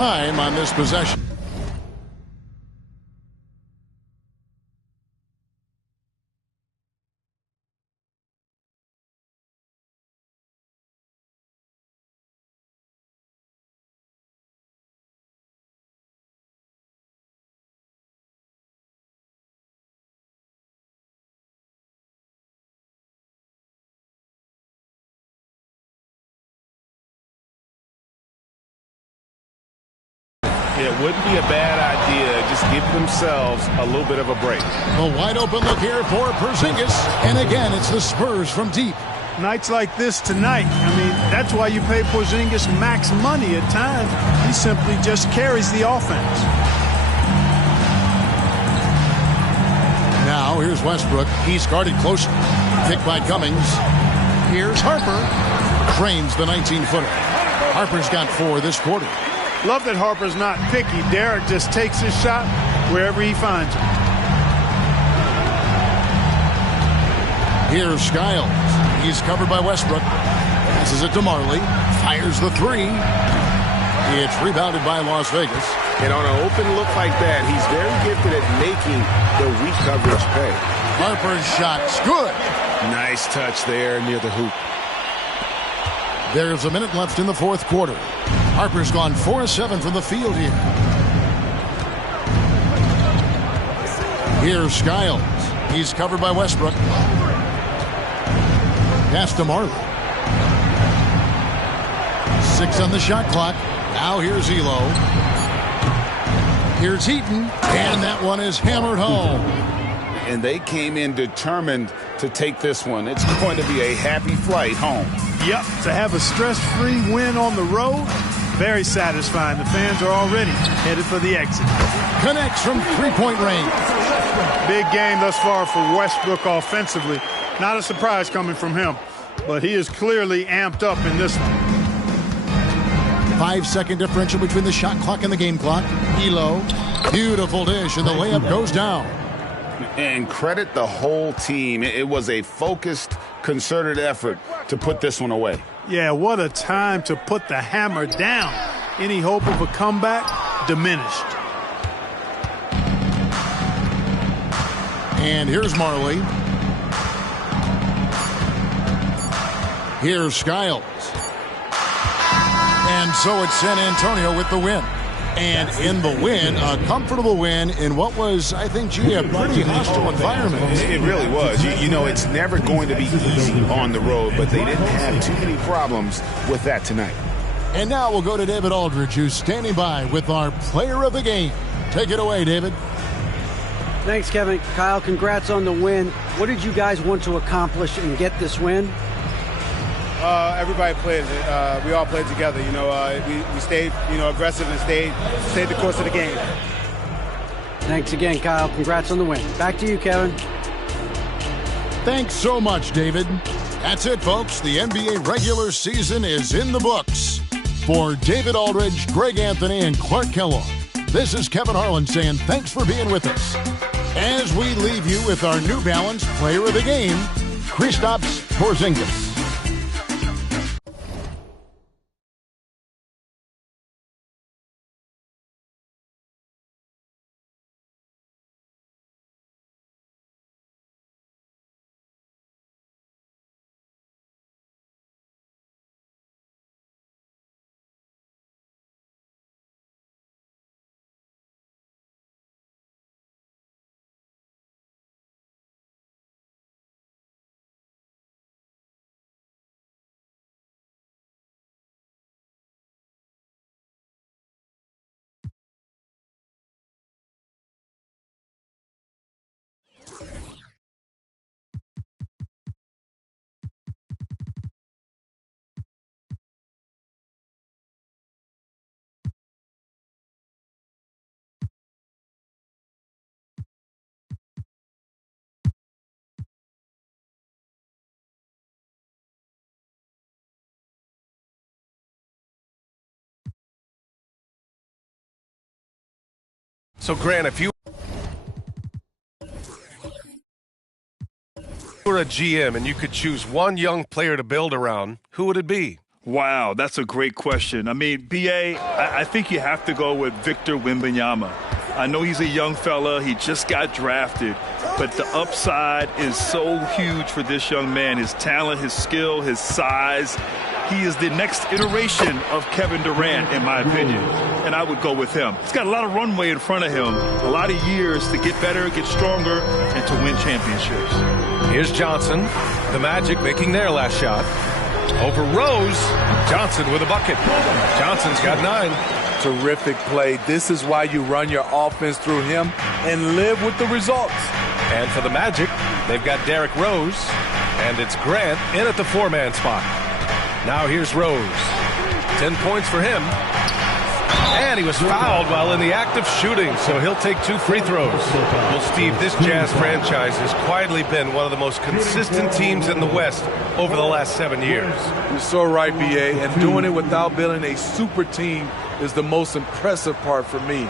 time on this possession. It wouldn't be a bad idea. Just give themselves a little bit of a break. A wide open look here for Porzingis. And again, it's the Spurs from deep. Nights like this tonight, I mean, that's why you pay Porzingis max money at times. He simply just carries the offense. Now, here's Westbrook. He's guarded closely. Picked by Cummings. Here's Harper. Cranes the 19-footer. Harper's got 4 this quarter. Love that Harper's not picky. Derek just takes his shot wherever he finds it. Here's Skiles. He's covered by Westbrook. Passes it to Marley. Fires the 3. It's rebounded by Las Vegas. And on an open look like that, he's very gifted at making the weak coverage pay. Harper's shot's good. Nice touch there near the hoop. There's a minute left in the fourth quarter. Harper's gone 4 of 7 from the field here. Here's Skiles. He's covered by Westbrook. Pass to Marley. 6 on the shot clock. Now here's Elo. Here's Heaton. And that one is hammered home. And they came in determined to take this one. It's going to be a happy flight home. Yep, to have a stress-free win on the road, very satisfying. The fans are already headed for the exit. Connects from three-point range. Big game thus far for Westbrook offensively. Not a surprise coming from him, but he is clearly amped up in this one. 5-second differential between the shot clock and the game clock. Elo, beautiful dish, and the layup goes down. And credit the whole team. It was a focused, concerted effort to put this one away. Yeah, what a time to put the hammer down. Any hope of a comeback diminished. And here's Marley. Here's Skiles. And so it's San Antonio with the win. And in the win, a comfortable win in what was, I think, a pretty hostile environment. It really was. You know, it's never going to be easy on the road, but they didn't have too many problems with that tonight. And now we'll go to David Aldridge, who's standing by with our player of the game. Take it away, David. Thanks, Kevin. Kyle, congrats on the win. What did you guys want to accomplish and get this win? Everybody played. We all played together. You know, we stayed, aggressive and stayed the course of the game. Thanks again, Kyle. Congrats on the win. Back to you, Kevin. Thanks so much, David. That's it, folks. The NBA regular season is in the books. For David Aldridge, Greg Anthony, and Clark Kellogg, this is Kevin Harlan saying thanks for being with us. As we leave you with our New Balance player of the game, Kristaps Porzingis. So, Grant, if you were a GM and you could choose one young player to build around, who would it be? Wow, that's a great question. I mean, B.A., I think you have to go with Victor Wembanyama. I know he's a young fella. He just got drafted. But the upside is so huge for this young man. His talent, his skill, his size. He is the next iteration of Kevin Durant, in my opinion. And I would go with him. He's got a lot of runway in front of him. A lot of years to get better, get stronger, and to win championships. Here's Johnson. The Magic making their last shot. Over Rose. Johnson with a bucket. Johnson's got 9. Terrific play. This is why you run your offense through him and live with the results. And for the Magic, they've got Derrick Rose, and it's Grant in at the 4-man spot. Now here's Rose. 10 points for him. And he was fouled while in the act of shooting, so he'll take 2 free throws. Well, Steve, this Jazz franchise has quietly been one of the most consistent teams in the West over the last 7 years. You're so right, B.A., and doing it without building a super team is the most impressive part for me.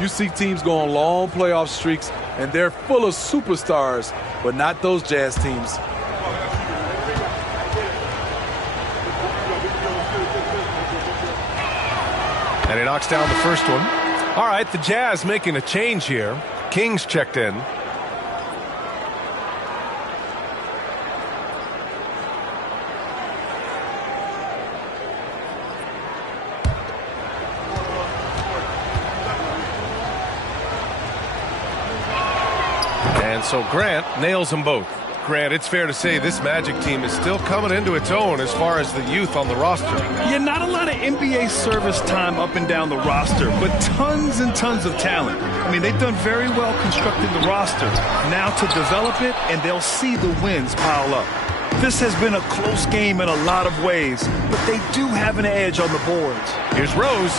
You see teams go on long playoff streaks, and they're full of superstars, but not those Jazz teams. And he knocks down the first one. All right, the Jazz making a change here. Kings checked in. And so Grant nails them both. Grant, it's fair to say this Magic team is still coming into its own as far as the youth on the roster. Yeah, not a lot of NBA service time up and down the roster, but tons and tons of talent. I mean, they've done very well constructing the roster. Now to develop it, and they'll see the wins pile up. This has been a close game in a lot of ways, but they do have an edge on the boards. Here's Rose.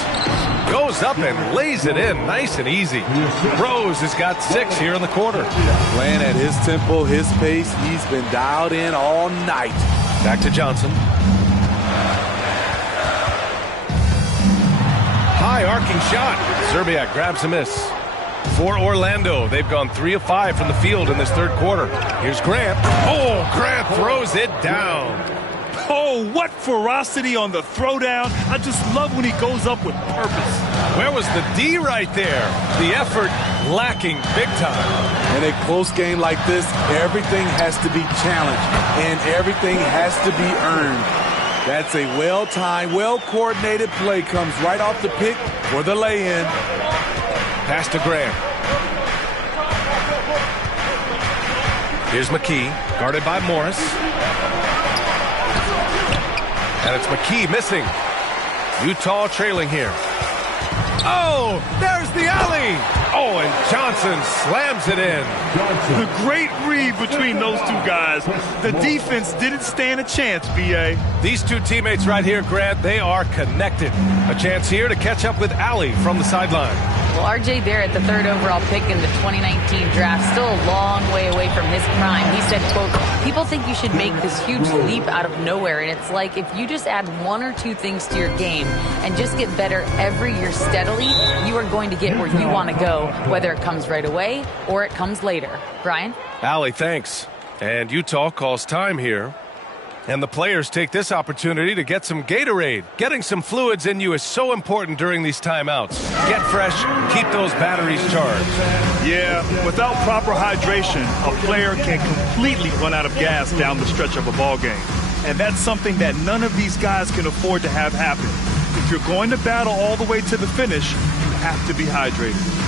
Goes up and lays it in nice and easy. Rose has got 6 here in the quarter. Playing at his tempo, his pace, he's been dialed in all night. Back to Johnson. High arcing shot. Zerbiak grabs a miss. For Orlando, they've gone 3 of 5 from the field in this third quarter. Here's Grant. Oh, Grant throws it down. Oh, what ferocity on the throwdown. I just love when he goes up with purpose. Where was the D right there? The effort lacking big time. In a close game like this, everything has to be challenged, and everything has to be earned. That's a well-timed, well-coordinated play. Comes right off the pick for the lay-in. Pass to Grant. Here's McKee, guarded by Morris. And it's McKee missing. Utah trailing here. Oh, there's the alley. Oh, and Johnson slams it in. The great read between those two guys. The defense didn't stand a chance, B.A. These two teammates right here, Grant, they are connected. A chance here to catch up with Alley from the sideline. Well, R.J. Barrett, the 3rd overall pick in the 2019 draft, still a long way away from his prime. He said, quote, people think you should make this huge leap out of nowhere, and it's like if you just add 1 or 2 things to your game and just get better every year steadily, you are going to get where you want to go, whether it comes right away or it comes later. Brian? Alley, thanks. And Utah calls time here. And the players take this opportunity to get some Gatorade. Getting some fluids in you is so important during these timeouts. Get fresh, keep those batteries charged. Yeah, without proper hydration, a player can completely run out of gas down the stretch of a ball game. And that's something that none of these guys can afford to have happen. If you're going to battle all the way to the finish, you have to be hydrated.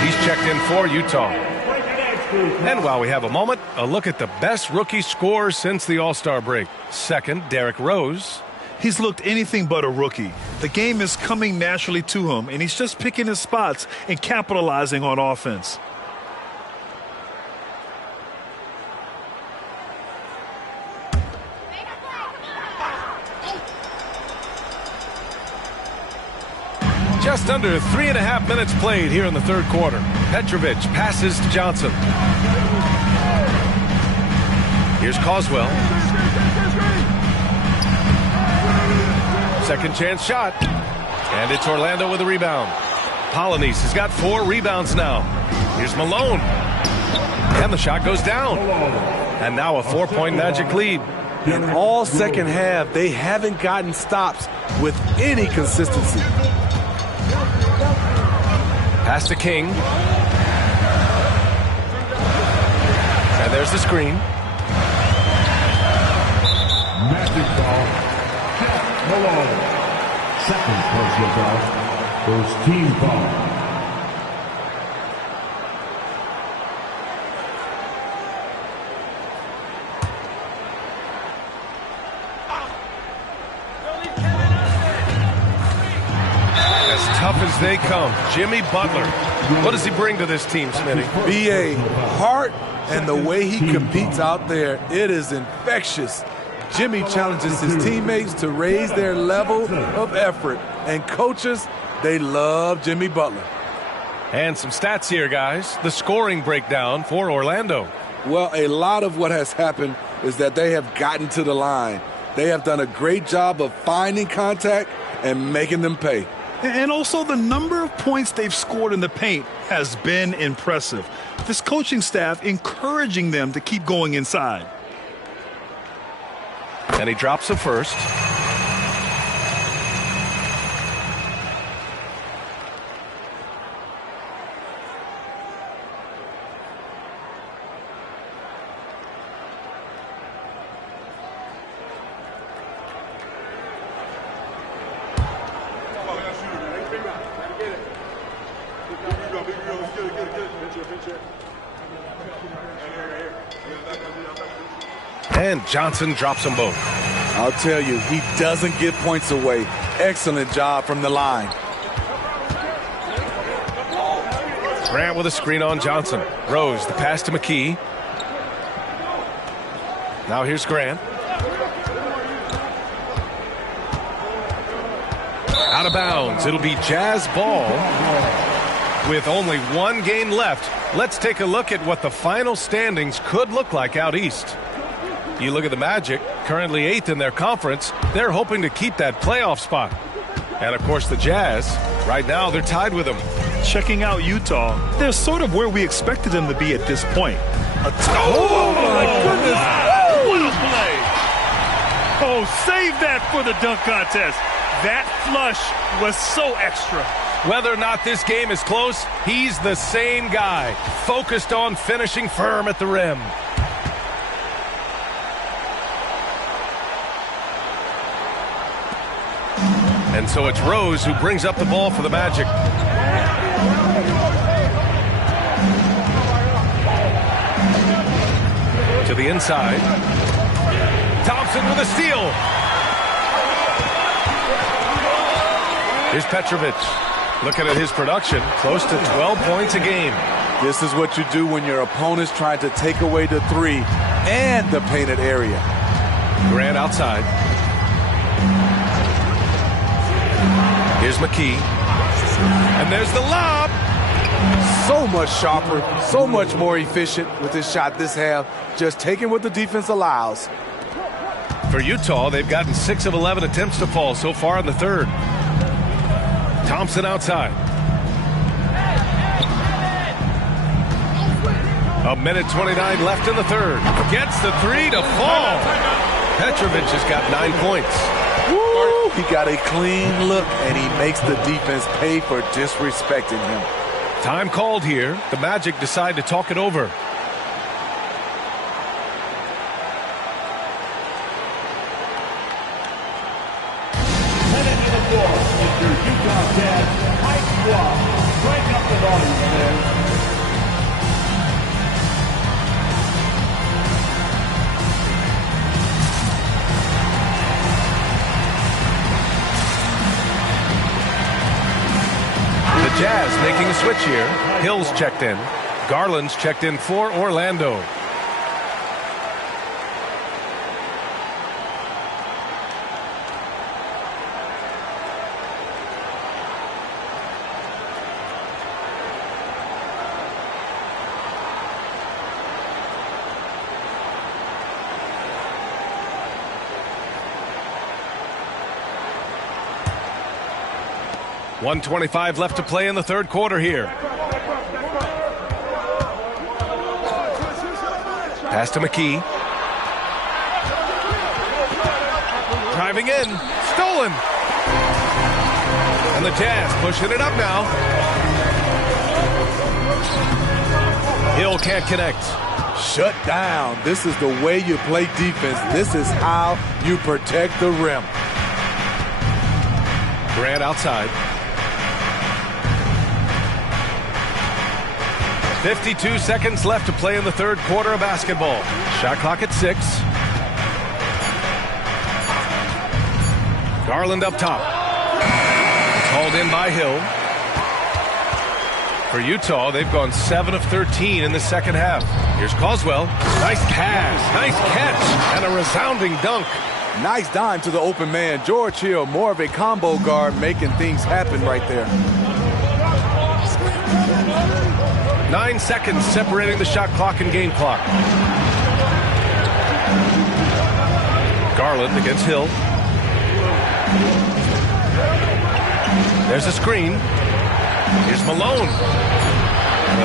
He's checked in for Utah. And while we have a moment, a look at the best rookie scorer since the All-Star break. Second, Derrick Rose. He's looked anything but a rookie. The game is coming naturally to him, and he's just picking his spots and capitalizing on offense. Just under 3.5 minutes played here in the third quarter. Petrovic passes to Johnson. Here's Coswell. Second chance shot. And it's Orlando with a rebound. Polynice has got 4 rebounds now. Here's Malone. And the shot goes down. And now a 4-point Magic lead. In all second half, they haven't gotten stops with any consistency. Pass to King. And there's the screen. Magic ball. Malone. Second personal foul. First team foul. Tough as they come, Jimmy Butler. What does he bring to this team, Smitty? B.A. heart and the way he competes out there, it is infectious. Jimmy challenges his teammates to raise their level of effort. And coaches, they love Jimmy Butler. And some stats here, guys. The scoring breakdown for Orlando. Well, a lot of what has happened is that they have gotten to the line. They have done a great job of finding contact and making them pay. And also the number of points they've scored in the paint has been impressive. This coaching staff encouraging them to keep going inside. And he drops the first. And Johnson drops them both. I'll tell you, he doesn't give points away. Excellent job from the line. Grant with a screen on Johnson. Rose, the pass to McKee. Now here's Grant. Out of bounds. It'll be Jazz ball. With only one game left, let's take a look at what the final standings could look like out east. You look at the Magic, currently 8th in their conference. They're hoping to keep that playoff spot. And, of course, the Jazz, right now they're tied with them. Checking out Utah, they're sort of where we expected them to be at this point. Oh, my goodness. Wow. What a play. Oh, save that for the dunk contest. That flush was so extra. Whether or not this game is close, he's the same guy, focused on finishing firm at the rim. And so it's Rose who brings up the ball for the Magic. To the inside. Thompson with a steal. Here's Petrovic. Looking at his production, close to 12 points a game. This is what you do when your opponent's trying to take away the three and the painted area. Grant outside. Here's McKee. And there's the lob. So much sharper, so much more efficient with this shot this half. Just taking what the defense allows. For Utah, they've gotten 6 of 11 attempts to fall so far in the third. Thompson outside. A minute 29 left in the third. Gets the three to fall. Petrovic has got 9 points. Woo! He got a clean look, and he makes the defense pay for disrespecting him. Time called here. The Magic decide to talk it over. Jazz making a switch here. Hill's checked in. Garland's checked in for Orlando. .125 left to play in the third quarter here. Pass to McKee. Driving in. Stolen. And the Jazz pushing it up now. Hill can't connect. Shut down. This is the way you play defense. This is how you protect the rim. Grant outside. 52 seconds left to play in the third quarter of basketball. Shot clock at 6. Garland up top. Called in by Hill. For Utah, they've gone 7 of 13 in the second half. Here's Caldwell. Nice pass, nice catch, and a resounding dunk. Nice dime to the open man. George Hill, more of a combo guard, making things happen right there. 9 seconds separating the shot clock and game clock. Garland against Hill. There's a screen. Here's Malone.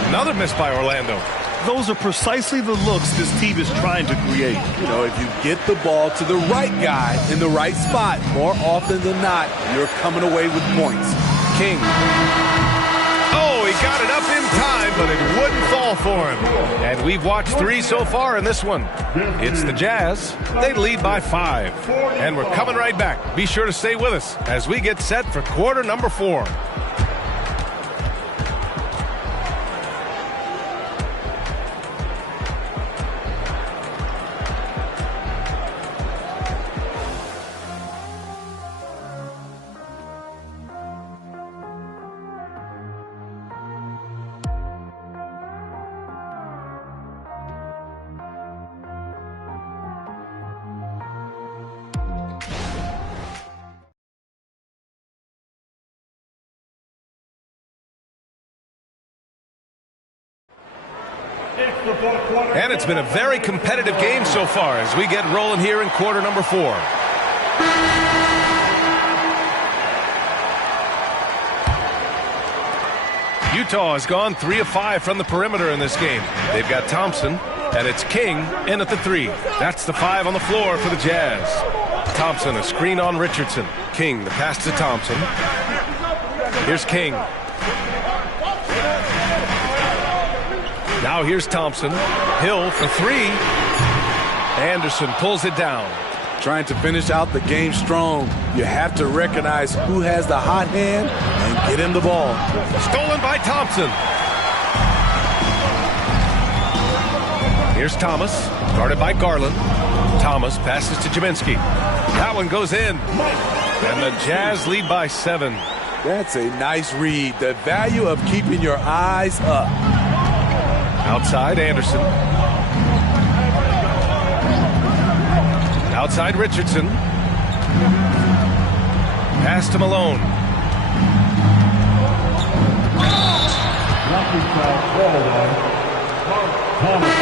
Another miss by Orlando. Those are precisely the looks this team is trying to create. You know, if you get the ball to the right guy in the right spot, more often than not, you're coming away with points. King. Oh, he got it up in time, but it wouldn't fall for him. And we've watched 3 so far in this one. It's the Jazz. They lead by 5. And we're coming right back. Be sure to stay with us as we get set for quarter number 4. And it's been a very competitive game so far as we get rolling here in quarter number 4. Utah has gone 3 of 5 from the perimeter in this game. They've got Thompson, and it's King in at the 3. That's the 5 on the floor for the Jazz. Thompson, a screen on Richardson. King, the pass to Thompson. Here's King. Now here's Thompson. Hill for 3. Anderson pulls it down. Trying to finish out the game strong. You have to recognize who has the hot hand and get him the ball. Stolen by Thompson. Here's Thomas, guarded by Garland. Thomas passes to Jaminski. That one goes in. And the Jazz lead by 7. That's a nice read. The value of keeping your eyes up. Outside, Anderson. Outside, Richardson. Pass to Malone. Knocking foul called on Thomas.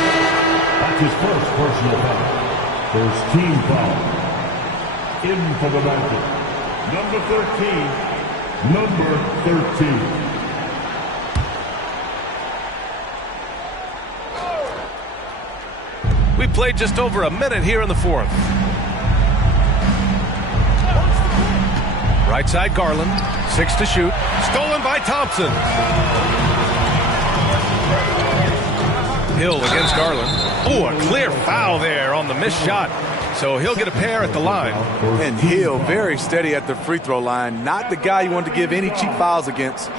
That's his first personal foul. First team foul. In for the basket. Number 13. We played just over a minute here in the 4th. Right side, Garland. 6 to shoot. Stolen by Thompson. Hill against Garland. Oh, a clear foul there on the missed shot. So he'll get a pair at the line. And Hill very steady at the free throw line. Not the guy you want to give any cheap fouls against. All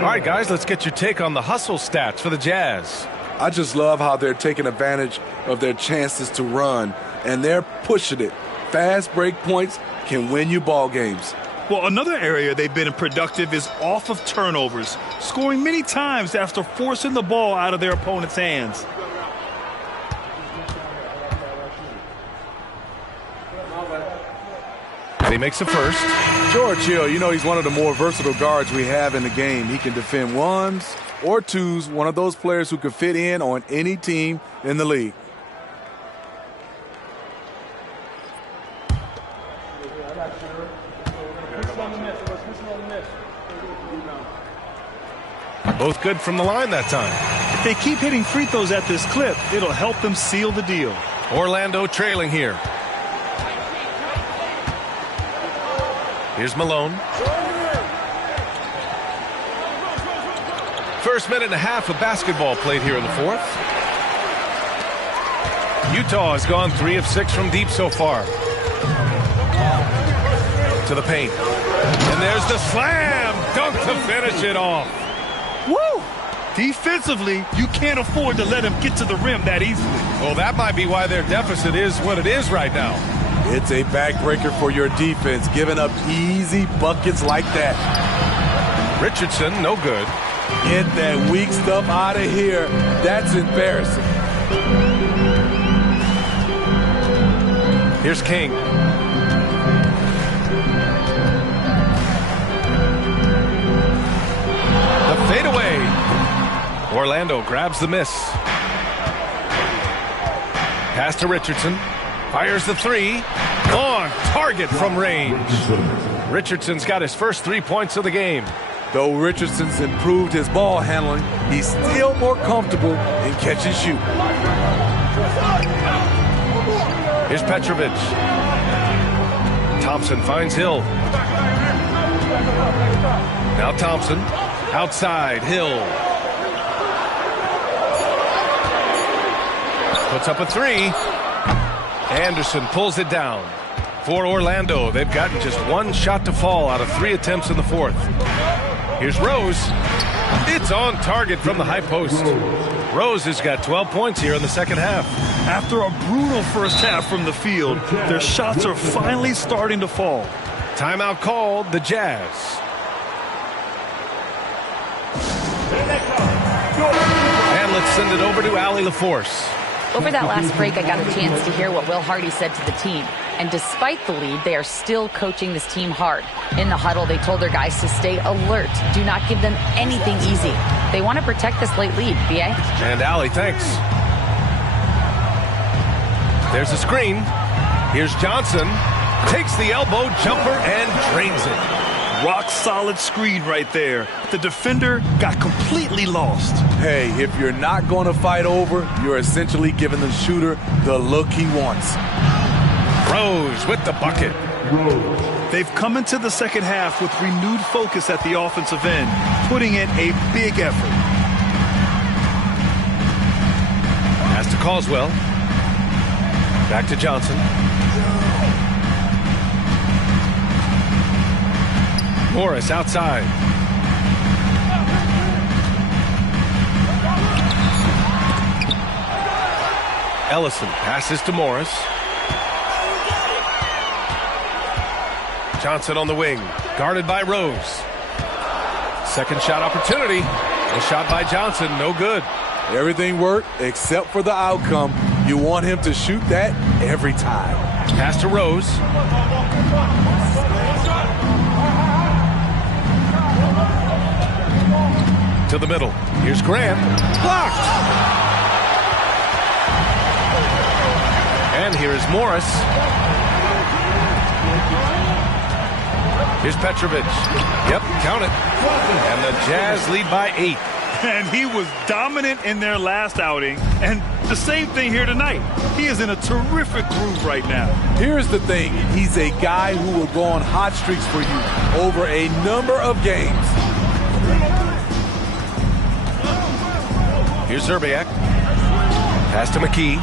right, guys, let's get your take on the hustle stats for the Jazz. I just love how they're taking advantage of their chances to run, and they're pushing it. Fast break points can win you ball games. Well, another area they've been productive is off of turnovers, scoring many times after forcing the ball out of their opponent's hands. And he makes the first. George Hill, you know, he's one of the more versatile guards we have in the game. He can defend ones or twos, one of those players who can fit in on any team in the league. Both good from the line that time. If they keep hitting free throws at this clip, it'll help them seal the deal. Orlando trailing here. Here's Malone. First minute and a half of basketball played here in the fourth. Utah has gone 3 of 6 from deep so far. To the paint. And there's the slam dunk to finish it off. Woo! Defensively, you can't afford to let him get to the rim that easily. Well, that might be why their deficit is what it is right now. It's a backbreaker for your defense, giving up easy buckets like that. Richardson, no good. Get that weak stuff out of here. That's embarrassing. Here's King. The fadeaway. Orlando grabs the miss. Pass to Richardson. Fires the three. On target from range. Richardson's got his first 3 points of the game. Though Richardson's improved his ball handling, he's still more comfortable in catch and shoot. Here's Petrovic. Thompson finds Hill. Now Thompson. Outside, Hill. Puts up a three. Anderson pulls it down. For Orlando, they've gotten just 1 shot to fall out of 3 attempts in the fourth. Here's Rose. It's on target from the high post. Rose has got 12 points here in the second half. After a brutal first half from the field, their shots are finally starting to fall. Timeout called, the Jazz. And let's send it over to Allie LaForce. Over that last break, I got a chance to hear what Will Hardy said to the team. And despite the lead, they are still coaching this team hard. In the huddle, they told their guys to stay alert. Do not give them anything easy. They want to protect this late lead, B.A. And Allie, thanks. There's a screen. Here's Johnson. Takes the elbow jumper and drains it. Rock solid screen right there. The defender got completely lost. Hey, if you're not going to fight over, you're essentially giving the shooter the look he wants. Rose with the bucket. They've come into the second half with renewed focus at the offensive end, putting in a big effort. Pass to Caldwell. Back to Johnson. Morris outside. Ellison passes to Morris. Johnson on the wing, guarded by Rose. Second shot opportunity. A shot by Johnson, no good. Everything worked except for the outcome. You want him to shoot that every time. Pass to Rose. To the middle. Here's Grant. Blocked! And here is Morris. Here's Petrovic. Yep, count it. And the Jazz lead by 8. And he was dominant in their last outing. And the same thing here tonight. He is in a terrific groove right now. Here's the thing. He's a guy who will go on hot streaks for you over a number of games. Here's Zerbiak. Pass to McKee.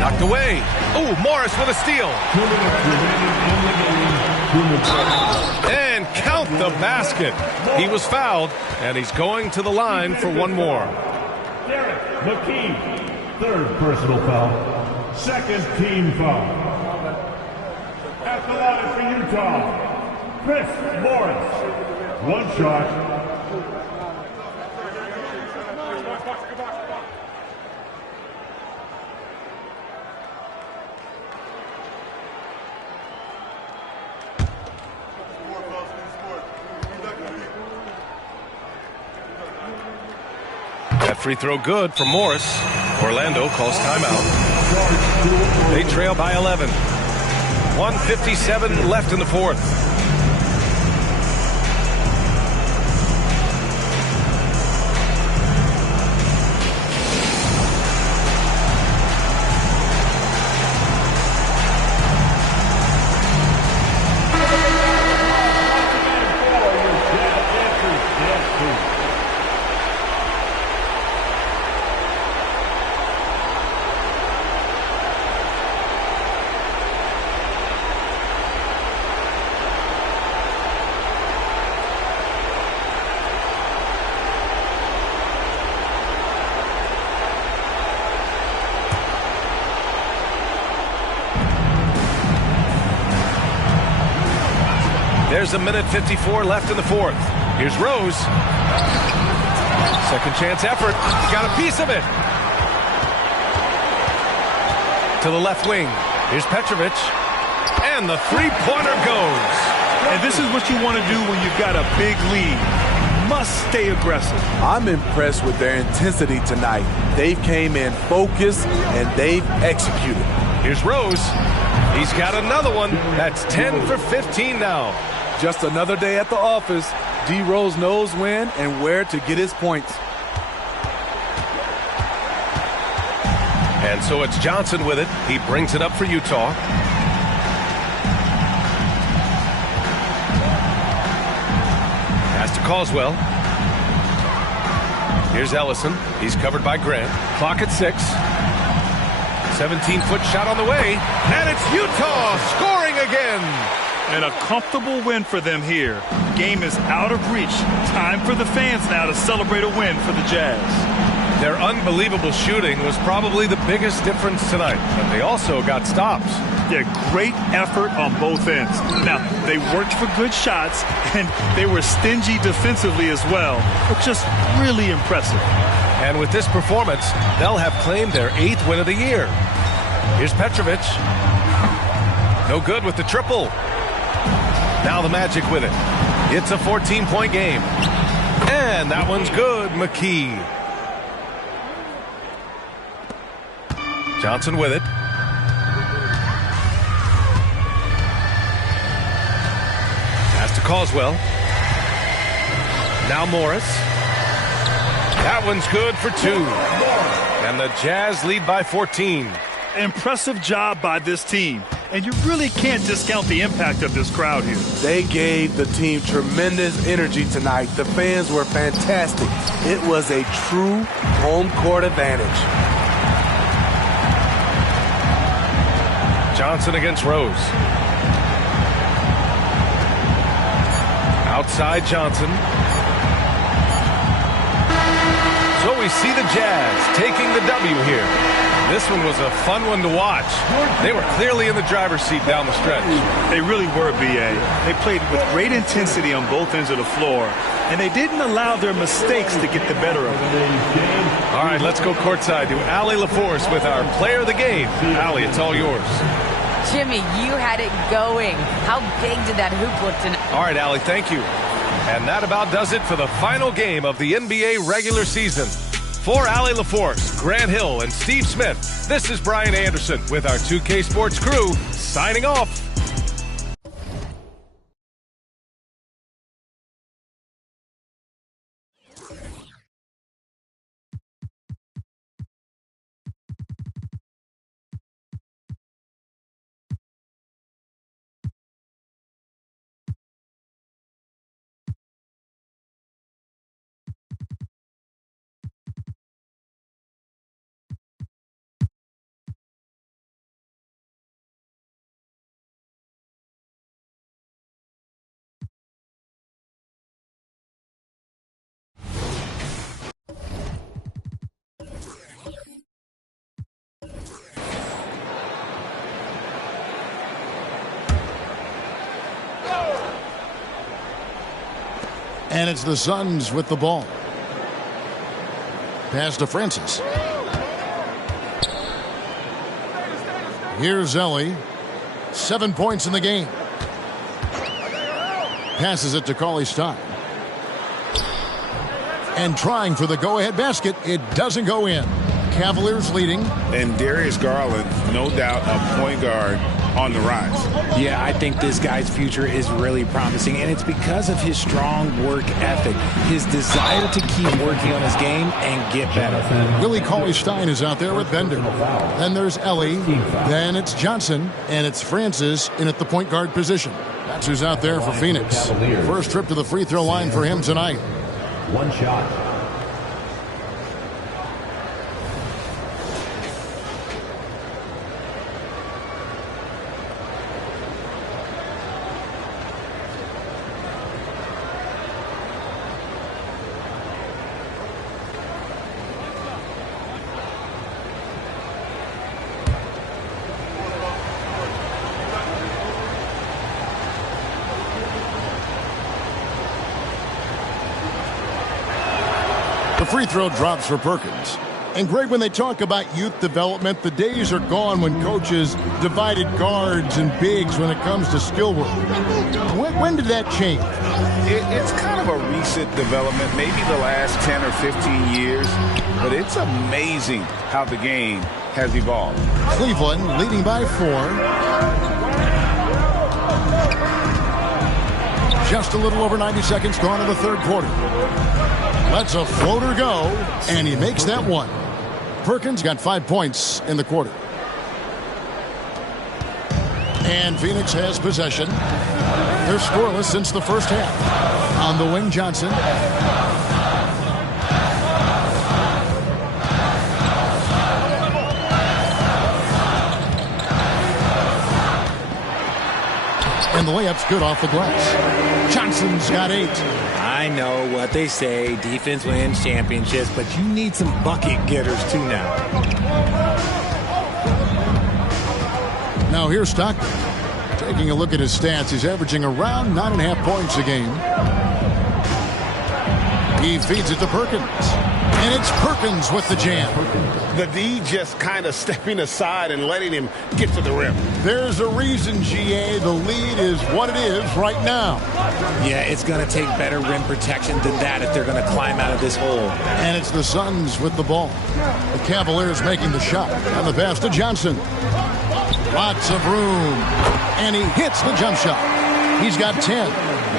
Knocked away. Oh, Morris with a steal. And count the basket. He was fouled, and he's going to the line for one more. McKee, third personal foul, second team foul. At the line for Utah, Chris Morris. One shot. That free throw good for Morris. Orlando calls timeout. They trail by 11. 1:57 left in the fourth. There's a minute 54 left in the fourth. Here's Rose. Second chance effort. Got a piece of it. To the left wing. Here's Petrovic. And the three-pointer goes. And this is what you want to do when you've got a big lead. You must stay aggressive. I'm impressed with their intensity tonight. They came in focused and they've executed. Here's Rose. He's got another one. That's 10 for 15 now. Just another day at the office. D. Rose knows when and where to get his points. And so it's Johnson with it. He brings it up for Utah. Pass to Caldwell. Here's Ellison. He's covered by Grant. Clock at 6. 17-foot shot on the way. And it's Utah scoring again. And a comfortable win for them here. Game is out of reach. Time for the fans now to celebrate a win for the Jazz. Their unbelievable shooting was probably the biggest difference tonight, but they also got stops. Yeah, great effort on both ends. Now, they worked for good shots, and they were stingy defensively as well. It's just really impressive. And with this performance, they'll have claimed their 8th win of the year. Here's Petrovic. No good with the triple. Now the Magic with it. It's a 14-point game. And that one's good, McKee. Johnson with it. Pass to Caldwell. Now Morris. That one's good for 2. And the Jazz lead by 14. Impressive job by this team. And you really can't discount the impact of this crowd here. They gave the team tremendous energy tonight. The fans were fantastic. It was a true home court advantage. Johnson against Rose. Outside Johnson. So we see the Jazz taking the W here. This one was a fun one to watch. They were clearly in the driver's seat down the stretch. They really were, B.A. They played with great intensity on both ends of the floor, and they didn't allow their mistakes to get the better of them. All right, let's go courtside to Allie LaForce with our player of the game. Allie, it's all yours. Jimmy, you had it going. How big did that hoop look tonight? All right, Allie, thank you. And that about does it for the final game of the NBA regular season. For Allie LaForce, Grant Hill, and Steve Smith, this is Brian Anderson with our 2K Sports crew signing off. And it's the Suns with the ball. Pass to Francis. Here's Ellie. 7 points in the game. Passes it to Cauley Stein. And trying for the go-ahead basket. It doesn't go in. Cavaliers leading. And Darius Garland, no doubt, a point guard on the rise. Yeah, I think this guy's future is really promising, and it's because of his strong work ethic, his desire to keep working on his game and get better. Willie Cauley-Stein is out there with Bender. Then there's Ellie. Then it's Johnson, and it's Francis in at the point guard position. That's who's out there for Phoenix. First trip to the free throw line for him tonight. One shot. Free throw drops for Perkins. And Greg, when they talk about youth development, the days are gone when coaches divided guards and bigs when it comes to skill work. When did that change? It's kind of a recent development, maybe the last 10 or 15 years, but it's amazing how the game has evolved. Cleveland leading by 4. Just a little over 90 seconds gone in the third quarter. Lets a floater go, and he makes that one. Perkins got 5 points in the quarter. And Phoenix has possession. They're scoreless since the first half. On the wing, Johnson. And the layup's good off the glass. Johnson's got 8. I know what they say, defense wins championships, but you need some bucket getters too now. Now here's Stockton. Taking a look at his stats, he's averaging around 9.5 points a game. He feeds it to Perkins. And it's Perkins with the jam. The D just kind of stepping aside and letting him get to the rim. There's a reason, GA, the lead is what it is right now. Yeah, it's going to take better rim protection than that if they're going to climb out of this hole. And it's the Suns with the ball. The Cavaliers making the shot. On the pass to Johnson. Lots of room. And he hits the jump shot. He's got 10.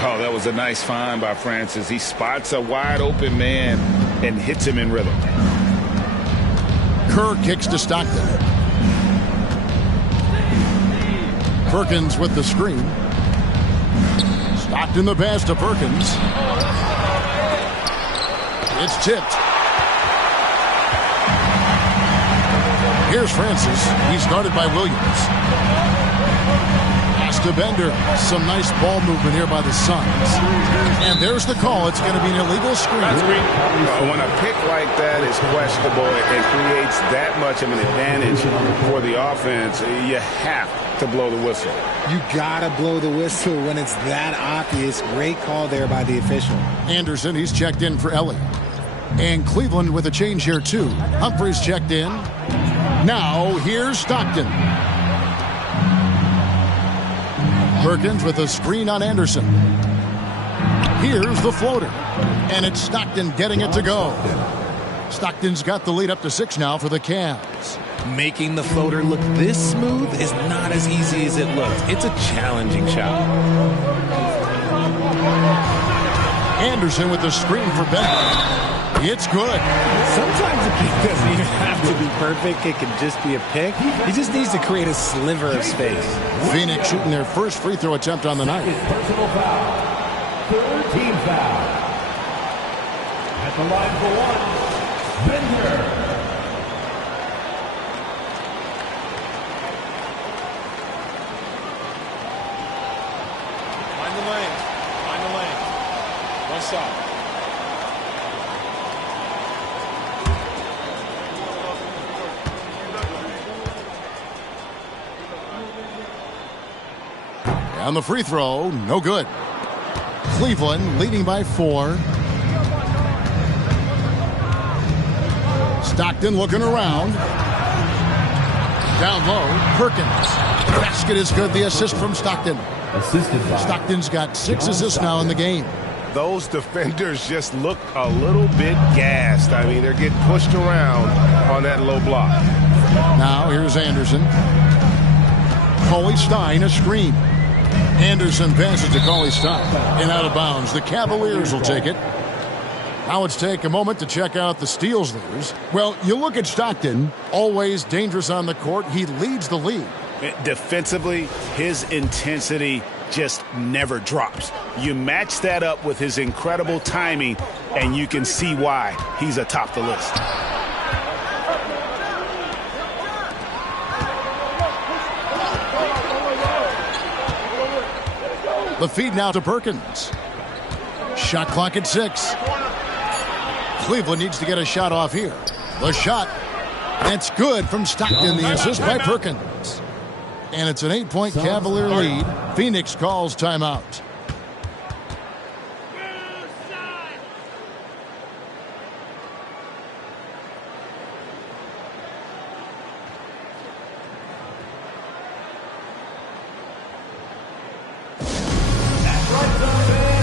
Oh, that was a nice find by Francis. He spots a wide open man and hits him in rhythm. Kerr kicks to Stockton. Perkins with the screen. Stockton the pass to Perkins. It's tipped. Here's Francis. He's guarded by Williams. Pass to Bender. Some nice ball movement here by the Suns. And there's the call. It's going to be an illegal screen. When a pick like that is questionable and creates that much of an advantage for the offense, you have to blow the whistle. You gotta blow the whistle when it's that obvious. Great call there by the official. Anderson, he's checked in for Ellie. And Cleveland with a change here too. Humphries checked in. Now here's Stockton. Perkins with a screen on Anderson. Here's the floater. And it's Stockton getting it to go. Stockton's got the lead up to 6 now for the Cavs. Making the floater look this smooth is not as easy as it looks. It's a challenging shot. Anderson with the screen for Bender. It's good. Sometimes the pick doesn't even have to be perfect. It can just be a pick. He just needs to create a sliver of space. Phoenix shooting their first free throw attempt on the night. Personal foul. Third team foul. At the line for 1, Bender. Find the lane. Find the lane. One shot. On the free throw, no good. Cleveland leading by 4. Stockton looking around. Down low, Perkins. Basket is good. The assist from Stockton. Stockton's got 6 assists now in the game. Those defenders just look a little bit gassed. I mean, they're getting pushed around on that low block. Now here's Anderson. Cauley-Stein, a screen. Anderson passes to Cauley-Stein and out of bounds. The Cavaliers will take it. Now let's take a moment to check out the steals leaders. Well, you look at Stockton, always dangerous on the court. He leads the league. Defensively, his intensity just never drops. You match that up with his incredible timing, and you can see why he's atop the list. The feed now to Perkins. Shot clock at 6. Cleveland needs to get a shot off here. The shot. That's good from Stockton. The assist by Perkins. And it's an 8-point Cavalier lead. Phoenix calls timeout.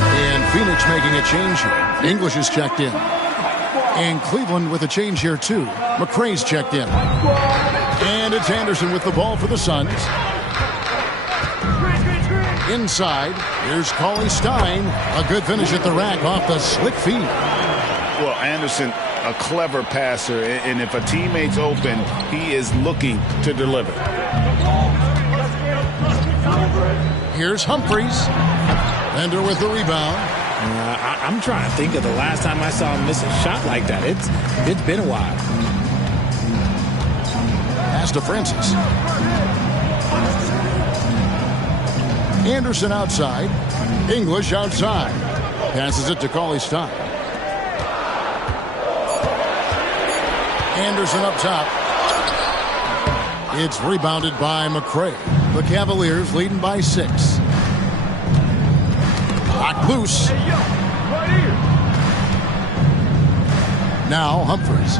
And Phoenix making a change here. English is checked in. And Cleveland with a change here too. McRae's checked in. And it's Anderson with the ball for the Suns. Inside, here's Cauley-Stein. A good finish at the rack off the slick feed. Well, Anderson, a clever passer, and if a teammate's open, he is looking to deliver. Here's Humphries. Bender with the rebound. I'm trying to think of the last time I saw him miss a shot like that. It's been a while. Pass to Francis. Anderson outside. English outside. Passes it to Cauley-Stein. Anderson up top. It's rebounded by McRae. The Cavaliers leading by 6. Locked loose. Now Humphries.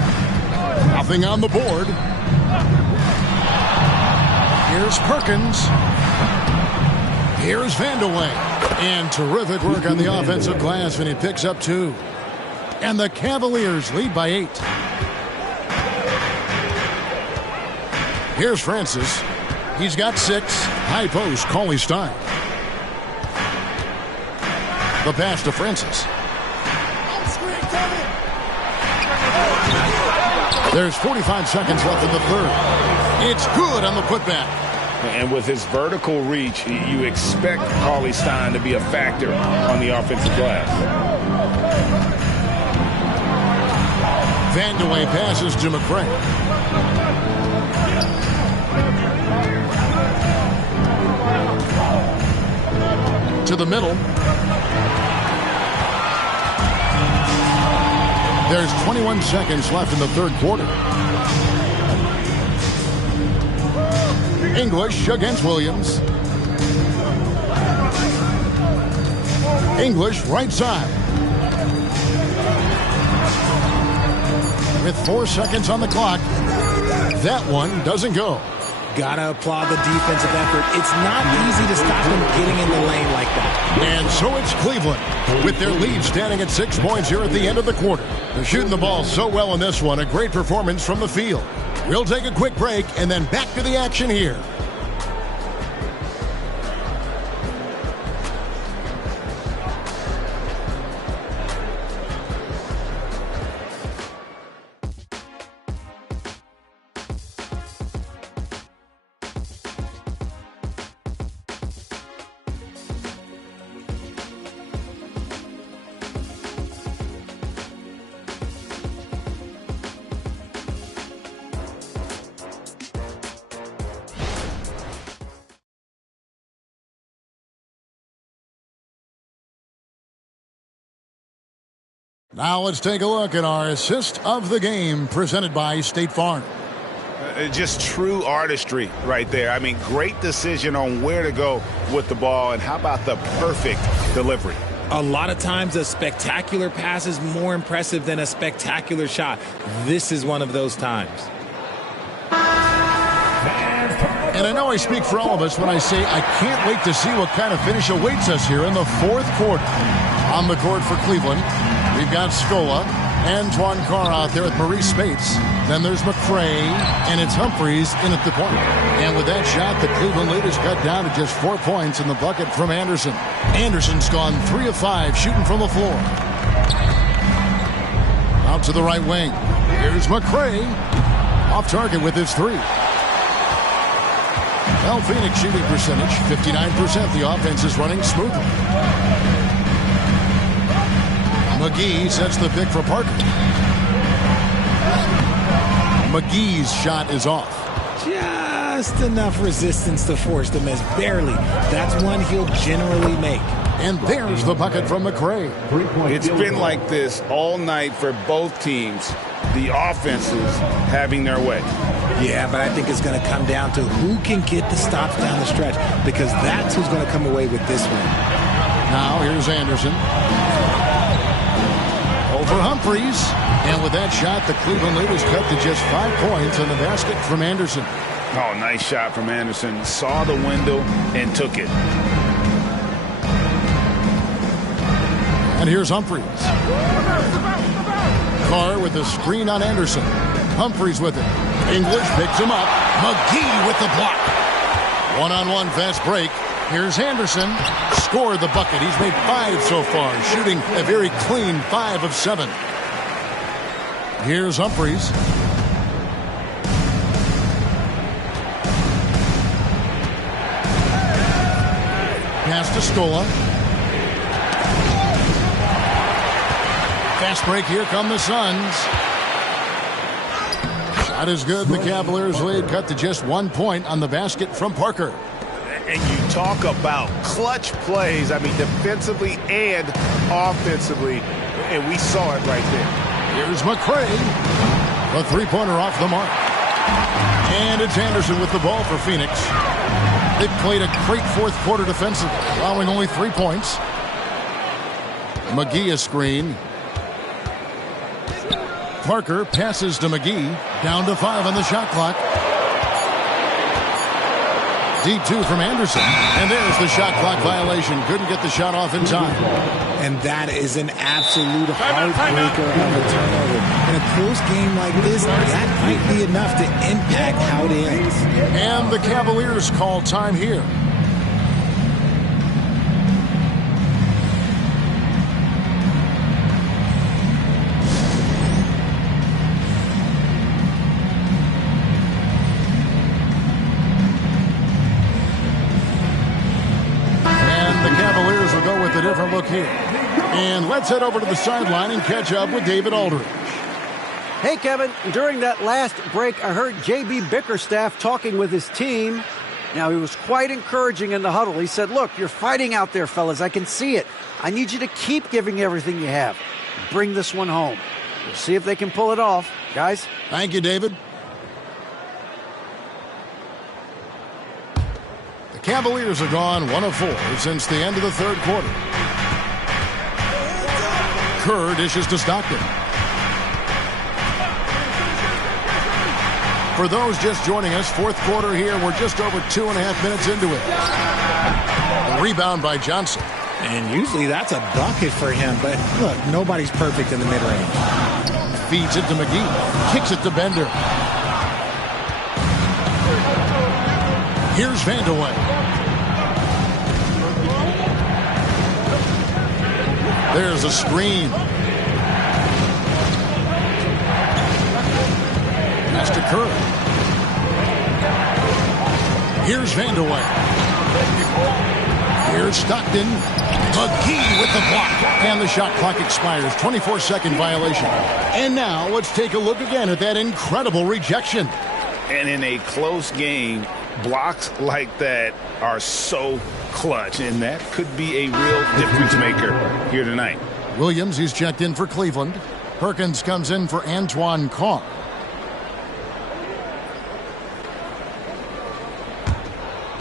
Nothing on the board. Here's Perkins. Here's Vandeweghe. And terrific work on the offensive glass, and he picks up 2. And the Cavaliers lead by 8. Here's Francis. He's got 6. High post, Cauley-Stein. The pass to Francis. There's 45 seconds left in the third. It's good on the putback. And with his vertical reach, you expect Cauley-Stein to be a factor on the offensive glass. Vandeweghe passes to McRae. To the middle. There's 21 seconds left in the third quarter. English against Williams. English right side. With 4 seconds on the clock. That one doesn't go. Gotta applaud the defensive effort. It's not easy to stop them getting in the lane like that. And so it's Cleveland with their lead standing at 6 points here at the end of the quarter. They're shooting the ball so well in this one. A great performance from the field. We'll take a quick break and then back to the action here. Now let's take a look at our assist of the game presented by State Farm. Just true artistry right there. I mean, great decision on where to go with the ball, and how about the perfect delivery. A lot of times a spectacular pass is more impressive than a spectacular shot. This is one of those times. And I know I speak for all of us when I say I can't wait to see what kind of finish awaits us here in the fourth quarter. On the court for Cleveland, we've got Scola, Antoine Carr out there with Maurice Spates. Then there's McCray, and it's Humphries in at the point. And with that shot, the Cleveland lead is cut down to just 4 points in the bucket from Anderson. Anderson's gone 3 of 5 shooting from the floor. Out to the right wing. Here's McCray. Off target with his 3. Well, Phoenix shooting percentage, 59%. The offense is running smoothly. McGee sets the pick for Parker. McGee's shot is off. Just enough resistance to force the miss. Barely. That's one he'll generally make. And there's the bucket from McCray. It's been like this all night for both teams. The offenses having their way. Yeah, but I think it's going to come down to who can get the stops down the stretch, because that's who's going to come away with this one. Now here's Anderson. Over Humphries. And with that shot, the Cleveland lead is cut to just 5 points on the basket from Anderson. Oh, nice shot from Anderson. Saw the window and took it. And here's Humphries. Carr with the screen on Anderson. Humphries with it. English picks him up. McGee with the block. One-on-one fast break. Here's Anderson. Scored the bucket. He's made 5 so far, shooting a very clean 5 of 7. Here's Humphries. Pass to Scola. Fast break. Here come the Suns. Shot is good. The Cavaliers lead cut to just 1 point on the basket from Parker. And you talk about clutch plays, I mean, defensively and offensively, and we saw it right there. Here's McCray. A 3-pointer off the mark. And it's Anderson with the ball for Phoenix. They've played a great fourth quarter defensively, allowing only 3 points. McGee a screen. Parker passes to McGee. Down to 5 on the shot clock. D2 from Anderson. And there's the shot clock violation. Couldn't get the shot off in time. And that is an absolute heartbreaker of a turnover. In a close game like this, that might be enough to impact how it ends. And the Cavaliers call time here. A different look here. And let's head over to the sideline and catch up with David Aldridge. Hey, Kevin. During that last break, I heard J.B. Bickerstaff talking with his team. Now, he was quite encouraging in the huddle. He said, look, you're fighting out there, fellas. I can see it. I need you to keep giving everything you have. Bring this one home. We'll see if they can pull it off. Guys? Thank you, David. The Cavaliers are gone 1 of 4 since the end of the third quarter. Kerr dishes to Stockton. For those just joining us, fourth quarter here. We're just over 2.5 minutes into it. A rebound by Johnson. And usually that's a bucket for him. But look, nobody's perfect in the mid-range. Feeds it to McGee. Kicks it to Bender. Here's Vandeweghe. There's a screen. Pass to Kerr. Here's Vandeweghe. Here's Stockton. McGee with the block. And the shot clock expires. 24-second violation. And now let's take a look again at that incredible rejection. And in a close game, blocks like that are so clutch, and that could be a real difference maker here tonight. Williams, he's checked in for Cleveland. Perkins comes in for Antoine Carr.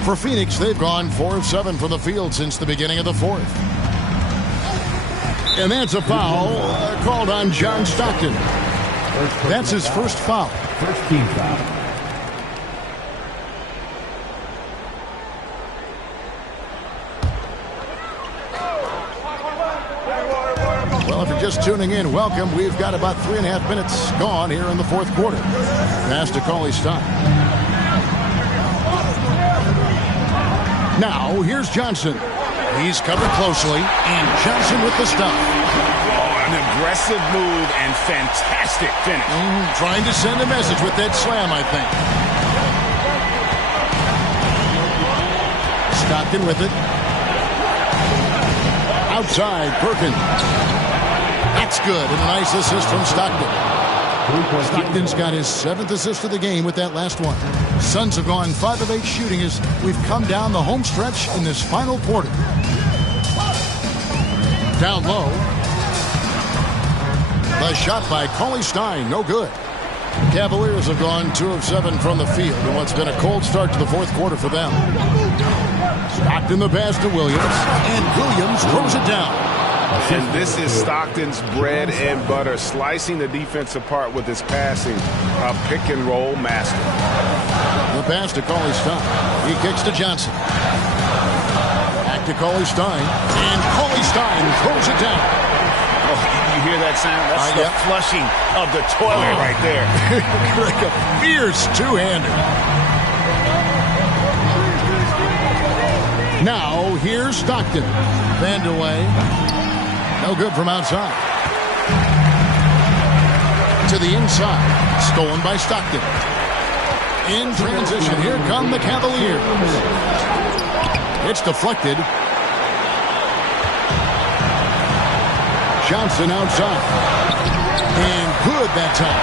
For Phoenix, they've gone 4 of 7 from the field since the beginning of the fourth. And that's a foul called on John Stockton. That's his first foul. First team foul. Well, if you're just tuning in, welcome. We've got about 3.5 minutes gone here in the fourth quarter. Pass to Cauley Stein. Now, here's Johnson. He's covered closely, and Johnson with the stop. Oh, an aggressive move and fantastic finish. Trying to send a message with that slam, I think. Stockton with it. Outside, Perkins. That's good, and a nice assist from Stockton. Stockton's got his 7th assist of the game with that last one. Suns have gone 5 of 8 shooting as we've come down the home stretch in this final quarter. Down low. The shot by Cauley Stein, no good. Cavaliers have gone 2 of 7 from the field in what's been a cold start to the fourth quarter for them. Stockton the pass to Williams, and Williams throws it down. And this is Stockton's bread and butter, slicing the defense apart with his passing, a pick-and-roll master. The pass to Cauley Stein. He kicks to Johnson. Back to Cauley Stein, and Cauley Stein throws it down. Oh, you hear that sound? That's the flushing of the toilet right there. Like a fierce two-hander. Now, here's Stockton. Vanderway. No good from outside. To the inside. Stolen by Stockton. In transition, here come the Cavaliers. It's deflected. Johnson outside. And good that time.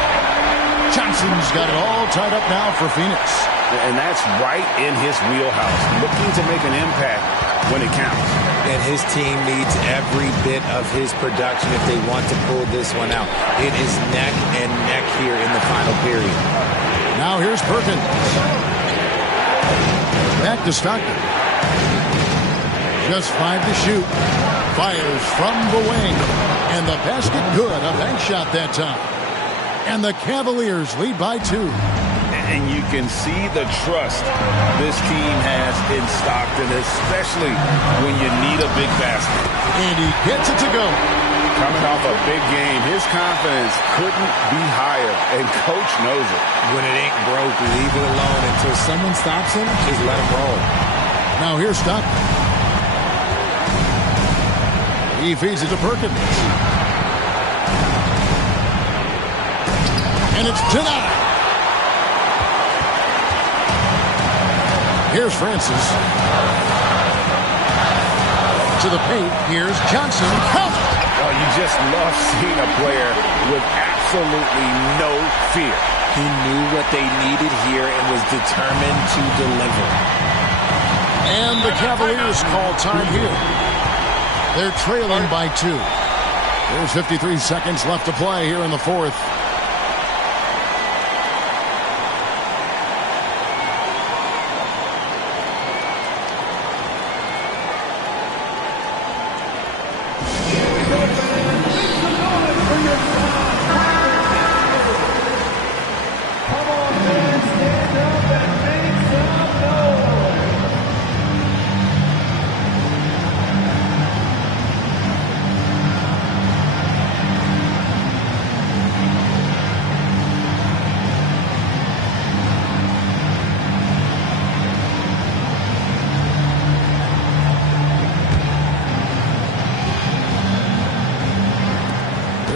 Johnson's got it all tied up now for Phoenix. And that's right in his wheelhouse. Looking to make an impact when it counts. And his team needs every bit of his production if they want to pull this one out. It is neck and neck here in the final period. Now here's Perkins. Back to Stockton. Just 5 to shoot. Fires from the wing. And the basket good. A bank shot that time. And the Cavaliers lead by 2. And you can see the trust this team has in Stockton, especially when you need a big basket. And he gets it to go. Coming off a big game, his confidence couldn't be higher, and Coach knows it. When it ain't broke, leave it alone until someone stops him. Just let him roll. Now here's Stockton. He feeds it to Perkins. And it's denied. Here's Francis. To the paint. Here's Johnson. Count. Well, you just love seeing a player with absolutely no fear. He knew what they needed here and was determined to deliver. And the Cavaliers call time here. They're trailing by 2. There's 53 seconds left to play here in the fourth.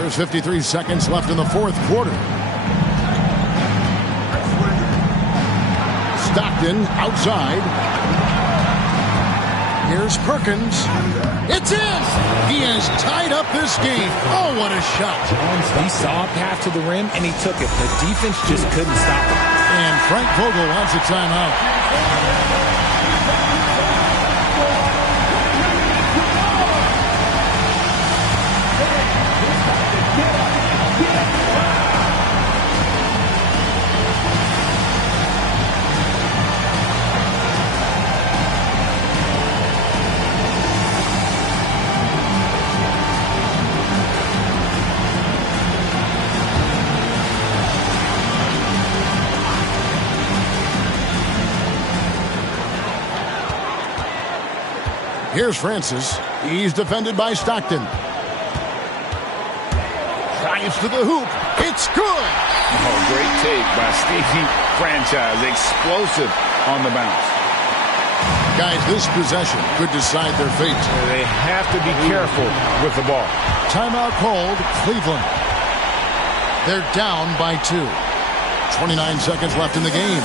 There's 53 seconds left in the fourth quarter. Stockton outside. Here's Perkins. It's in! He has tied up this game. Oh, what a shot. He saw a path to the rim, and he took it. The defense just couldn't stop him. And Frank Vogel wants a timeout. Here's Francis. He's defended by Stockton. Drives to the hoop. It's good. Oh, great take by Stevie Franchise. Explosive on the bounce. Guys, this possession could decide their fate. They have to be careful with the ball. Timeout called, Cleveland. They're down by 2. 29 seconds left in the game.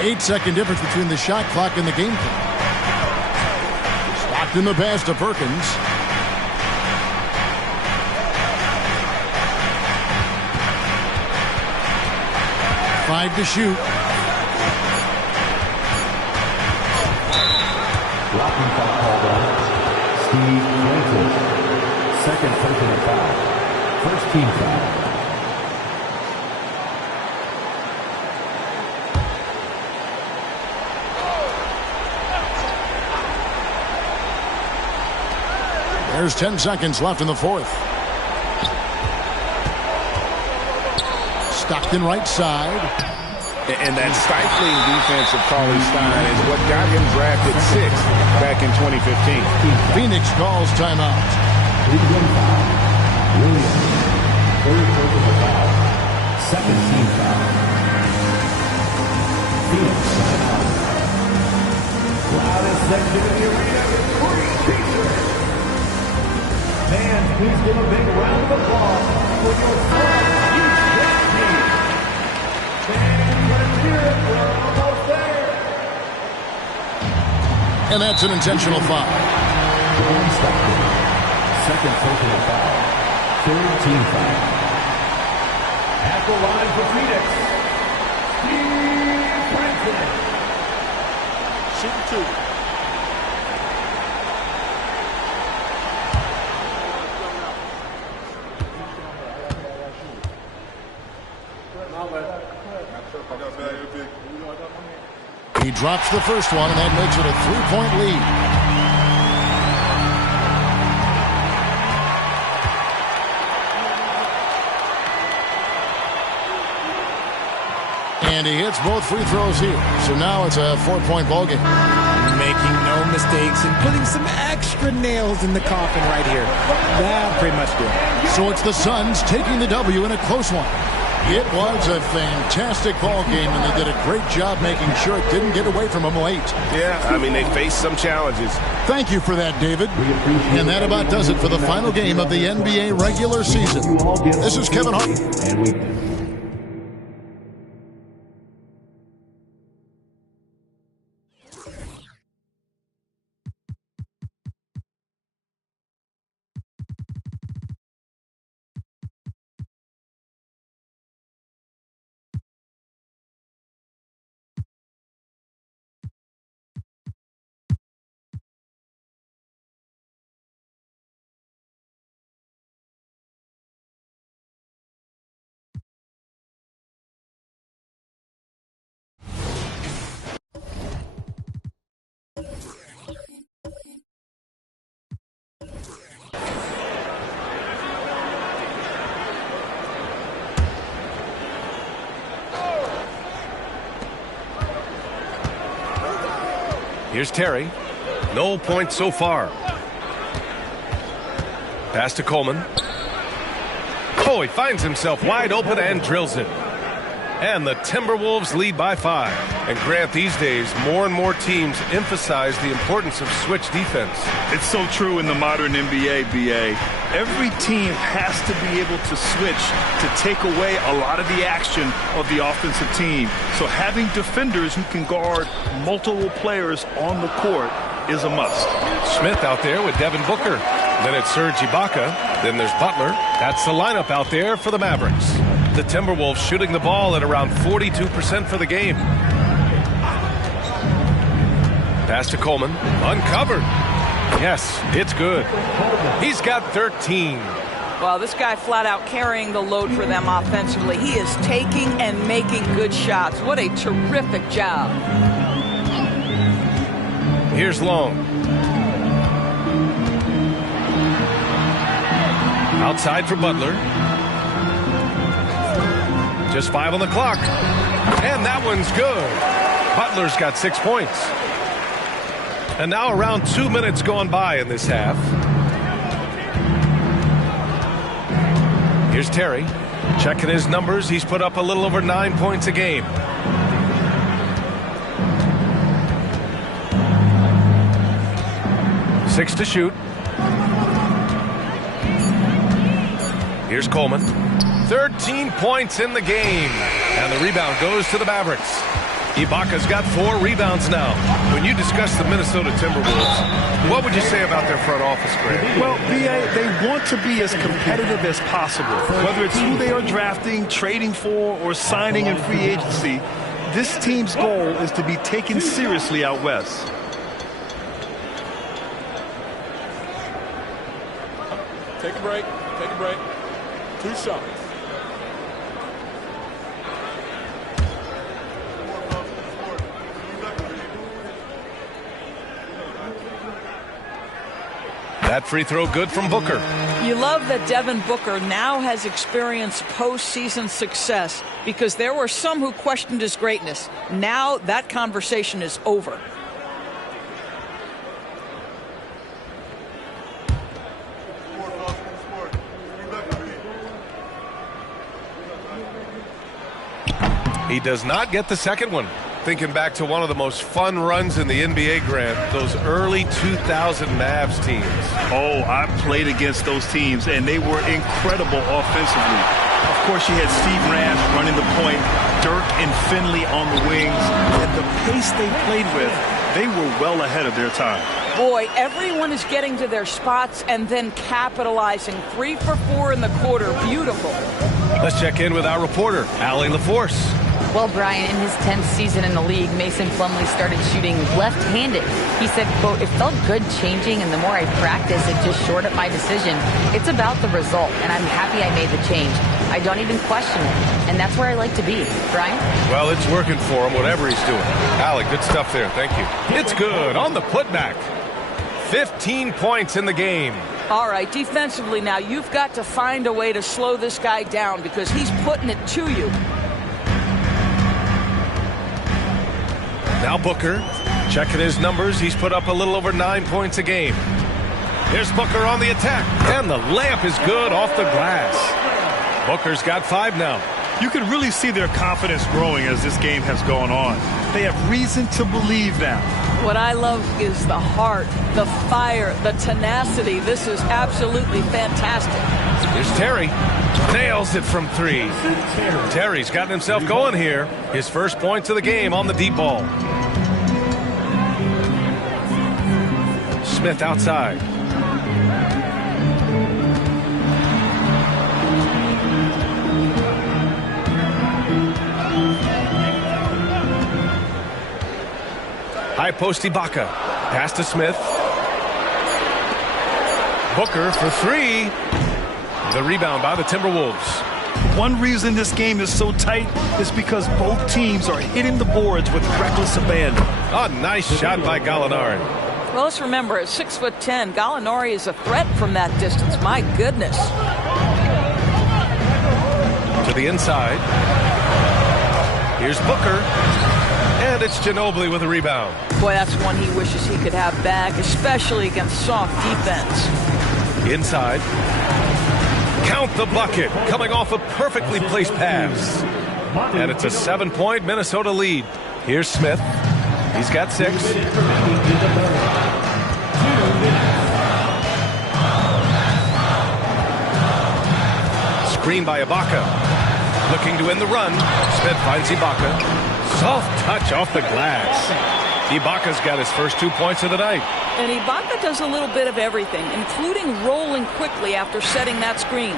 8-second difference between the shot clock and the game clock. Stockton the pass to Perkins. Five to shoot. Blocking foul called on Steve Francis. Second personal foul. First team foul. There's 10 seconds left in the fourth. Stockton right side. And that stifling defense of Cauley Stein is what got him drafted 6th back in 2015. Phoenix calls timeout. Cleveland foul. Williams. Third personal foul. Second team foul. Phoenix timeout. Loudest section of the arena is free t-shirts. Fans, please give a big round of applause for your first UCF team. Fans, let's hear it. We're almost there. And that's an intentional foul. John Stockton. Second personal foul. Third team foul. At the line for Phoenix, Steve Francis. Shooting 2. He drops the first one, and that makes it a 3-point lead. And he hits both free throws here. So now it's a 4-point ball game. Making no mistakes and putting some extra nails in the coffin right here. That pretty much did it. So it's the Suns taking the W in a close one. It was a fantastic ball game, and they did a great job making sure it didn't get away from them late. Yeah, I mean, they faced some challenges. Thank you for that, David. And that about does it for the final game of the NBA regular season. This is Kevin Hart. Here's Terry. No points so far. Pass to Coleman. Oh, he finds himself wide open and drills it. And the Timberwolves lead by 5. And Grant, these days, more and more teams emphasize the importance of switch defense. It's so true in the modern NBA, BA. Every team has to be able to switch to take away a lot of the action of the offensive team. So having defenders who can guard multiple players on the court is a must. Smith out there with Devin Booker. Then it's Serge Ibaka. Then there's Butler. That's the lineup out there for the Mavericks. The Timberwolves shooting the ball at around 42% for the game. Pass to Coleman. Uncovered. Yes, it's good. He's got 13. Well, this guy flat out carrying the load for them offensively. He is taking and making good shots. What a terrific job. Here's Long. Outside for Butler. Just 5 on the clock. And that one's good. Butler's got 6 points. And now around 2 minutes gone by in this half. Here's Terry. Checking his numbers. He's put up a little over 9 points a game. Six to shoot. Here's Coleman. 13 points in the game. And the rebound goes to the Mavericks. Ibaka's got 4 rebounds now. When you discuss the Minnesota Timberwolves, what would you say about their front office, Greg? Well, B.A., they want to be as competitive as possible. Whether it's who they are drafting, trading for, or signing in free agency, this team's goal is to be taken seriously out west. Take a break. Take a break. 2 shots. That free throw good from Booker. You love that Devin Booker now has experienced postseason success because there were some who questioned his greatness. Now that conversation is over. He does not get the second one. Thinking back to one of the most fun runs in the NBA, Grant, those early 2000 Mavs teams. Oh, I played against those teams, and they were incredible offensively. Of course, you had Steve Nash running the point, Dirk and Finley on the wings, and the pace they played with, they were well ahead of their time. Boy, everyone is getting to their spots and then capitalizing. 3 for 4 in the quarter. Beautiful. Let's check in with our reporter, Allie LaForce. Well, Brian, in his 10th season in the league, Mason Plumlee started shooting left-handed. He said, quote, "It felt good changing, and the more I practice, it just shored up my decision. It's about the result, and I'm happy I made the change. I don't even question it, and that's where I like to be." Brian? Well, it's working for him, whatever he's doing. Allie, good stuff there. Thank you. It's good on the putback. 15 points in the game. All right, defensively now, you've got to find a way to slow this guy down because he's putting it to you. Now Booker, checking his numbers. He's put up a little over 9 points a game. Here's Booker on the attack. And the layup is good off the glass. Booker's got 5 now. You can really see their confidence growing as this game has gone on. They have reason to believe now. What I love is the heart, the fire, the tenacity. This is absolutely fantastic. Here's Terry. Nails it from 3. Terry's gotten himself going here. His first points of the game on the deep ball. Smith outside. High post Ibaka. Pass to Smith. Booker for 3. The rebound by the Timberwolves. One reason this game is so tight is because both teams are hitting the boards with reckless abandon. A nice shot by Gallinari. Well, let's remember, at 6'10", Gallinari is a threat from that distance. My goodness. To the inside. Here's Booker. And it's Ginobili with a rebound. Boy, that's one he wishes he could have back, especially against soft defense. Inside. Count the bucket. Coming off a perfectly placed pass. And it's a 7-point Minnesota lead. Here's Smith. He's got 6. Screen by Ibaka. Looking to end the run. Smith finds Ibaka. Soft touch off the glass. Ibaka's got his first 2 points of the night. And Ibaka does a little bit of everything, including rolling quickly after setting that screen.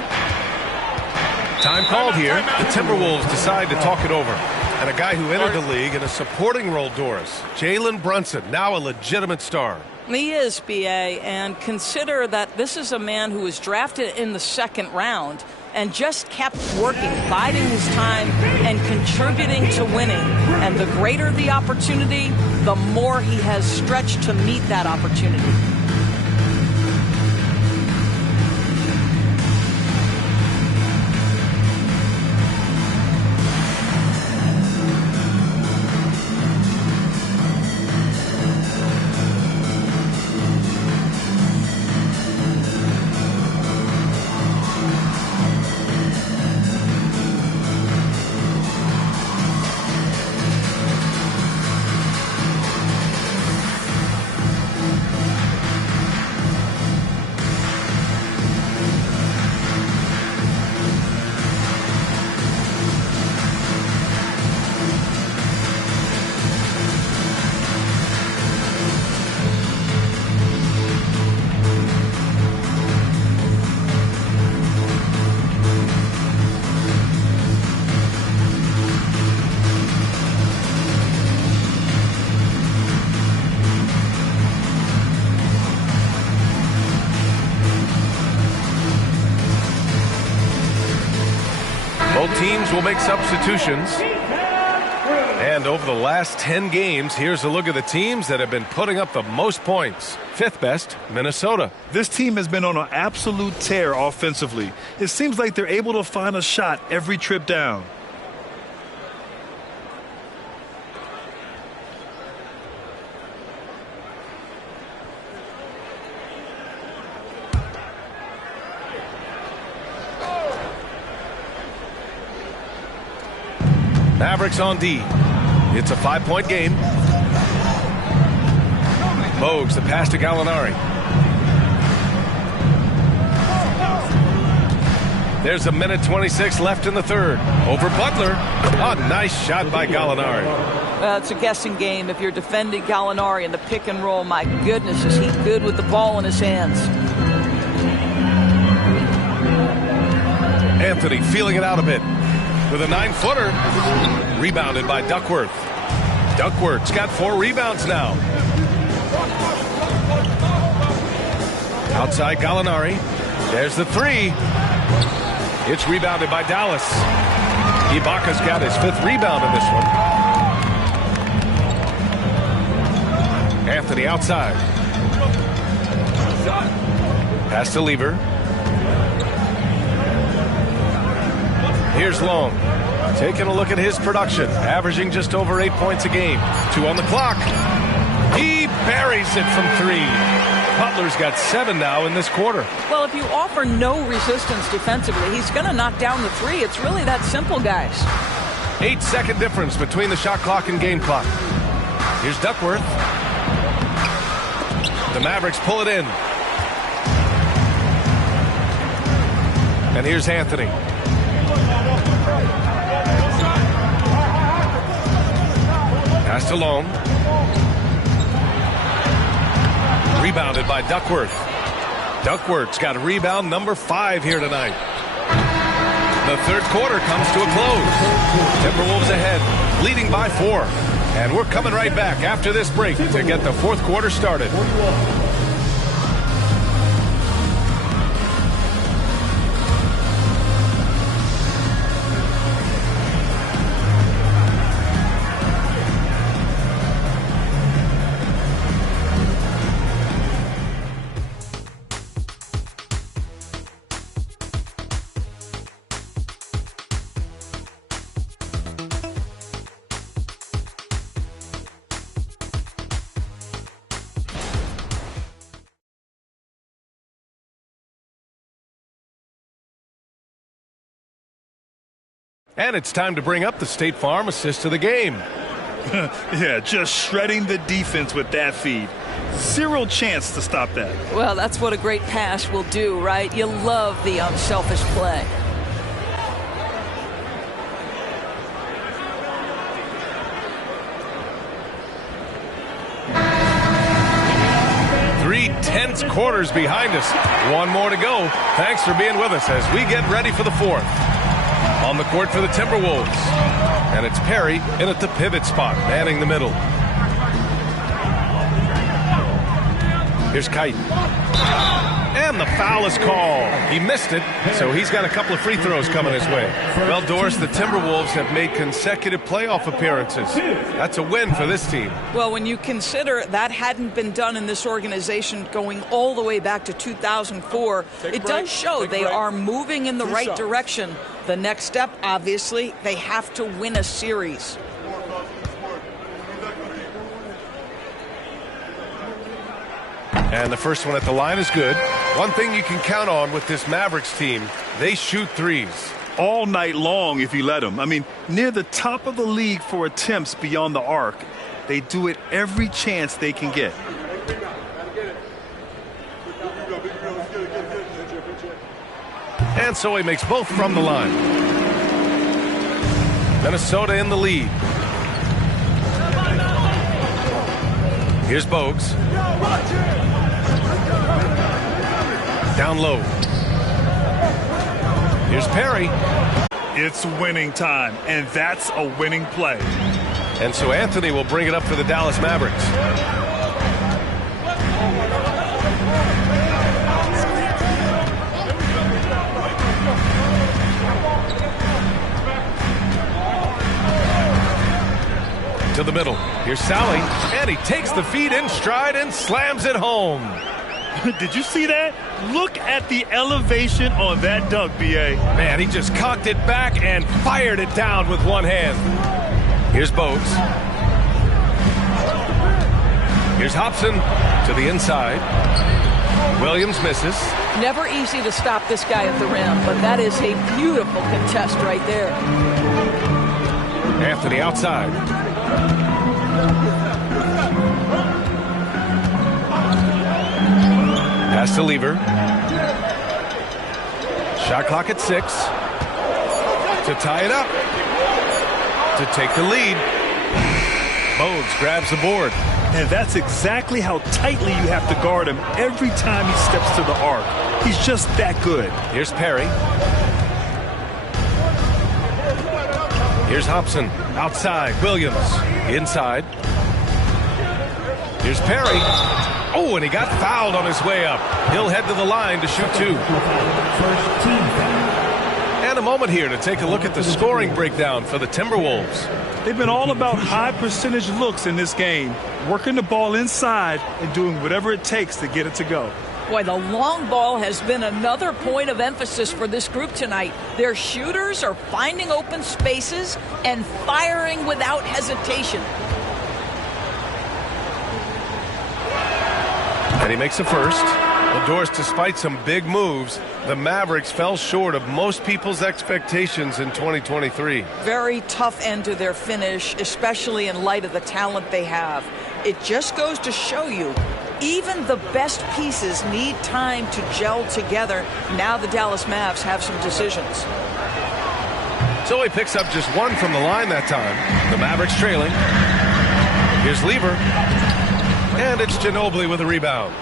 Time called here. The Timberwolves decide to talk it over. And a guy who entered the league in a supporting role, Doris. Jalen Brunson, now a legitimate star. He is, B.A., and consider that this is a man who was drafted in the second round and just kept working, biding his time, and contributing to winning. And the greater the opportunity, the more he has stretched to meet that opportunity. Both teams will make substitutions. And over the last 10 games, here's a look at the teams that have been putting up the most points. Fifth best, Minnesota. This team has been on an absolute tear offensively. It seems like they're able to find a shot every trip down. Mavericks on D. It's a 5-point game. Bogues, the pass to Gallinari. There's 1:26 left in the third. Over Butler. A nice shot by Gallinari. It's a guessing game if you're defending Gallinari in the pick and roll. My goodness, is he good with the ball in his hands. Anthony feeling it out a bit. With a 9-footer, rebounded by Duckworth. Duckworth's got 4 rebounds now. Outside Gallinari. There's the 3. It's rebounded by Dallas. Ibaka's got his 5th rebound in this one. Anthony outside. Pass to Lever. Here's Long, taking a look at his production, averaging just over 8 points a game. 2 on the clock. He buries it from 3. Butler's got 7 now in this quarter. Well, if you offer no resistance defensively, he's going to knock down the 3. It's really that simple, guys. 8-second difference between the shot clock and game clock. Here's Duckworth. The Mavericks pull it in. And here's Anthony. Pass to Long. Rebounded by Duckworth. Duckworth's got rebound number 5 here tonight. The third quarter comes to a close. Timberwolves ahead, leading by 4. And we're coming right back after this break to get the fourth quarter started. And it's time to bring up the State Farm assist to the game. Yeah, just shredding the defense with that feed. 0 chance to stop that. Well, that's what a great pass will do, right? You love the unselfish play. intense quarters behind us. One more to go. Thanks for being with us as we get ready for the fourth. On the court for the Timberwolves. And it's Perry in at the pivot spot, manning the middle. Here's Kite. And the foul is called. He missed it, so he's got a couple of free throws coming his way. Well, Doris, the Timberwolves have made consecutive playoff appearances. That's a win for this team. Well, when you consider that hadn't been done in this organization going all the way back to 2004, it does show they are moving in the right direction. The next step, obviously, they have to win a series. And the first one at the line is good. One thing you can count on with this Mavericks team, they shoot threes. All night long if you let them. I mean, near the top of the league for attempts beyond the arc. They do it every chance they can get. And so he makes both from the line. Minnesota in the lead. Here's Bogues. Down low. Here's Perry. It's winning time, and that's a winning play. And so Anthony will bring it up for the Dallas Mavericks. To the middle. Here's Sally, and he takes the feed in stride and slams it home. Did you see that? Look at the elevation on that dunk, B.A. Man, he just cocked it back and fired it down with one hand. Here's Bogues. Here's Hobson to the inside. Williams misses. Never easy to stop this guy at the rim, but that is a beautiful contest right there. Anthony outside. Pass to Lever. Shot clock at 6. To tie it up. To take the lead. Bogues grabs the board. And that's exactly how tightly you have to guard him every time he steps to the arc. He's just that good. Here's Perry. Here's Hobson. Outside. Williams. Inside. Here's Perry. Oh, and he got fouled on his way up. He'll head to the line to shoot 2. And a moment here to take a look at the scoring breakdown for the Timberwolves. They've been all about high percentage looks in this game, working the ball inside and doing whatever it takes to get it to go. Boy, the long ball has been another point of emphasis for this group tonight. Their shooters are finding open spaces and firing without hesitation. And he makes the first. Well, Doris, despite some big moves, the Mavericks fell short of most people's expectations in 2023. Very tough end to their finish, especially in light of the talent they have. It just goes to show you, even the best pieces need time to gel together. Now the Dallas Mavs have some decisions. So he picks up just 1 from the line that time. The Mavericks trailing. Here's Lever. And it's Ginobili with a rebound.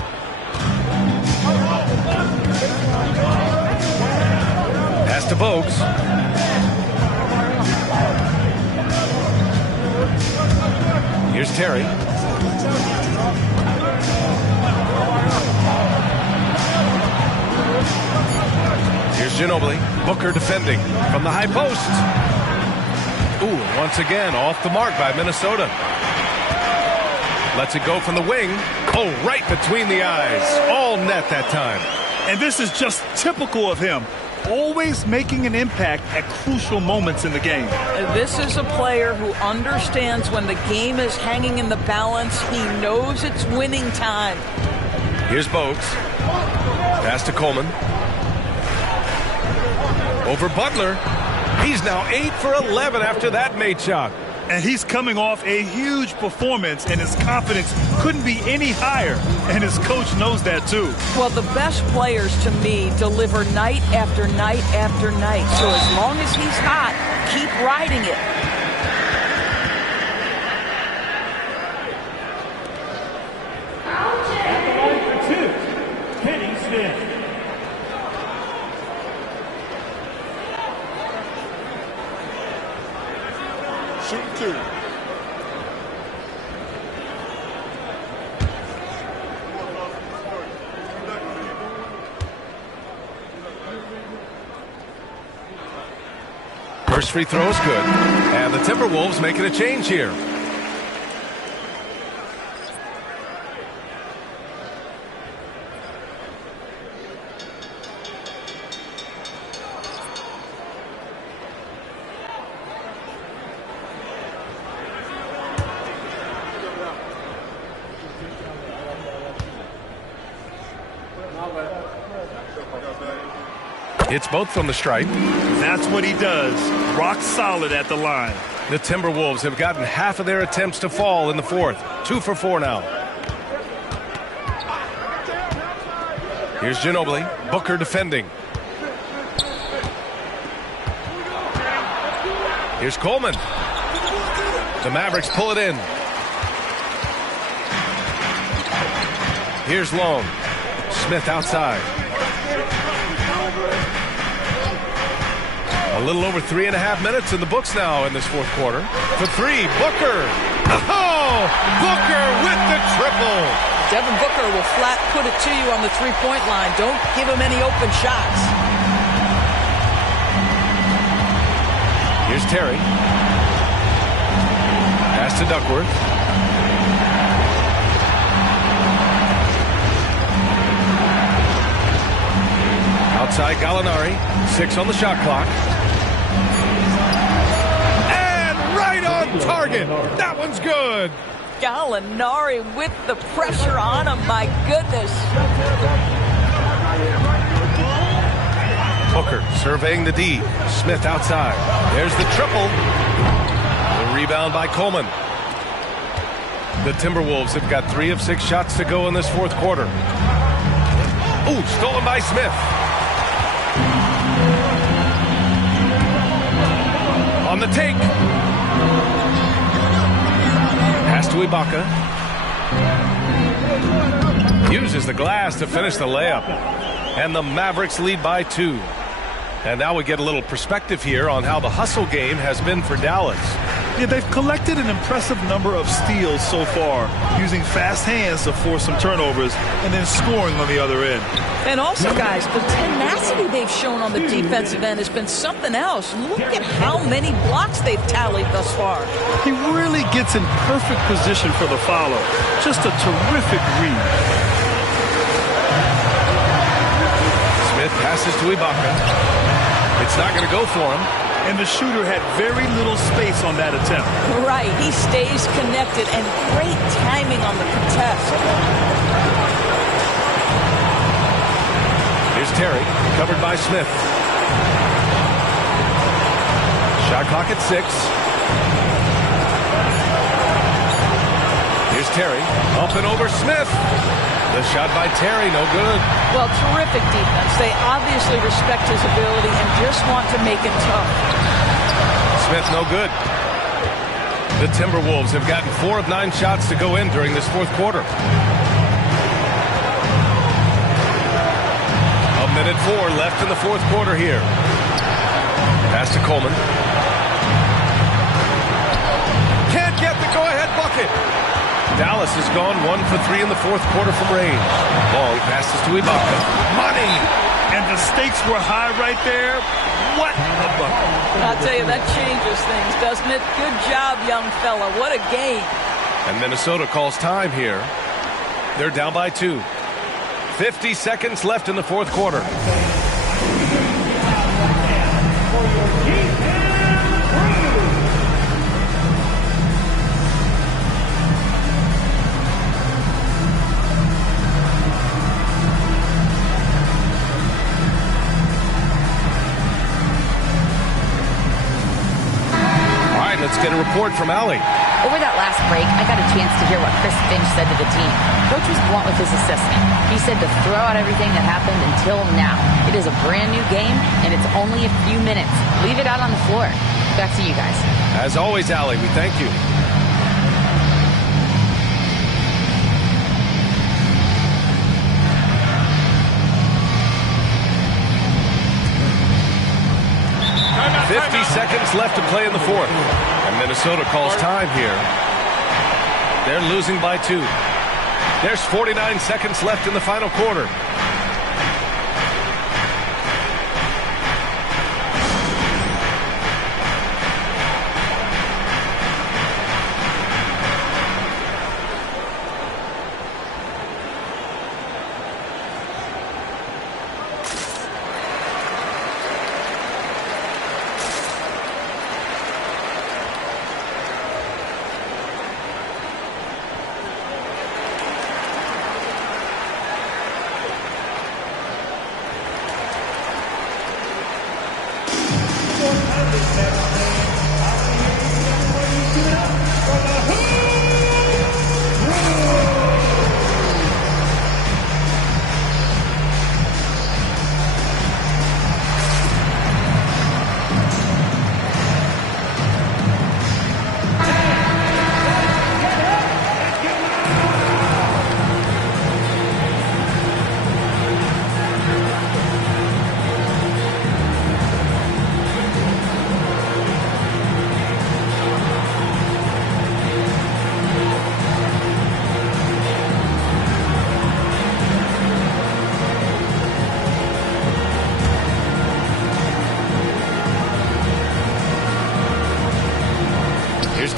Pass to Bogues. Here's Terry. Here's Ginobili. Booker defending from the high post. Ooh, once again off the mark by Minnesota. Lets it go from the wing. Oh, right between the eyes. All net that time. And this is just typical of him. Always making an impact at crucial moments in the game. This is a player who understands when the game is hanging in the balance. He knows it's winning time. Here's Bogues. Pass to Coleman. Over Butler. He's now 8 for 11 after that made shot. And he's coming off a huge performance, and his confidence couldn't be any higher. And his coach knows that, too. Well, the best players, to me, deliver night after night after night. So as long as he's hot, keep riding it. At the line for 2, First free throw is good. And the Timberwolves making a change here. It's both from the stripe. That's what he does. Rock solid at the line. The Timberwolves have gotten half of their attempts to fall in the fourth. 2 for 4 now. Here's Ginobili. Booker defending. Here's Coleman. The Mavericks pull it in. Here's Long. Smith outside. A little over 3.5 minutes in the books now in this fourth quarter. For 3, Booker. Oh, Booker with the triple. Devin Booker will flat put it to you on the three-point line. Don't give him any open shots. Here's Terry. Pass to Duckworth. Outside Gallinari. 6 on the shot clock. Target. That one's good. Gallinari with the pressure on him. My goodness. Booker surveying the D. Smith outside. There's the triple. The rebound by Coleman. The Timberwolves have got 3 of 6 shots to go in this fourth quarter. Ooh, stolen by Smith. On the take. Pass to Ibaka. Uses the glass to finish the layup. And the Mavericks lead by 2. And now we get a little perspective here on how the hustle game has been for Dallas. Yeah, they've collected an impressive number of steals so far, using fast hands to force some turnovers and then scoring on the other end. And also, guys, the tenacity they've shown on the defensive end has been something else. Look at how many blocks they've tallied thus far. He really gets in perfect position for the follow. Just a terrific read. Smith passes to Ibaka. It's not going to go for him. And the shooter had very little space on that attempt. Right. He stays connected and great timing on the contest. Here's Terry, covered by Smith. Shot clock at 6. Here's Terry, up and over Smith. The shot by Terry, no good. Well, terrific defense. They obviously respect his ability and just want to make it tough. Smith, no good. The Timberwolves have gotten 4 of 9 shots to go in during this fourth quarter. A minute 4 left in the fourth quarter here. Pass to Coleman. Can't get the go-ahead bucket. Dallas has gone 1 for 3 in the fourth quarter from range. Long passes to Ibaka. Money! And the stakes were high right there. What a bucket. I'll tell you, that changes things, doesn't it? Good job, young fella. What a game. And Minnesota calls time here. They're down by 2. 50 seconds left in the fourth quarter. Let's get a report from Allie. Over that last break, I got a chance to hear what Chris Finch said to the team. Coach was blunt with his assistant. He said to throw out everything that happened until now. It is a brand new game, and it's only a few minutes. Leave it out on the floor. Back to you guys. As always, Allie, we thank you. .50 seconds left to play in the fourth. And Minnesota calls time here. They're losing by 2. There's 49 seconds left in the final quarter.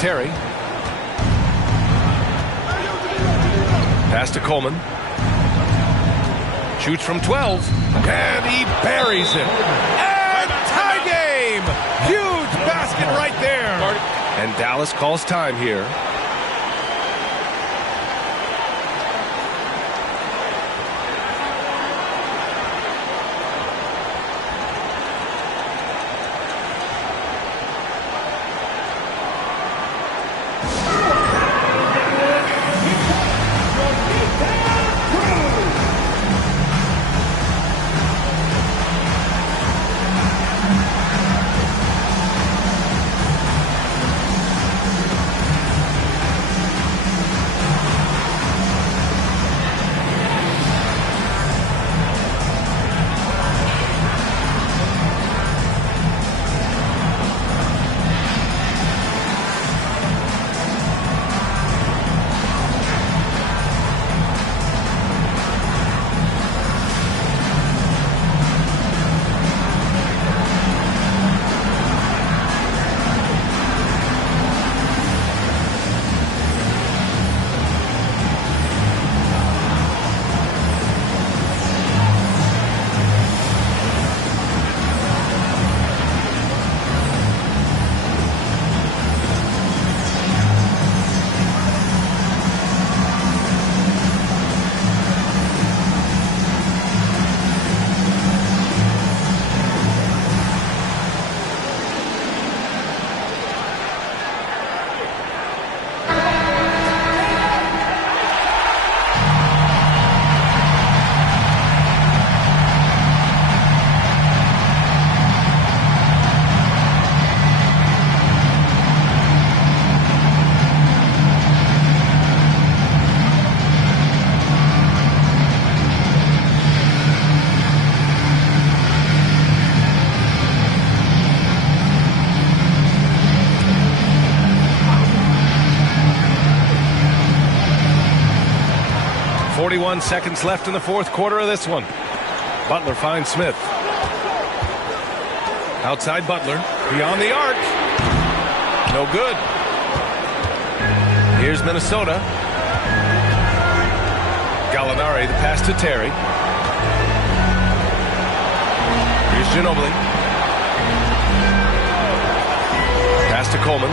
Terry. Pass to Coleman. Shoots from 12. And he buries it. And tie game! Huge basket right there. And Dallas calls time here. Seconds left in the fourth quarter of this one. Butler finds Smith. Outside Butler. Beyond the arc. No good. Here's Minnesota. Gallinari, the pass to Terry. Here's Ginobili. Pass to Coleman.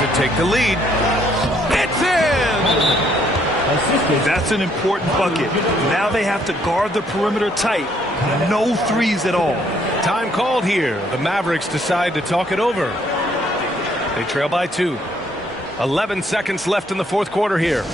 To take the lead. It's in! That's an important bucket. Now they have to guard the perimeter tight. No threes at all. Time called here. The Mavericks decide to talk it over. They trail by 2. 11 seconds left in the fourth quarter here.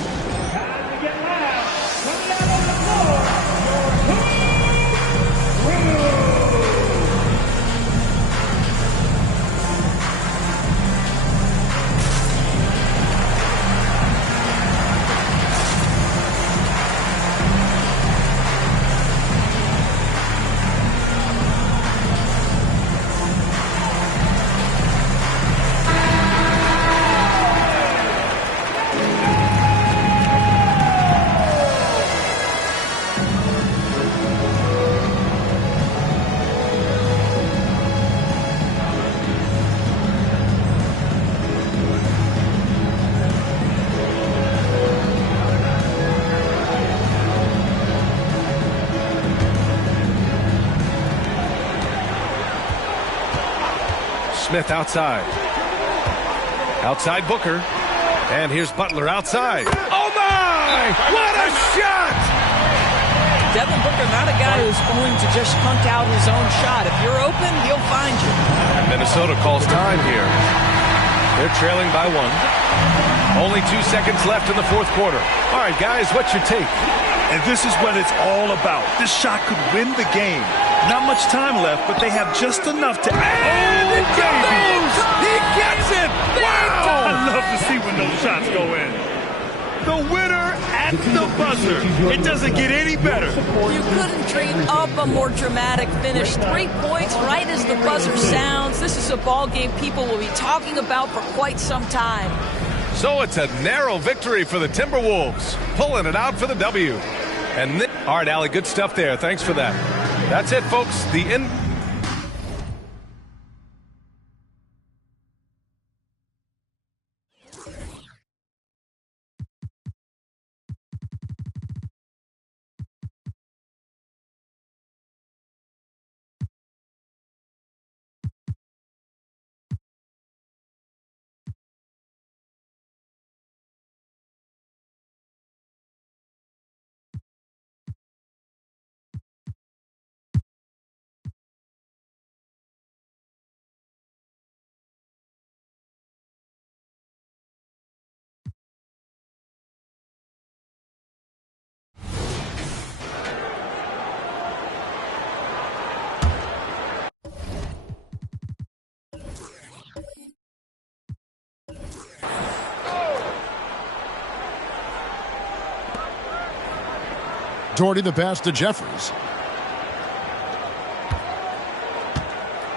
Smith outside. Outside Booker. And here's Butler outside. Oh my! What a shot! Devin Booker, not a guy who's going to just hunt out his own shot. If you're open, he'll find you. And Minnesota calls time here. They're trailing by 1. Only 2 seconds left in the fourth quarter. All right, guys, what's your take? And this is what it's all about. This shot could win the game. Not much time left, but they have just enough to... And it goes! He gets it! Wow! I love to see when those shots go in. The winner at the buzzer. It doesn't get any better. You couldn't dream up a more dramatic finish. 3 points right as the buzzer sounds. This is a ball game people will be talking about for quite some time. So it's a narrow victory for the Timberwolves, pulling it out for the W. And all right, Allie, good stuff there. Thanks for that. That's it, folks. The Doherty the pass to Jeffries.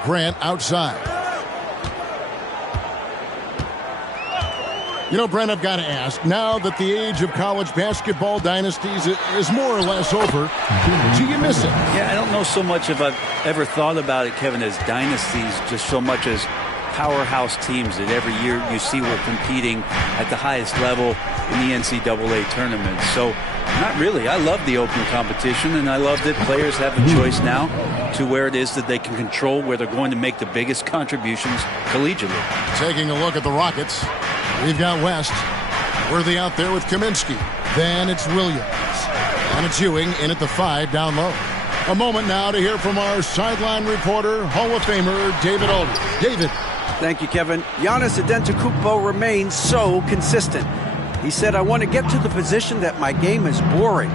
Grant outside. You know, Brent, I've got to ask, now that the age of college basketball dynasties is more or less over, do you miss it? Yeah, I don't know so much if I've ever thought about it, Kevin, as dynasties, just so much as powerhouse teams that every year you see we're competing at the highest level in the NCAA tournament. So, not really. I love the open competition, and I love that players have a choice now to where it is that they can control where they're going to make the biggest contributions collegiately. Taking a look at the Rockets, we've got West. Worthy out there with Kaminsky. Then it's Williams. And it's Ewing in at the 5 down low. A moment now to hear from our sideline reporter, Hall of Famer David Aldridge. David. Thank you, Kevin. Giannis Antetokounmpo remains so consistent. He said, I want to get to the position that my game is boring.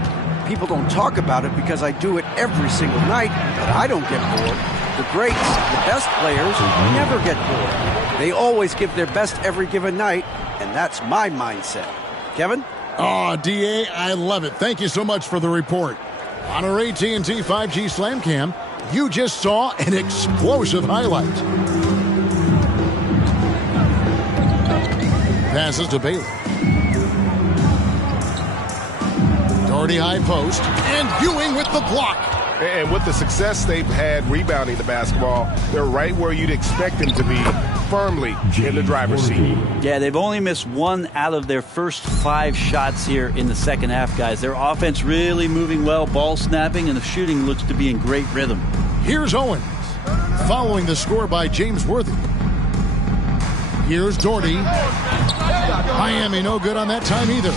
People don't talk about it because I do it every single night, but I don't get bored. The greats, the best players, never get bored. They always give their best every given night, and that's my mindset. Kevin? Oh, D.A., I love it. Thank you so much for the report. On our AT&T 5G Slam Cam, you just saw an explosive highlight. Passes to Bailey. Doherty high post, and Ewing with the block. And with the success they've had rebounding the basketball, they're right where you'd expect them to be, firmly in the driver's seat. Yeah, they've only missed 1 out of their first 5 shots here in the second half, guys. Their offense really moving well, ball snapping, and the shooting looks to be in great rhythm. Here's Owens, following the score by James Worthy. Here's Doherty. Miami no good on that time either.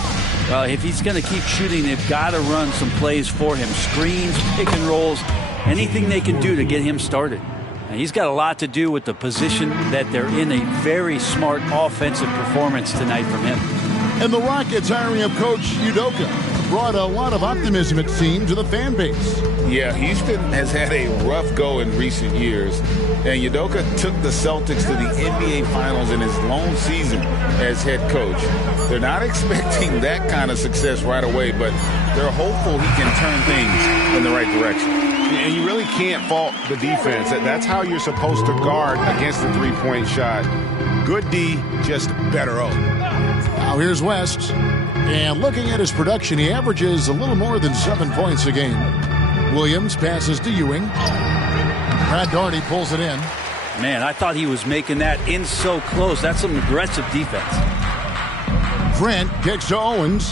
Well, if he's going to keep shooting, they've got to run some plays for him. Screens, pick and rolls, anything they can do to get him started. And he's got a lot to do with the position that they're in. A very smart offensive performance tonight from him. And the Rockets hiring of Coach Udoka brought a lot of optimism, it seemed, to the fan base. Yeah, Houston has had a rough go in recent years, and Udoka took the Celtics to the NBA Finals in his lone season as head coach. They're not expecting that kind of success right away, but they're hopeful he can turn things in the right direction. And you really can't fault the defense. That's how you're supposed to guard against the three-point shot. Good D, just better O. Now here's West. And looking at his production, he averages a little more than 7 points a game. Williams passes to Ewing. Brad Doherty pulls it in. Man, I thought he was making that in so close. That's some aggressive defense. Grant kicks to Owens.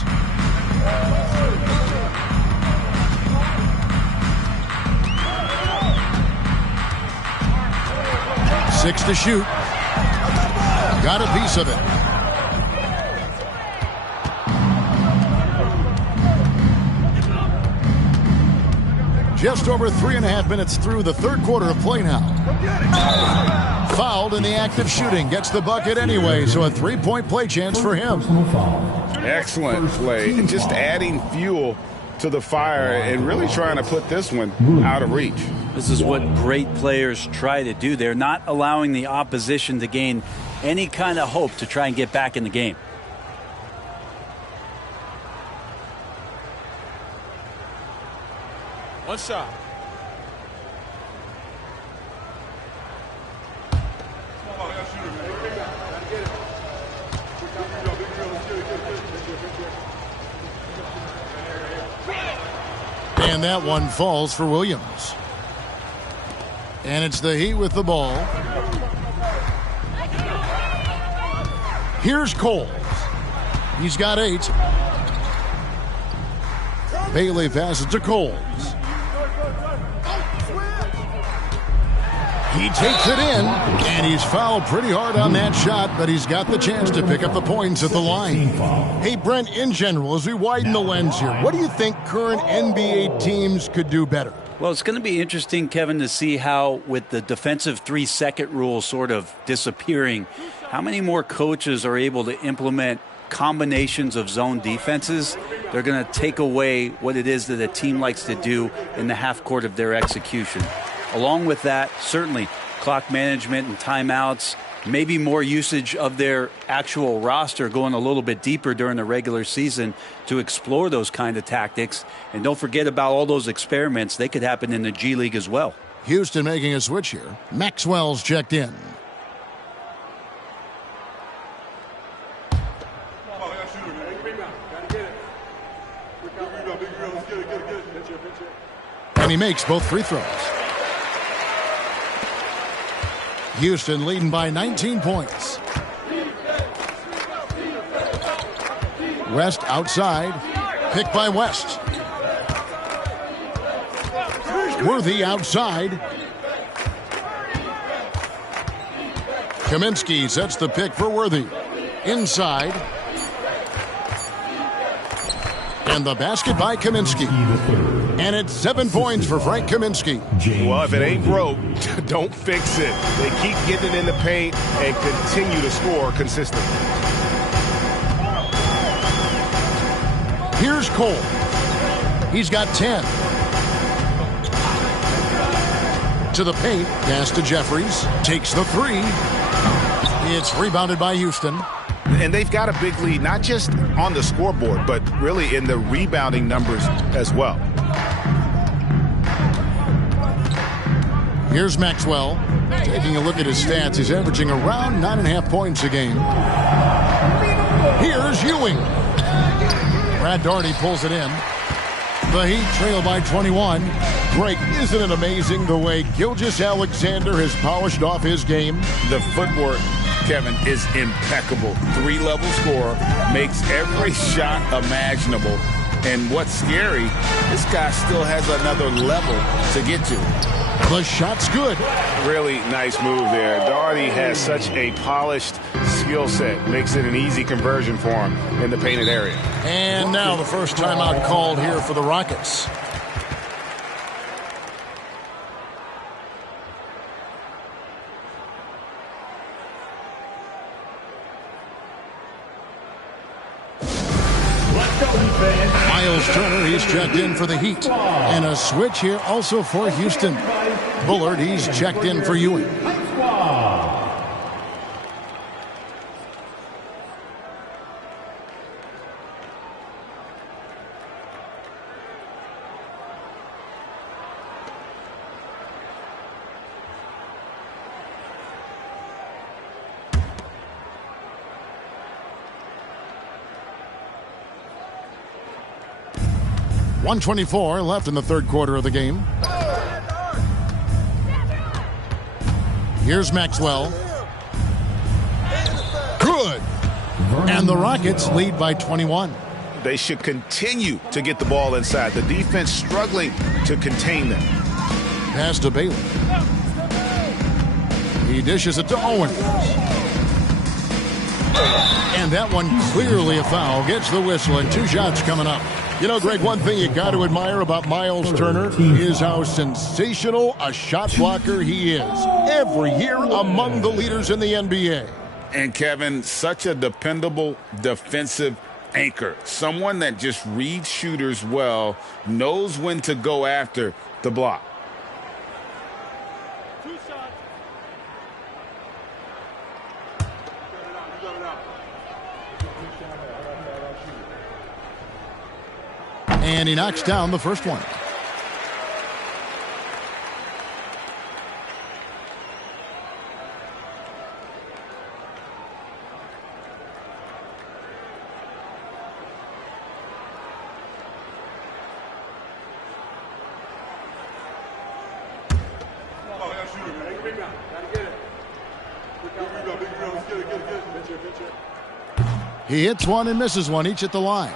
Six to shoot. Got a piece of it. Just over 3.5 minutes through the third quarter of play now. Fouled in the act of shooting. Gets the bucket anyway, so a 3-point play chance for him. Excellent play. And just adding fuel to the fire and really trying to put this one out of reach. This is what great players try to do. They're not allowing the opposition to gain any kind of hope to try and get back in the game. One shot. And that one falls for Williams. And it's the Heat with the ball. Here's Cole. He's got 8. Bailey passes to Coles. He takes it in, and he's fouled pretty hard on that shot, but he's got the chance to pick up the points at the line. Hey, Brent, in general, as we widen the lens here, what do you think current NBA teams could do better? Well, it's going to be interesting, Kevin, to see how, with the defensive 3-second rule sort of disappearing, how many more coaches are able to implement combinations of zone defenses. They're going to take away what it is that a team likes to do in the half court of their execution. Along with that, certainly clock management and timeouts, maybe more usage of their actual roster, going a little bit deeper during the regular season to explore those kind of tactics. And don't forget about all those experiments. They could happen in the G League as well. Houston making a switch here. Maxwell's checked in. And he makes both free throws. Houston leading by 19 points. West outside. Picked by West. Worthy outside. Kaminsky sets the pick for Worthy. Inside. And the basket by Kaminsky. And it's 7 points for Frank Kaminsky. Well, if it ain't broke, don't fix it. They keep getting it in the paint and continue to score consistently. Here's Cole. He's got 10. To the paint. Pass to Jeffries. Takes the three. It's rebounded by Houston. And they've got a big lead, not just on the scoreboard, but really in the rebounding numbers as well. Here's Maxwell. Taking a look at his stats, he's averaging around 9.5 points a game. Here's Ewing. Brad Daugherty pulls it in. The Heat trail by 21. Greg, isn't it amazing the way Gilgeous-Alexander has polished off his game? The footwork, Kevin, is impeccable. 3-level scorer, makes every shot imaginable. And what's scary, this guy still has another level to get to. The shot's good. Really nice move there. Daugherty has such a polished skill set. Makes it an easy conversion for him in the painted area. And now the first timeout called here for the Rockets. Miles Turner, he's checked in for the Heat. And a switch here also for Houston. Bullard, he's checked in for Ewing. .124 left in the third quarter of the game. Here's Maxwell. Good. And the Rockets lead by 21. They should continue to get the ball inside. The defense struggling to contain them. Pass to Bailey. He dishes it to Owens. And that one clearly a foul. Gets the whistle and 2 shots coming up. You know, Greg, one thing you got to admire about Miles Turner is how sensational a shot blocker he is. Every year among the leaders in the NBA. And, Kevin, such a dependable defensive anchor. Someone that just reads shooters well, knows when to go after the block. And he knocks down the first one. He hits one and misses one, each at the line.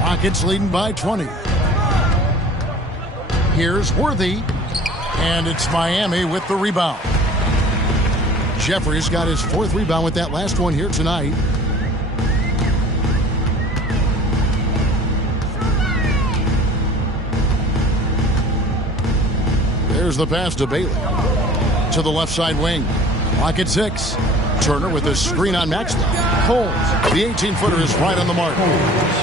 Rockets leading by 20. Here's Worthy, and it's Miami with the rebound. Jeffries got his 4th rebound with that last one here tonight. There's the pass to Bailey. To the left side wing. Rocket 6. Turner with a screen on Maxwell. Coles, the 18-footer, is right on the mark.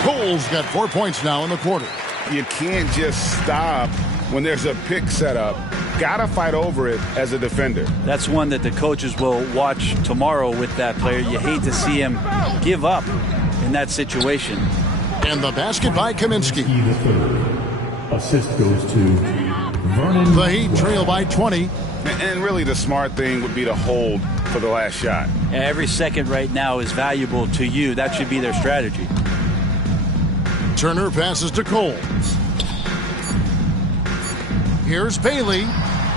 Coles got 4 points now in the quarter. You can't just stop when there's a pick set up got to fight over it as a defender. That's one that the coaches will watch tomorrow with that player. You hate to see him give up in that situation. And the basket by Kaminsky. Assist goes to Vernon. The Heat trail by 20. And really the smart thing would be to hold for the last shot. Every second right now is valuable to you. That should be their strategy. Turner passes to Cole. Here's Bailey.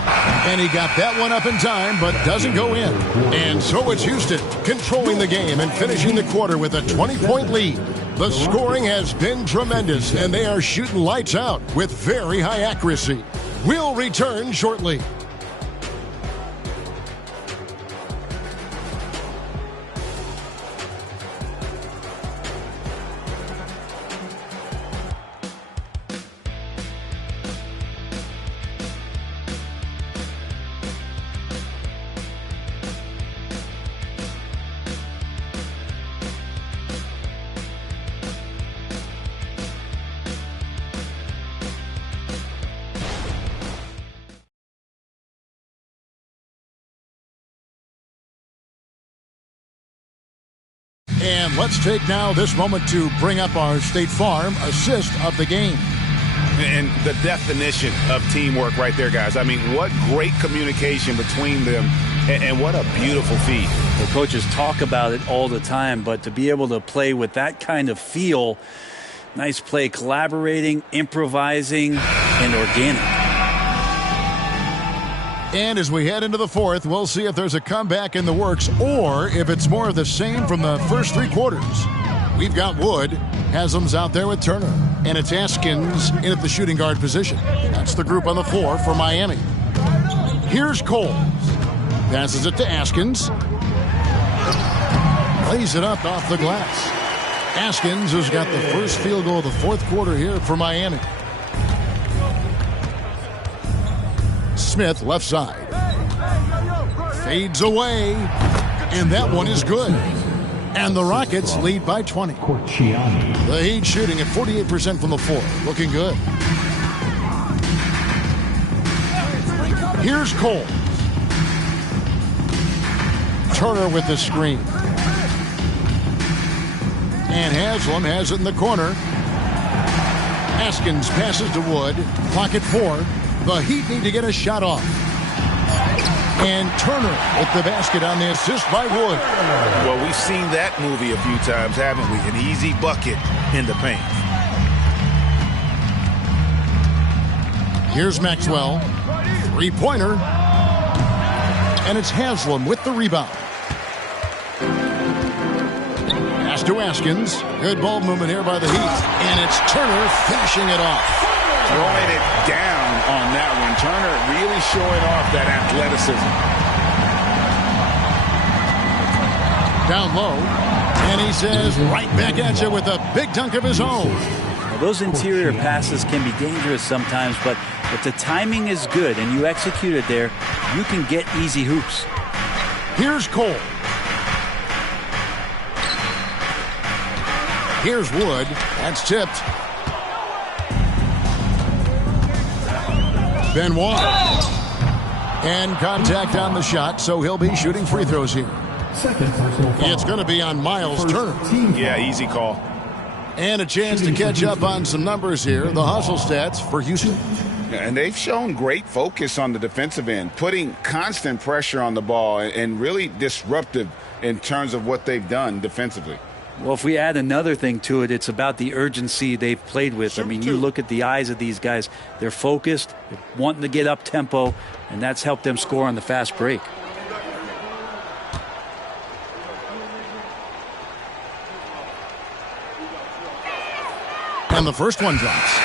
And he got that one up in time, but doesn't go in. And so it's Houston controlling the game and finishing the quarter with a 20-point lead. The scoring has been tremendous, and they are shooting lights out with very high accuracy. We'll return shortly. And let's take now this moment to bring up our State Farm assist of the game. And the definition of teamwork right there, guys. I mean, what great communication between them, and what a beautiful feed. The coaches talk about it all the time, but to be able to play with that kind of feel, nice play, collaborating, improvising, and organic. And as we head into the fourth, we'll see if there's a comeback in the works or if it's more of the same from the first three quarters. We've got Wood. Haslam's out there with Turner. And it's Askins in at the shooting guard position. That's the group on the floor for Miami. Here's Cole. Passes it to Askins. Lays it up off the glass. Askins has got the first field goal of the fourth quarter here for Miami. Smith left side. Fades away. And that one is good. And the Rockets lead by 20. The Heat shooting at 48% from the floor. Looking good. Here's Cole. Turner with the screen. And Haslam has it in the corner. Askins passes to Wood. Clock at 4. The Heat need to get a shot off. And Turner with the basket on the assist by Wood. Well, we've seen that movie a few times, haven't we? An easy bucket in the paint. Here's Maxwell. Three-pointer. And it's Haslam with the rebound. Pass to Askins. Good ball movement here by the Heat. And it's Turner finishing it off. Throwing it down on that one. Turner really showing off that athleticism. Down low. And he says, right back at you with a big dunk of his own. Now, those interior passes can be dangerous sometimes, but if the timing is good and you execute it there, you can get easy hoops. Here's Cole. Here's Wood. That's tipped. Benoit. And contact on the shot, so he'll be shooting free throws here. It's going to be on Miles Turner. Yeah, easy call. And a chance to catch up on some numbers here. The hustle stats for Houston. And they've shown great focus on the defensive end, putting constant pressure on the ball and really disruptive in terms of what they've done defensively. Well, if we add another thing to it, it's about the urgency they've played with. I mean, you look at the eyes of these guys. They're focused, they're wanting to get up tempo, and that's helped them score on the fast break. And the first one drops.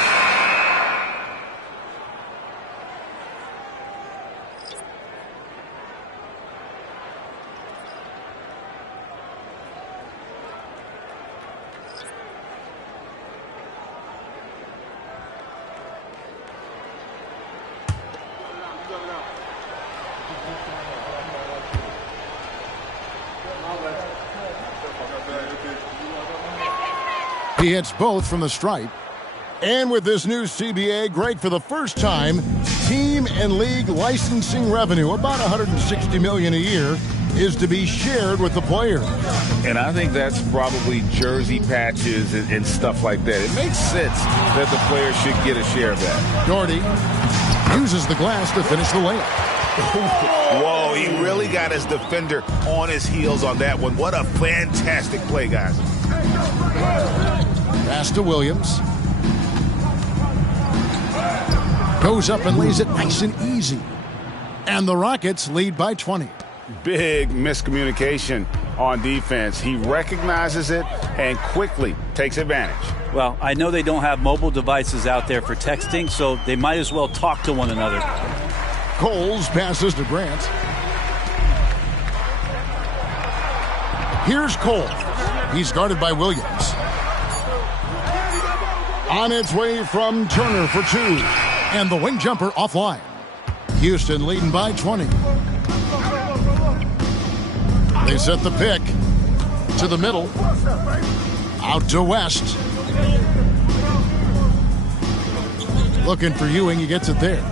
He hits both from the stripe. And with this new CBA, Greg, for the first time, team and league licensing revenue, about $160 million a year, is to be shared with the players. And I think that's probably jersey patches and stuff like that. It makes sense that the players should get a share of that. Doherty uses the glass to finish the layup. Whoa, he really got his defender on his heels on that one. What a fantastic play, guys. Pass to Williams. Goes up and lays it nice and easy. And the Rockets lead by 20. Big miscommunication on defense. He recognizes it and quickly takes advantage. Well, I know they don't have mobile devices out there for texting, so they might as well talk to one another. Coles passes to Grant. Here's Cole. He's guarded by Williams. On its way from Turner for two. And the wing jumper offline. Houston leading by 20. They set the pick to the middle. Out to West. Looking for Ewing. He gets it there.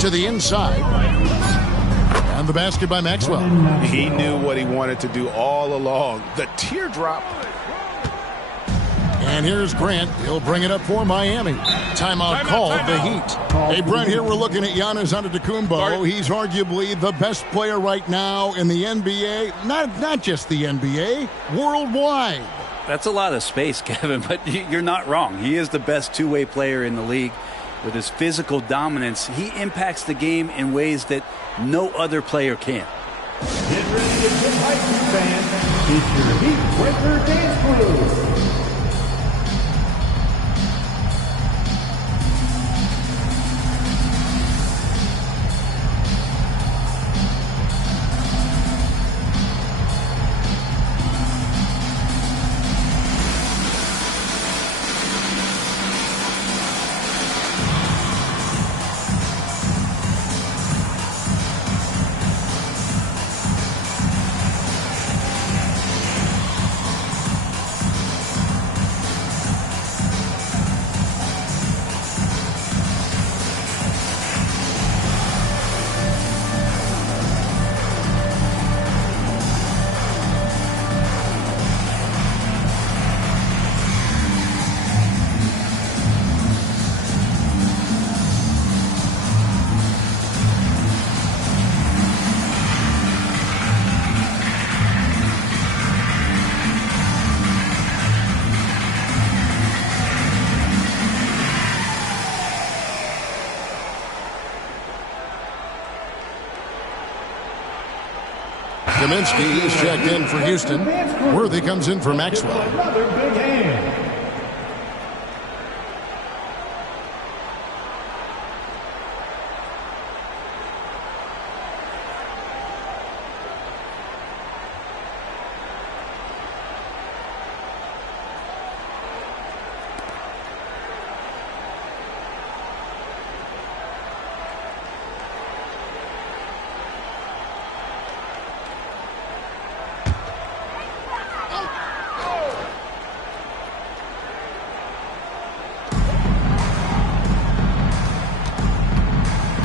To the inside. And the basket by Maxwell. He knew what he wanted to do all along. The teardrop. And here's Grant. He'll bring it up for Miami. Timeout called the Heat. Hey, Brent, here we're looking at Giannis Antetokounmpo. He's arguably the best player right now in the NBA. Not just the NBA, worldwide. That's a lot of space, Kevin, but you're not wrong. He is the best two-way player in the league. With his physical dominance, he impacts the game in ways that no other player can. Get ready to get hyped, fans. It's your Heat Breaker Dance Crew. Kaminsky is checked in for Houston. Worthy comes in for Maxwell. Another big hand.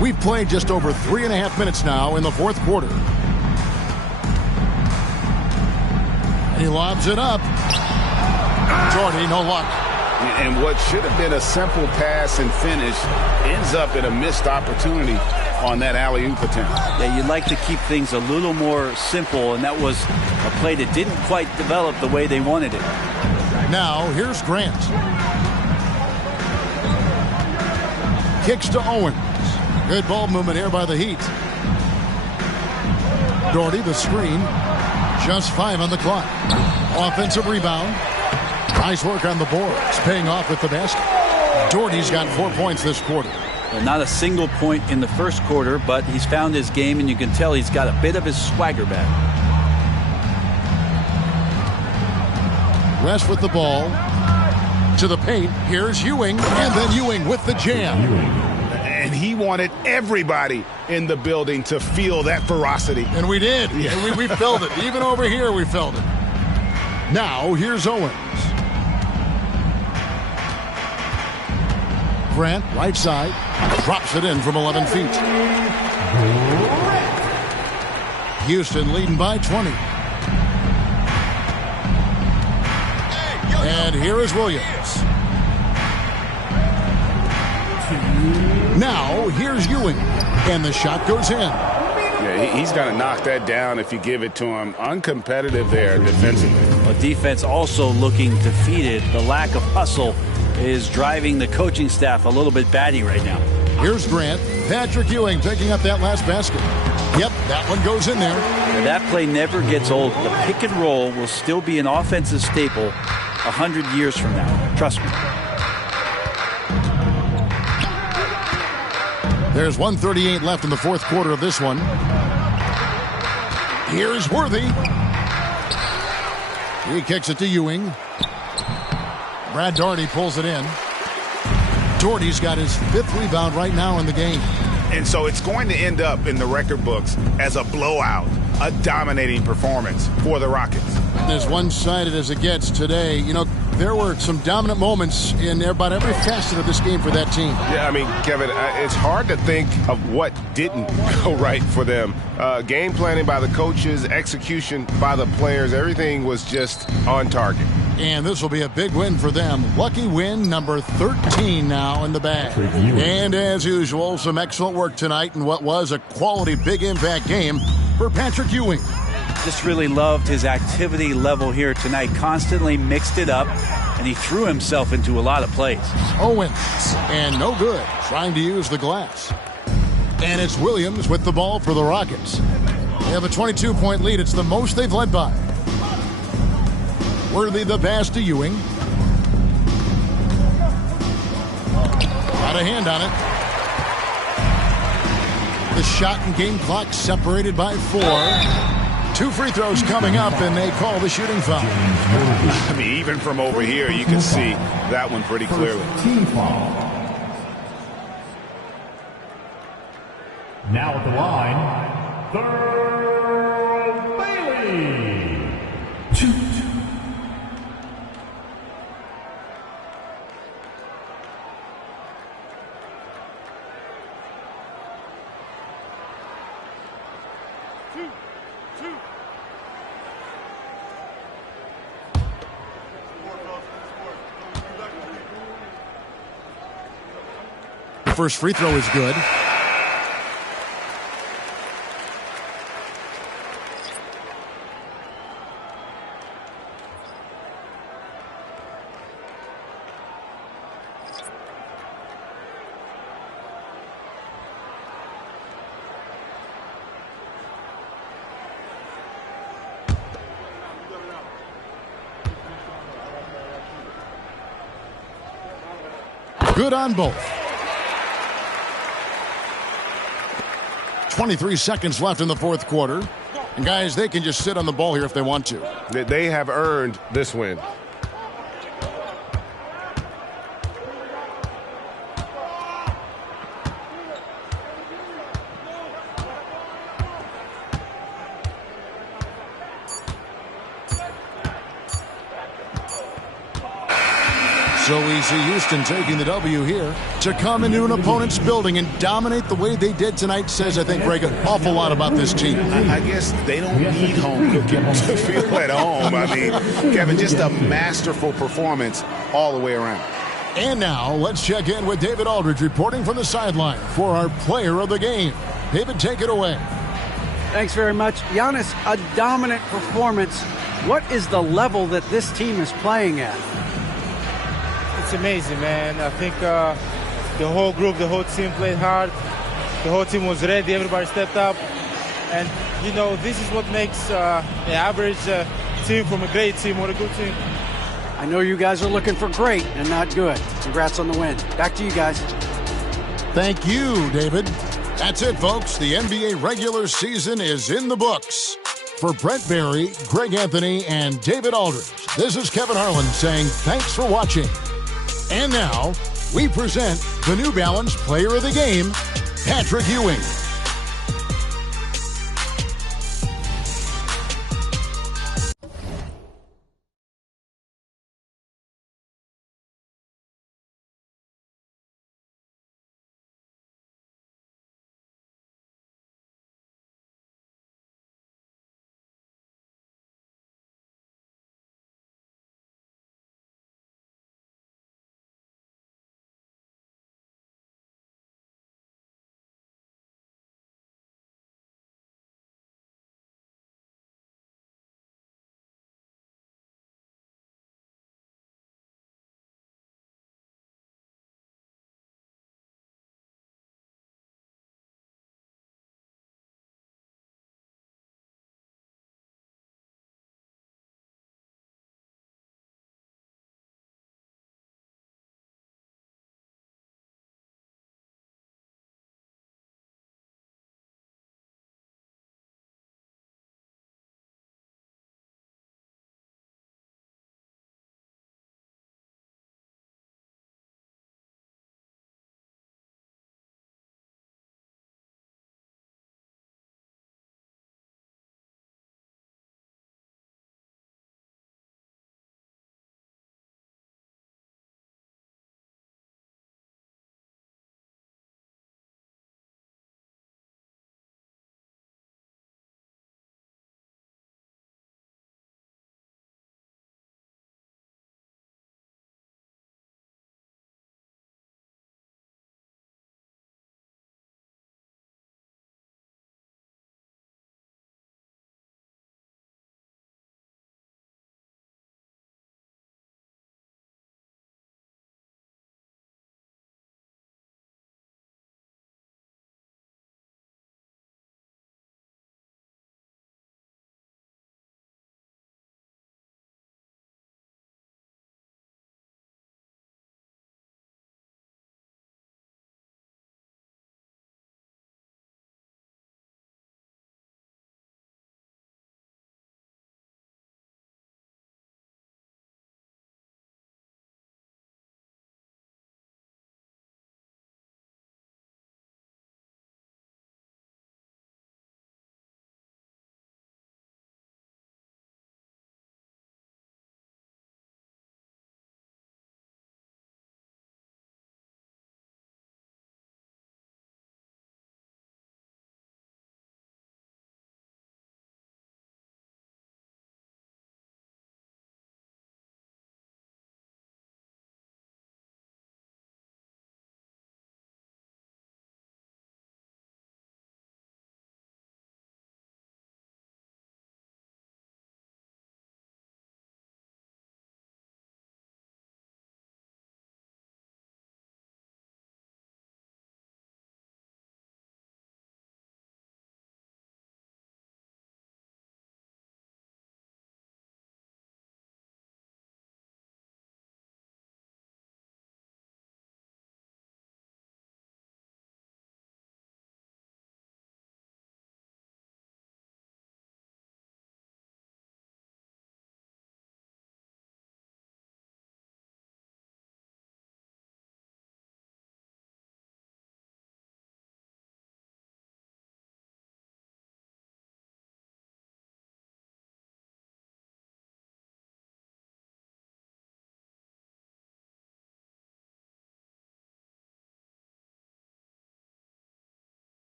We've played just over 3.5 minutes now in the fourth quarter. And he lobs it up. Jordy, no luck. And what should have been a simple pass and finish ends up in a missed opportunity on that alley-oop attempt. Yeah, you'd like to keep things a little more simple, and that was a play that didn't quite develop the way they wanted it. Now, here's Grant. Kicks to Owens. Good ball movement here by the Heat. Doherty, the screen. Just 5 on the clock. Offensive rebound. Nice work on the boards. Paying off with the basket. Doherty's got 4 points this quarter. Well, not a single point in the first quarter, but he's found his game, and you can tell he's got a bit of his swagger back. West with the ball. To the paint. Here's Ewing. And then Ewing with the jam. And he wanted everybody in the building to feel that ferocity. And we did. Yeah. And we felt it. Even over here, we felt it. Now, here's Owens. Grant, right side, drops it in from 11 feet. Houston leading by 20. And here is Williams. Now, here's Ewing. And the shot goes in. Yeah, he's going to knock that down if you give it to him. Uncompetitive there defensively. Well, defense also looking defeated. The lack of hustle is driving the coaching staff a little bit batty right now. Here's Grant. Patrick Ewing picking up that last basket. Yep, that one goes in there. Now, that play never gets old. The pick and roll will still be an offensive staple 100 years from now. Trust me. There's 1:38 left in the fourth quarter of this one. Here's Worthy. He kicks it to Ewing. Brad Daugherty pulls it in. Daugherty's got his 5th rebound right now in the game. And so it's going to end up in the record books as a blowout, a dominating performance for the Rockets. As one-sided as it gets today, you know, there were some dominant moments in about every facet of this game for that team. Yeah, I mean, Kevin, it's hard to think of what didn't go right for them. Game planning by the coaches, execution by the players, everything was just on target. And this will be a big win for them. Lucky win number 13 now in the bag. And as usual, some excellent work tonight in what was a quality big impact game for Patrick Ewing. Just really loved his activity level here tonight. Constantly mixed it up, and he threw himself into a lot of plays. Owens, and no good, trying to use the glass. And it's Williams with the ball for the Rockets. They have a 22-point lead. It's the most they've led by. Worthy the pass to Ewing. Got a hand on it. The shot and game clock separated by 4. 2 free throws coming up, and they call the shooting foul. I mean, even from over here, you can see that one pretty clearly. Team foul. Now at the line, Thurl Bailey. 2. The first free throw is good. Good on both. 23 seconds left in the fourth quarter. And guys, they can just sit on the ball here if they want to. They have earned this win. So we see Houston taking the W here. To come into an opponent's building and dominate the way they did tonight says, I think, Greg, an awful lot about this team. I guess they don't need home cooking to feel at home. I mean, Kevin, just a masterful performance all the way around. And now let's check in with David Aldridge reporting from the sideline for our player of the game. David, take it away. Thanks very much. Giannis, a dominant performance. What is the level that this team is playing at? It's amazing, man. I think the whole group, the whole team played hard. The whole team was ready. Everybody stepped up. And, you know, this is what makes an average team from a great team or a good team. I know you guys are looking for great and not good. Congrats on the win. Back to you guys. Thank you, David. That's it, folks. The NBA regular season is in the books. For Brent Barry, Greg Anthony, and David Aldridge, this is Kevin Harlan saying thanks for watching. And now, we present the New Balance Player of the Game, Patrick Ewing.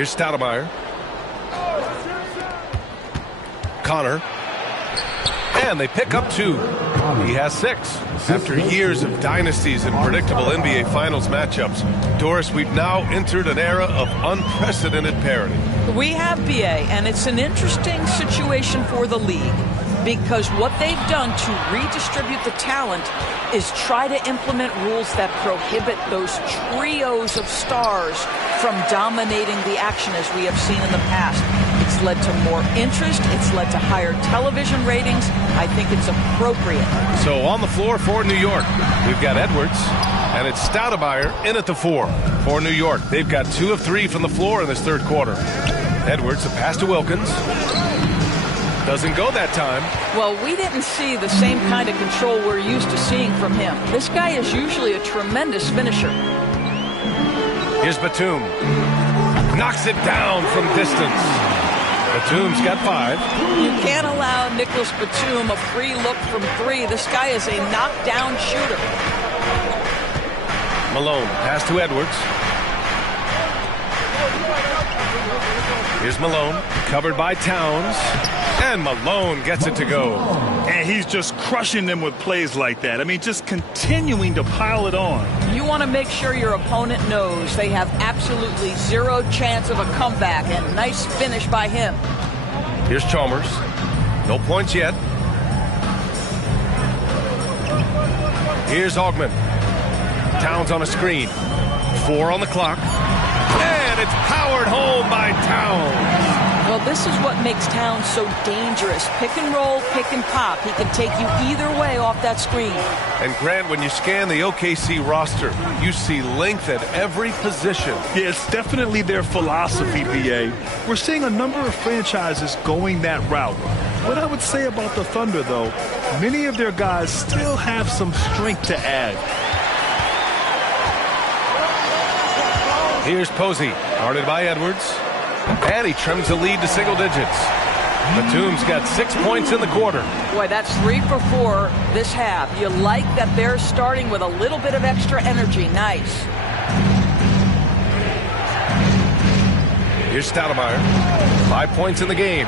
Here's Stoudemire. Connor. And they pick up 2. He has 6. After years of dynasties and predictable NBA Finals matchups, Doris, we've now entered an era of unprecedented parity. We have, BA, and it's an interesting situation for the league because what they've done to redistribute the talent is try to implement rules that prohibit those trios of stars from dominating the action as we have seen in the past. It's led to more interest. It's led to higher television ratings. I think it's appropriate. So on the floor for New York, we've got Edwards, and it's Stoudemire in at the 4 for New York. They've got 2 of 3 from the floor in this third quarter. Edwards, a pass to Wilkins. Doesn't go that time. Well, we didn't see the same kind of control we're used to seeing from him. This guy is usually a tremendous finisher. Here's Batum. Knocks it down from distance. Batum's got 5. You can't allow Nicholas Batum a free look from 3. This guy is a knockdown shooter. Malone, pass to Edwards. Here's Malone, covered by Towns. And Malone gets it to go. And he's just crushing them with plays like that. I mean, just continuing to pile it on. You want to make sure your opponent knows they have absolutely 0 chance of a comeback, and nice finish by him. Here's Chalmers. No points yet. Here's Augment. Towns on a screen. 4 on the clock. And it's powered home by Towns. Well, this is what makes Towns so dangerous. Pick and roll, pick and pop. He can take you either way off that screen. And Grant, when you scan the OKC roster, you see length at every position. Yeah, it's definitely their philosophy, BA. We're seeing a number of franchises going that route. What I would say about the Thunder, though, many of their guys still have some strength to add. Here's Posey, guarded by Edwards. And he trims the lead to single digits. Batum's got 6 points in the quarter. Boy, that's 3 for 4 this half. You like that they're starting with a little bit of extra energy. Nice. Here's Stoudemire. 5 points in the game.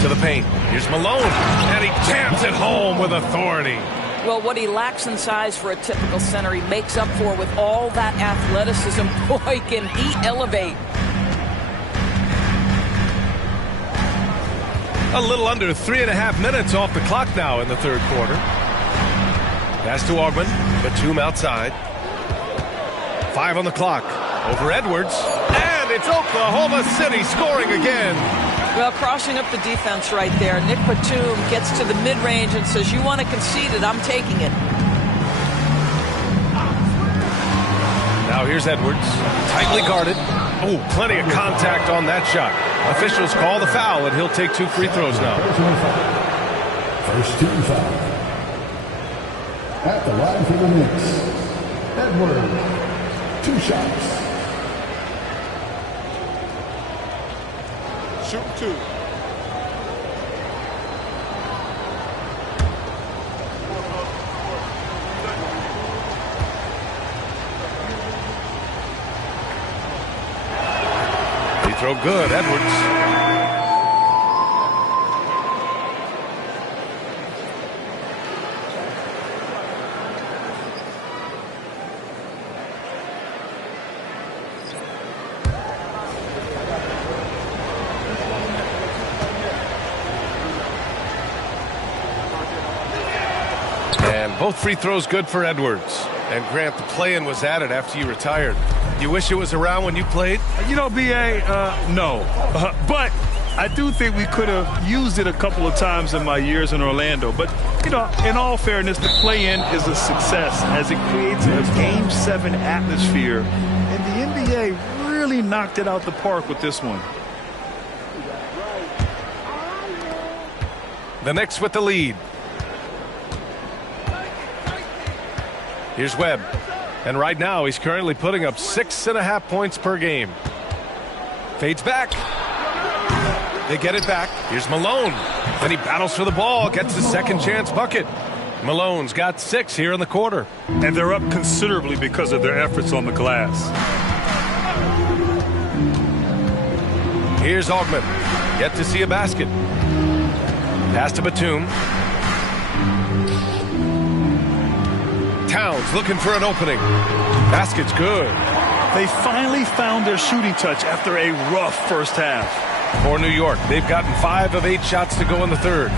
To the paint. Here's Malone. And he jams it home with authority. Well, what he lacks in size for a typical center, he makes up for with all that athleticism. Boy, can he elevate. A little under 3.5 minutes off the clock now in the third quarter. Pass to Augment. Batum outside. 5 on the clock. Over Edwards. And it's Oklahoma City scoring again. Well, crossing up the defense right there. Nick Batum gets to the mid-range and says, you want to concede it, I'm taking it. Now here's Edwards. Tightly guarded. Oh, plenty of contact on that shot. Officials call the foul, and he'll take 2 free throws now. First team foul. At the line for the Knicks, Edwards. 2 shots. Shoot 2. Throw good, Edwards. And both free throws good for Edwards. And Grant, the play-in was added after you retired. You wish it was around when you played? You know, BA, no. But I do think we could have used it a couple of times in my years in Orlando. But, you know, in all fairness, the play-in is a success as it creates a Game 7 atmosphere. And the NBA really knocked it out the park with this one. The Knicks with the lead. Here's Webb. And right now, he's currently putting up 6.5 points per game. Fades back. They get it back. Here's Malone. Then he battles for the ball, gets the second chance bucket. Malone's got 6 here in the quarter. And they're up considerably because of their efforts on the glass. Here's Augment. Yet to see a basket. Pass to Batum. Towns looking for an opening. Basket's good. They finally found their shooting touch after a rough first half. For New York, they've gotten 5 of 8 shots to go in the third.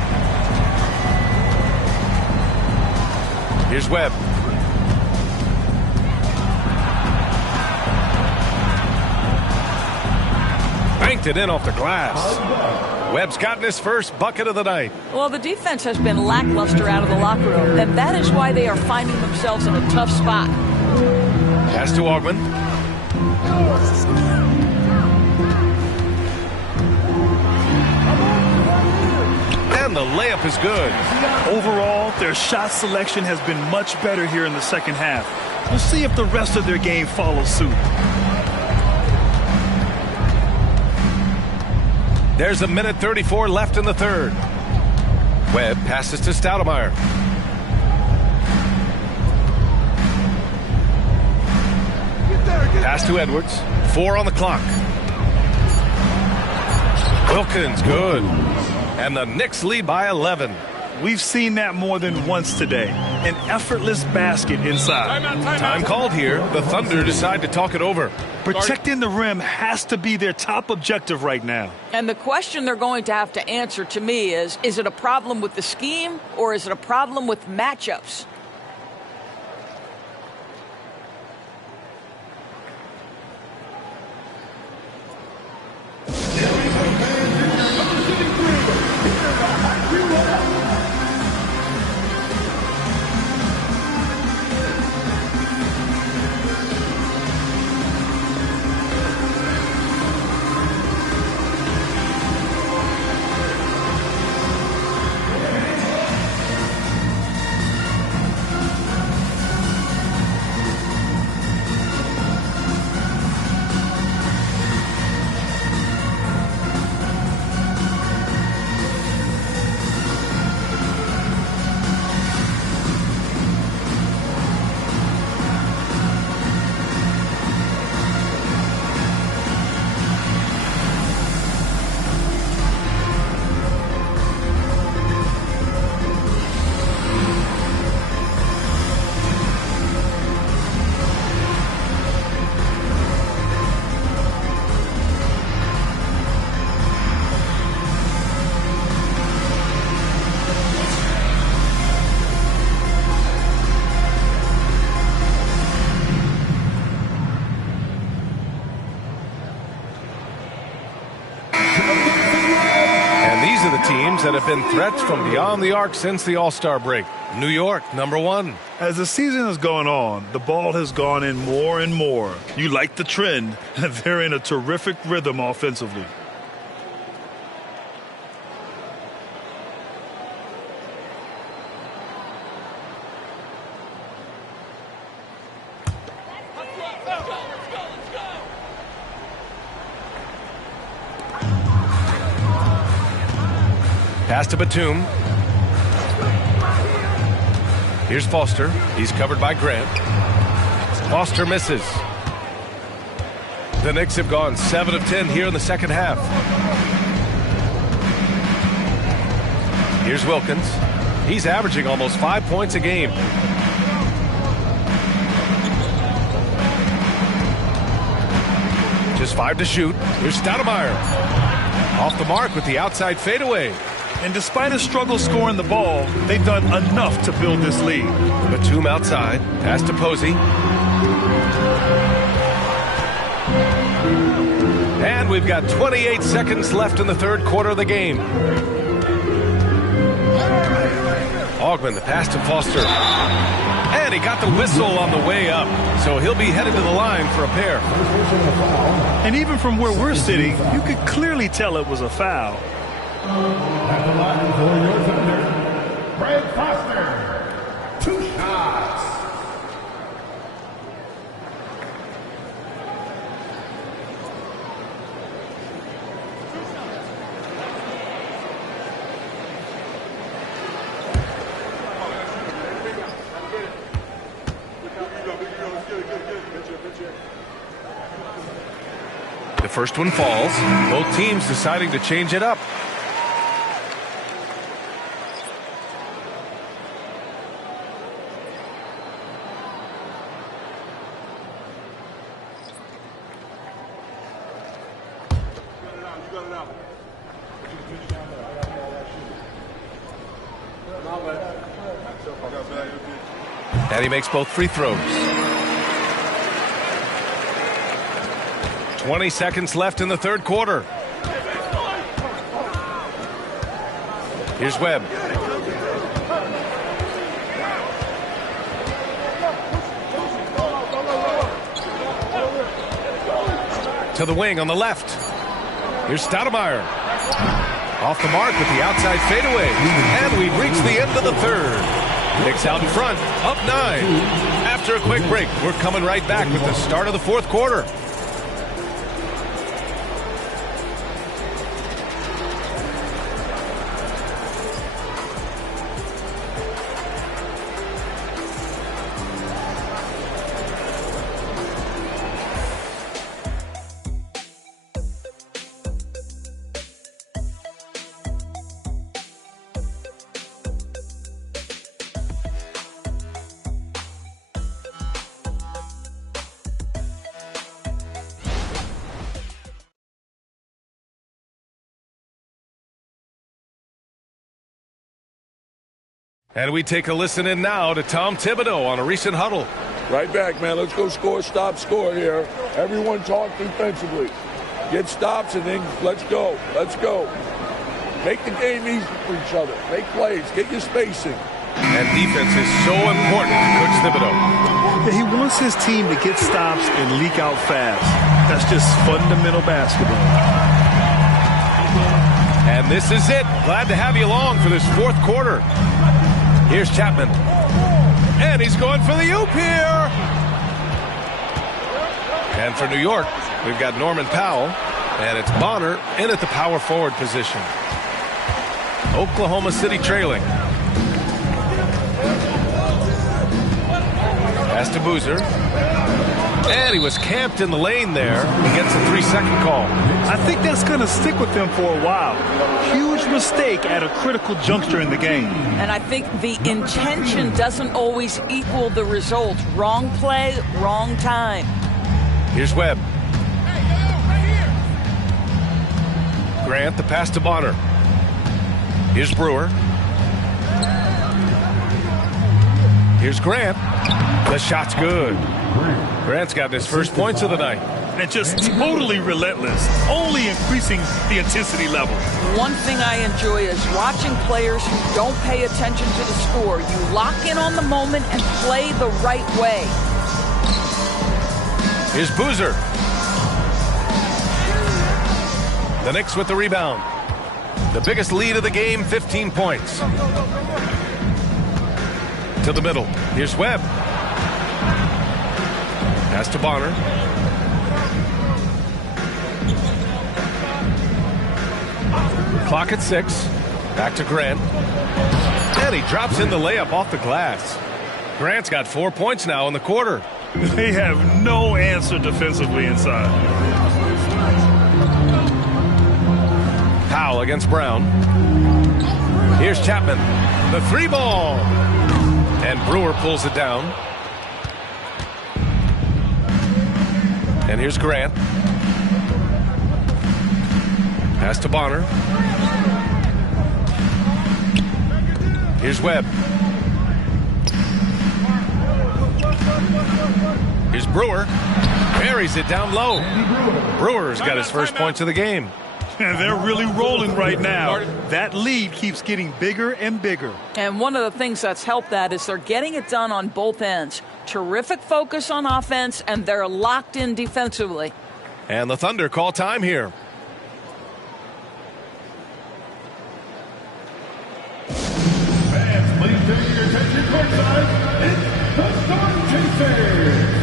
Here's Webb. Banked it in off the glass. Webb's gotten his first bucket of the night. Well, the defense has been lackluster out of the locker room, and that is why they are finding themselves in a tough spot. Pass to Augment. And the layup is good. Overall, their shot selection has been much better here in the second half. We'll see if the rest of their game follows suit. There's 1:34 left in the third. Webb passes to Stoudemire. Pass to Edwards. 4 on the clock. Wilkins, good. And the Knicks lead by 11. We've seen that more than once today. An effortless basket inside. Time called here. The Thunder decide to talk it over. Protecting the rim has to be their top objective right now. And the question they're going to have to answer to me is it a problem with the scheme or is it a problem with matchups? That have been threats from beyond the arc since the All-Star break. New York, #1. As the season has gone on, the ball has gone in more and more. You like the trend. They're in a terrific rhythm offensively. Pass to Batum. Here's Foster. He's covered by Grant. Foster misses. The Knicks have gone 7 of 10 here in the second half. Here's Wilkins. He's averaging almost 5 points a game. Just 5 to shoot. Here's Stoudemire. Off the mark with the outside fadeaway. And despite a struggle scoring the ball, they've done enough to build this lead. Batum outside. Pass to Posey. And we've got 28 seconds left in the third quarter of the game. Augment, the pass to Foster. And he got the whistle on the way up. So he'll be headed to the line for a pair. And even from where we're sitting, you could clearly tell it was a foul. At the line for your Thunder, Greg Foster. 2 shots. The first one falls. Both teams deciding to change it up. And he makes both free throws. 20 seconds left in the third quarter. Here's Webb. To the wing on the left. Here's Stoudemire. Off the mark with the outside fadeaway. And we've reached the end of the third. Knicks out in front, up 9. After a quick break, we're coming right back with the start of the fourth quarter. And we take a listen in now to Tom Thibodeau on a recent huddle. Right back, man. Let's go score, stop, score here. Everyone talk defensively. Get stops and then let's go. Let's go. Make the game easy for each other. Make plays. Get your spacing. And defense is so important to Coach Thibodeau. Yeah, he wants his team to get stops and leak out fast. That's just fundamental basketball. And this is it. Glad to have you along for this fourth quarter. Here's Chapman. And he's going for the oop here. And for New York, we've got Norman Powell. And it's Bonner in at the power forward position. Oklahoma City trailing. Pass to Boozer. And he was camped in the lane there. He gets a 3-second call. I think that's going to stick with them for a while. Huge mistake at a critical juncture in the game. And I think the intention doesn't always equal the result. Wrong play, wrong time. Here's Webb. Grant, the pass to Bonner. Here's Brewer. Here's Grant. The shot's good. Grant's got his first points of the night. And just totally relentless, only increasing the intensity level. One thing I enjoy is watching players who don't pay attention to the score. You lock in on the moment and play the right way. Here's Boozer. The Knicks with the rebound. The biggest lead of the game, 15 points. To the middle. Here's Webb. Pass to Bonner. Clock at 6. Back to Grant. And he drops in the layup off the glass. Grant's got 4 points now in the quarter. They have no answer defensively inside. Powell against Brown. Here's Chapman. The 3-ball. And Brewer pulls it down. And here's Grant. Pass to Bonner. Here's Webb. Here's Brewer. Buries it down low. Brewer's got his first points of the game. And they're really rolling right now. That lead keeps getting bigger and bigger. And one of the things that's helped that is they're getting it done on both ends. Terrific focus on offense, and they're locked in defensively. And the Thunder call time here. Fans, please turn your attention courtside. It's the Storm Chasers.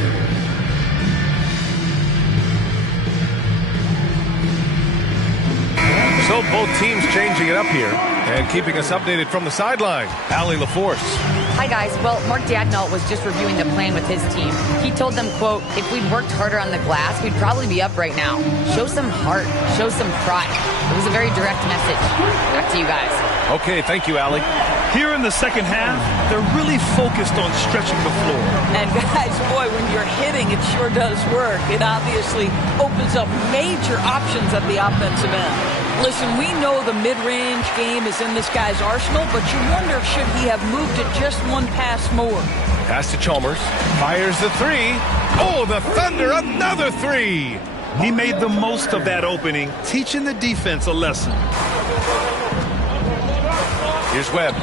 So both teams changing it up here. And keeping us updated from the sideline, Allie LaForce. Hi, guys. Well, Mark Dagnall was just reviewing the plan with his team. He told them, quote, if we'd worked harder on the glass, we'd probably be up right now. Show some heart. Show some pride. It was a very direct message. Back to you guys. Okay, thank you, Allie. Here in the second half, they're really focused on stretching the floor. And guys, boy, when you're hitting, it sure does work. It obviously opens up major options at the offensive end. Listen, we know the mid-range game is in this guy's arsenal, but you wonder, should he have moved it just one pass more? Pass to Chalmers. Fires the three. Oh, the Thunder, another three. He made the most of that opening, teaching the defense a lesson. Here's Webb.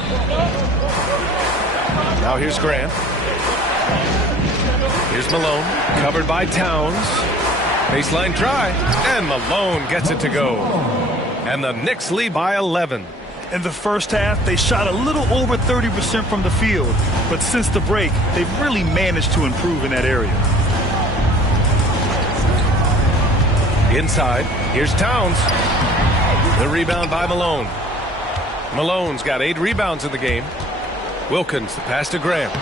Now here's Grant. Here's Malone. Covered by Towns. Baseline drive. And Malone gets it to go. And the Knicks lead by 11. In the first half, they shot a little over 30% from the field. But since the break, they've really managed to improve in that area. Inside, here's Towns. The rebound by Malone. Malone's got 8 rebounds in the game. Wilkins, the pass to Grant.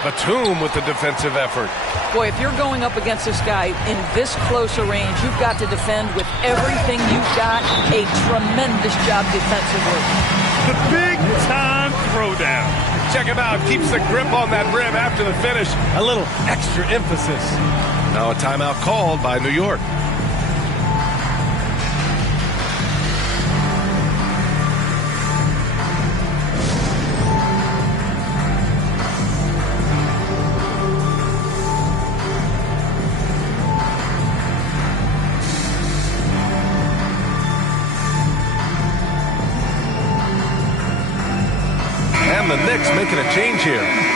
Batum with the defensive effort. Boy, if you're going up against this guy in this close a range, you've got to defend with everything you've got. A tremendous job defensively. The big-time throwdown. Check him out. Keeps the grip on that rim after the finish. A little extra emphasis. Now a timeout called by New York. And the Knicks making a change here.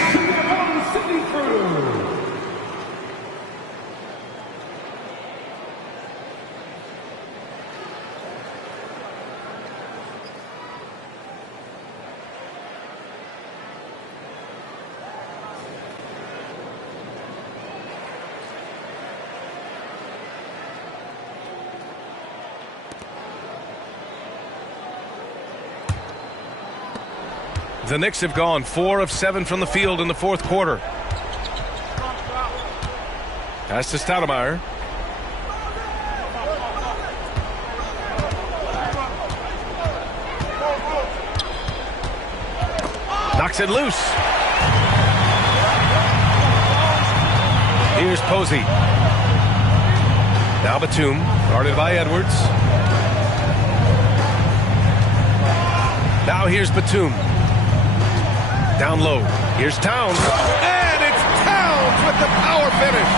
The Knicks have gone 4 of 7 from the field in the fourth quarter. Pass to Stoudemire. Knocks it loose. Here's Posey. Now Batum, guarded by Edwards. Now here's Batum. Down low. Here's Towns. And it's Towns with the power finish.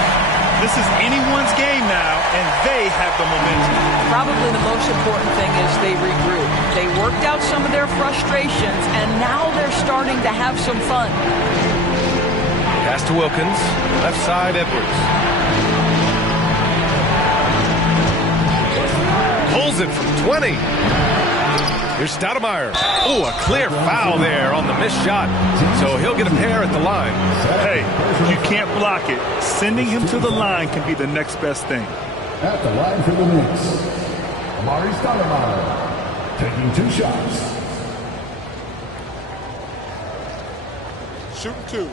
This is anyone's game now, and they have the momentum. Probably the most important thing is they regroup. They worked out some of their frustrations, and now they're starting to have some fun. Pass to Wilkins. Left side, Edwards. Pulls it from 20. Here's Stoudemire. Oh, a clear foul there on the missed shot. So he'll get a pair at the line. Hey, you can't block it. Sending him to the line can be the next best thing. At the line for the Knicks, Amari Stoudemire taking 2 shots. Shooting 2.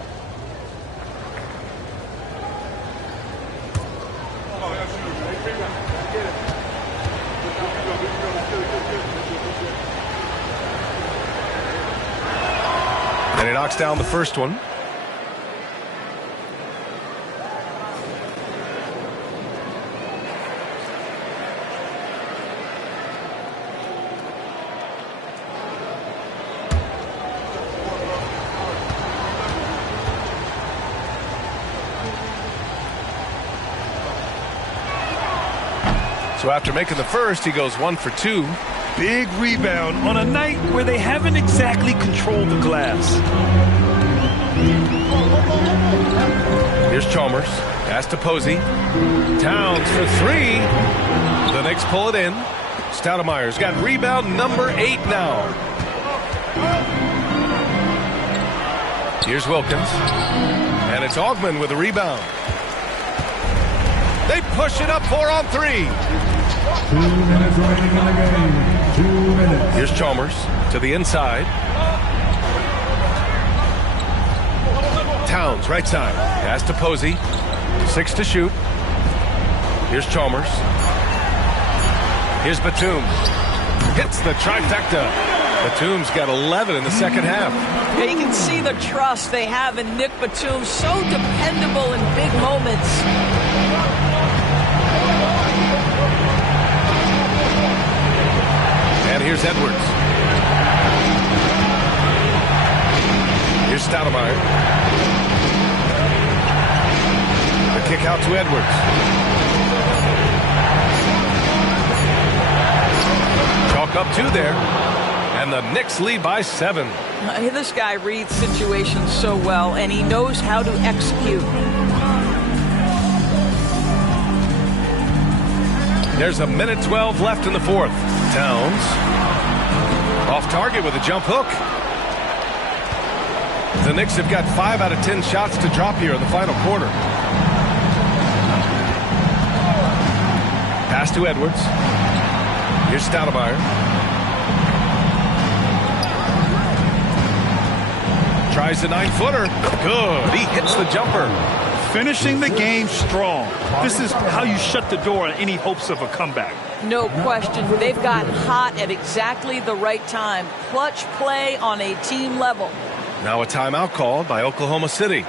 And he knocks down the first one. So after making the first, he goes 1 for 2. Big rebound on a night where they haven't exactly controlled the glass. Here's Chalmers. Pass to Posey. Towns for 3. The Knicks pull it in. Stoudemire's got rebound number 8 now. Here's Wilkins. And it's Augman with a rebound. They push it up 4 on 3. 2 minutes remaining in the game. 2 minutes. Here's Chalmers to the inside. Towns, right side. Pass to Posey. 6 to shoot. Here's Chalmers. Here's Batum. Hits the trifecta. Batum's got 11 in the second half. Yeah, you can see the trust they have in Nick Batum. So dependable in big moments. And here's Edwards. Here's Stoudemire. The kick out to Edwards. Chalk up 2 there. And the Knicks lead by 7. This guy reads situations so well, and he knows how to execute. There's a minute 12 left in the fourth. Towns off target with a jump hook. The Knicks have got 5 out of 10 shots to drop here in the final quarter. Pass to Edwards. Here's Stoudemire. Tries the 9-footer. Good. He hits the jumper. Finishing the game strong. This is how you shut the door on any hopes of a comeback. No question. They've gotten hot at exactly the right time. Clutch play on a team level. Now a timeout called by Oklahoma City.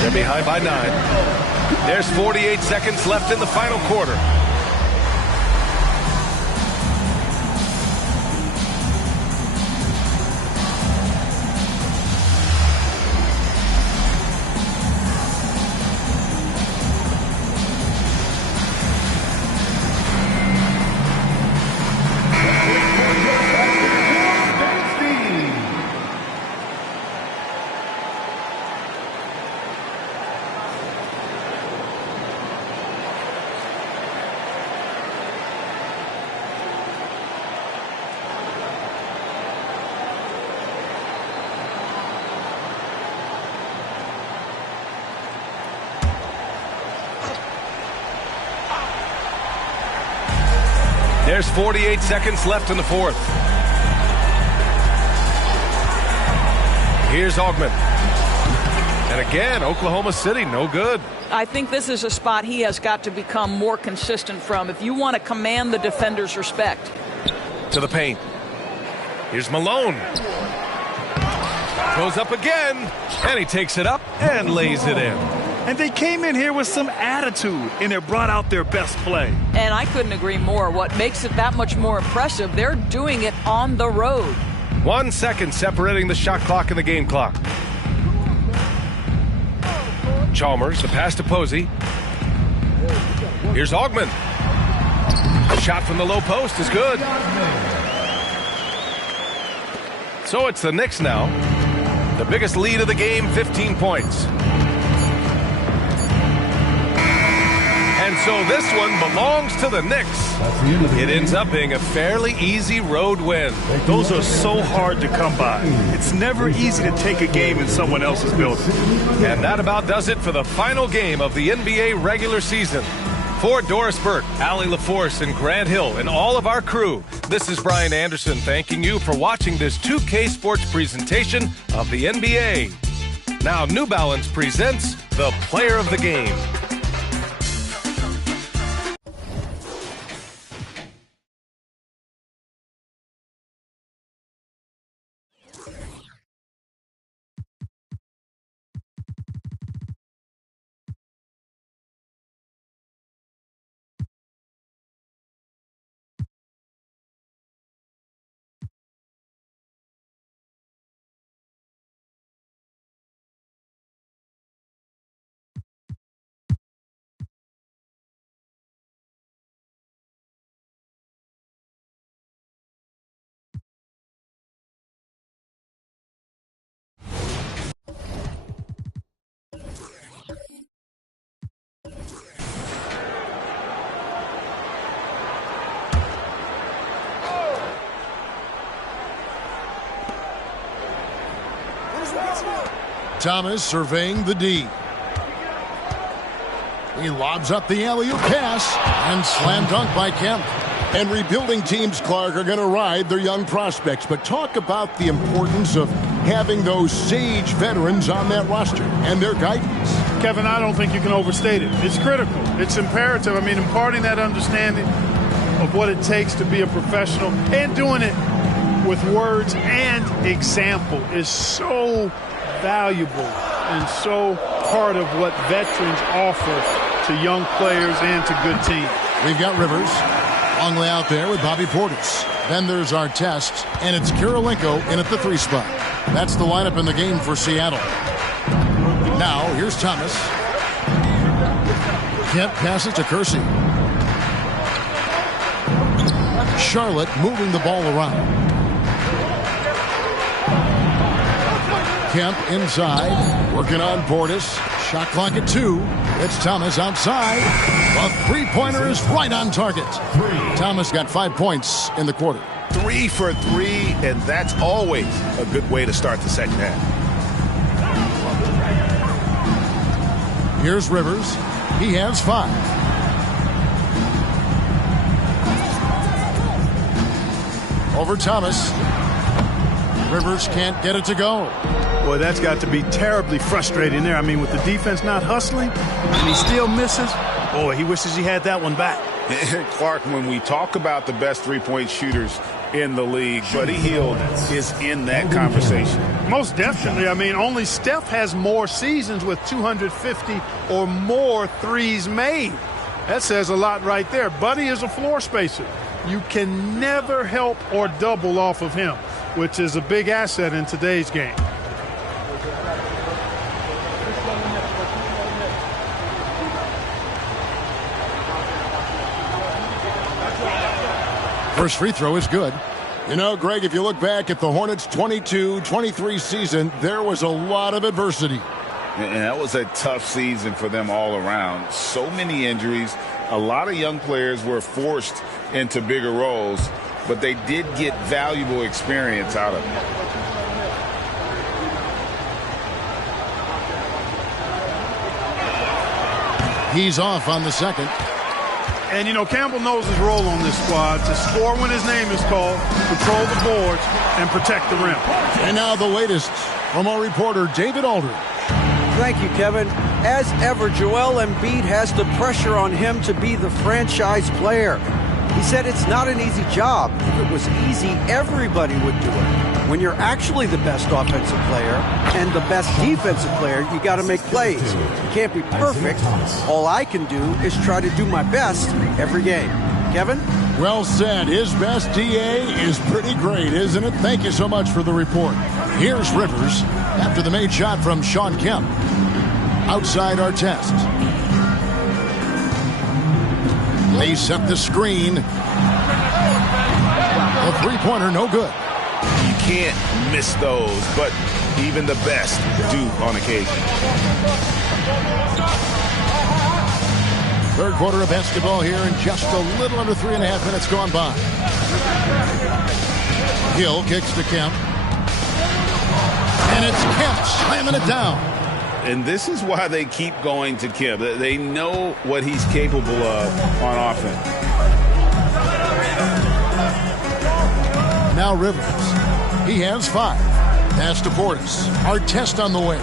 They're behind by 9. There's 48 seconds left in the final quarter. There's 48 seconds left in the fourth. Here's Augment. And again, Oklahoma City, no good. I think this is a spot he has got to become more consistent from if you want to command the defender's respect. To the paint. Here's Malone. Goes up again, and he takes it up and lays it in. And they came in here with some attitude, and they brought out their best play. And I couldn't agree more. What makes it that much more impressive, they're doing it on the road. 1 second separating the shot clock and the game clock. Chalmers, the pass to Posey. Here's Augment. Shot from the low post is good. So it's the Knicks now. The biggest lead of the game, 15 points. And so this one belongs to the Knicks. It ends up being a fairly easy road win. Those are so hard to come by. It's never easy to take a game in someone else's building. And that about does it for the final game of the NBA regular season. For Doris Burke, Allie LaForce, and Grant Hill, and all of our crew, this is Brian Anderson thanking you for watching this 2K Sports presentation of the NBA. Now New Balance presents the Player of the Game. Thomas surveying the D. He lobs up the alley-oop pass and slam dunk by Kemp. And rebuilding teams, Clark, are going to ride their young prospects. But talk about the importance of having those sage veterans on that roster and their guidance. Kevin, I don't think you can overstate it. It's critical. It's imperative. I mean, imparting that understanding of what it takes to be a professional and doing it with words and example is so valuable and so part of what veterans offer to young players and to good teams. We've got Rivers. Long way out there with Bobby Portis. Then there's our test, and it's Kirilenko in at the 3 spot. That's the lineup in the game for Seattle. Now, here's Thomas. Kemp passes to Kersey. Charlotte moving the ball around. Kemp inside, working on Portis. Shot clock at 2. It's Thomas outside. A three-pointer is right on target. Thomas got 5 points in the quarter. 3 for 3, and that's always a good way to start the second half. Here's Rivers. He has 5. Over Thomas. Rivers can't get it to go. Boy, that's got to be terribly frustrating there. I mean, with the defense not hustling and he still misses, boy, he wishes he had that one back. Clark, when we talk about the best three-point shooters in the league, Buddy Hield is in that conversation. Most definitely. I mean, only Steph has more seasons with 250 or more threes made. That says a lot right there. Buddy is a floor spacer. You can never help or double off of him, which is a big asset in today's game. First free throw is good. You know, Greg, if you look back at the Hornets' 22-23 season, there was a lot of adversity. And that was a tough season for them all around. So many injuries. A lot of young players were forced into bigger roles, but they did get valuable experience out of it. He's off on the second. And, you know, Campbell knows his role on this squad to score when his name is called, control the boards, and protect the rim. And now the latest from our reporter, David Aldridge. Thank you, Kevin. As ever, Joel Embiid has the pressure on him to be the franchise player. He said it's not an easy job. If it was easy, everybody would do it. When you're actually the best offensive player and the best defensive player, you got to make plays. You can't be perfect. All I can do is try to do my best every game. Kevin? Well said. His best DA is pretty great, isn't it? Thank you so much for the report. Here's Rivers after the made shot from Shawn Kemp. Outside our test. They set the screen. A three-pointer, no good. You can't miss those, but even the best do on occasion. Third quarter of basketball here in just a little under 3.5 minutes gone by. Hill kicks to Kemp. And it's Kemp slamming it down. And this is why they keep going to Kemp. They know what he's capable of on offense. Now Rivers. He has 5. Pass to Portis. Our test on the way.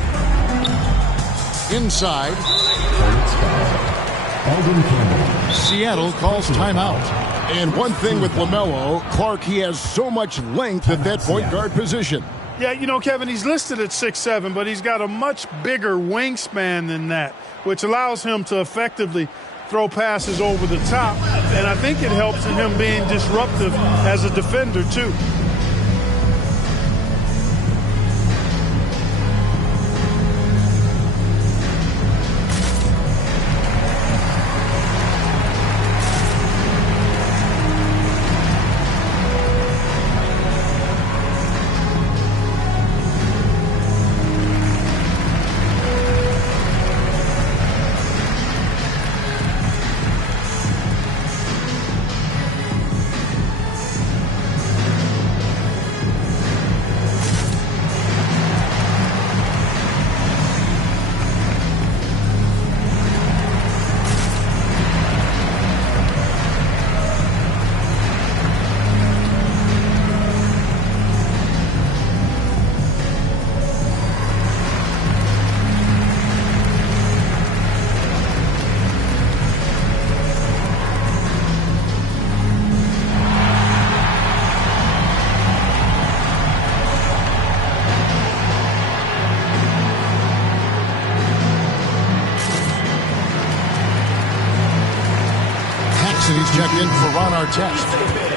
Inside. Seattle calls timeout. And one thing with LaMelo, Clark, he has so much length at that point guard position. Yeah, you know, Kevin, he's listed at 6'7", but he's got a much bigger wingspan than that, which allows him to effectively throw passes over the top. And I think it helps in him being disruptive as a defender, too. And he's checked in for Ron Artest.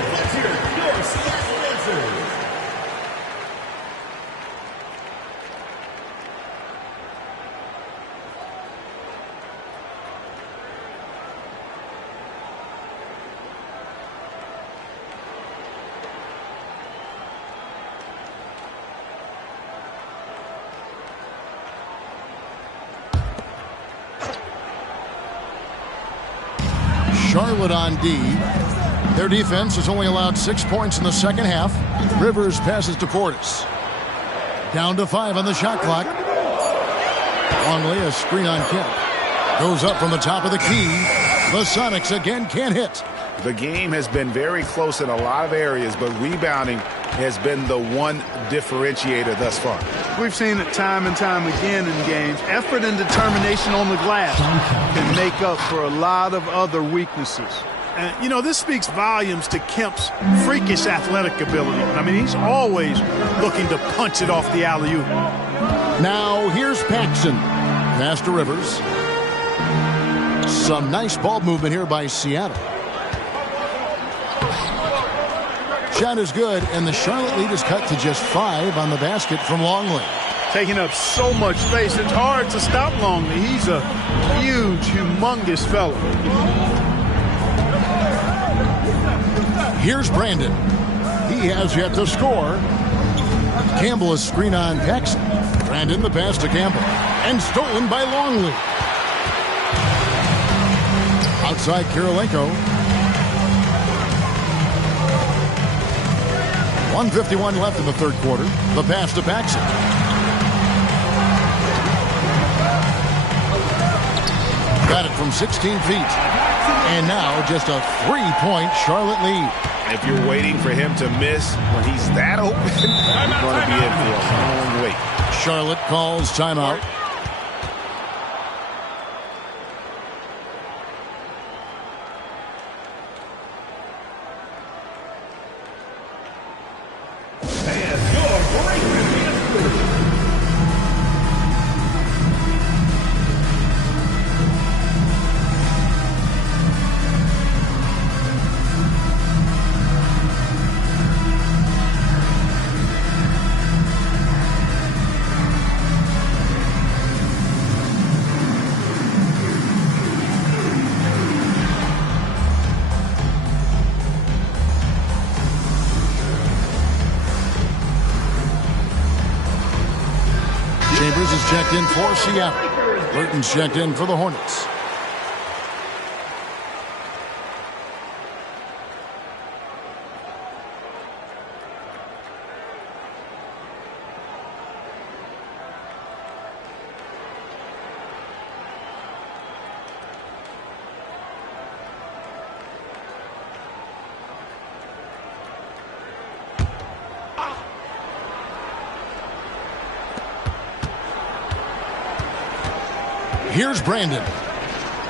Charlotte on D. Their defense has only allowed 6 points in the second half. Rivers passes to Portis. Down to 5 on the shot clock. Longley, a screen on Kemp. Goes up from the top of the key. The Sonics again can't hit. The game has been very close in a lot of areas, but rebounding has been the one differentiator thus far. We've seen it time and time again in games. Effort and determination on the glass can make up for a lot of other weaknesses. And, you know, this speaks volumes to Kemp's freakish athletic ability. I mean, he's always looking to punch it off the alley-oop. Now, here's Paxson. Pass to Rivers. Some nice ball movement here by Seattle. Shot is good, and the Charlotte lead is cut to just 5 on the basket from Longley. Taking up so much space, it's hard to stop Longley. He's a huge, humongous fellow. Here's Brandon. He has yet to score. Campbell is screen on Paxson. Brandon, the pass to Campbell. And stolen by Longley. Outside Kirilenko. 1:51 left in the third quarter. The pass to Paxson. Got it from 16 feet. And now just a 3-point Charlotte lead. If you're waiting for him to miss when he's that open, you're going to be in for a long wait. Charlotte calls timeout. Chambers is checked in for Seattle. Burton's checked in for the Hornets. Here's Brandon.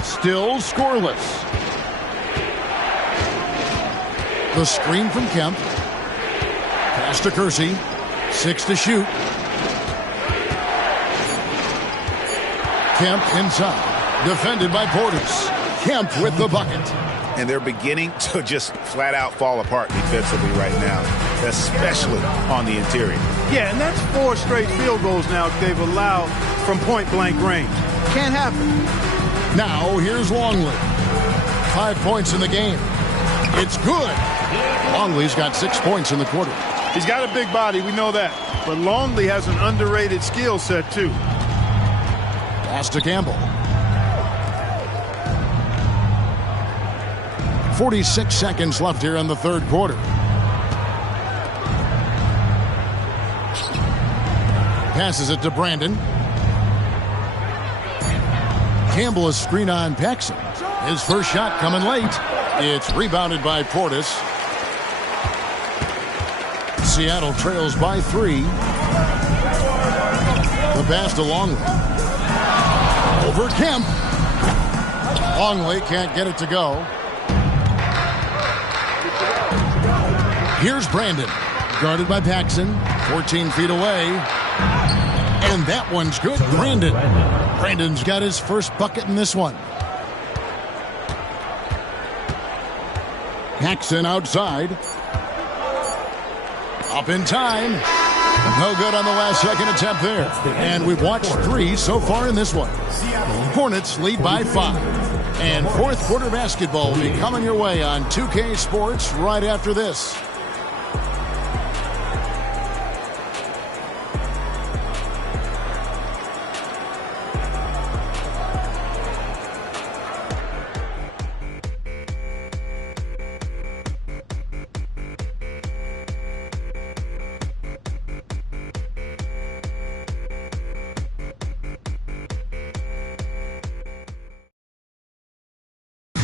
Still scoreless. The screen from Kemp. Pass to Kersey. 6 to shoot. Kemp inside. Defended by Portis. Kemp with the bucket. And they're beginning to just flat out fall apart defensively right now, especially on the interior. Yeah, and that's 4 straight field goals now they've allowed from point-blank range. Can't happen. Now, here's Longley. 5 points in the game. It's good. Longley's got 6 points in the quarter. He's got a big body, we know that. But Longley has an underrated skill set, too. Pass to Campbell. 46 seconds left here in the third quarter. Passes it to Brandon. Campbell is screen on Paxson. His first shot coming late. It's rebounded by Portis. Seattle trails by 3. The pass to Longley. Over Kemp. Longley can't get it to go. Here's Brandon. Guarded by Paxson. 14 feet away. And that one's good. Brandon's got his first bucket in this one. Paxson outside. Up in time. No good on the last second attempt there. And we've watched 3 so far in this one. Hornets lead by 5. And fourth quarter basketball will be coming your way on 2K Sports right after this.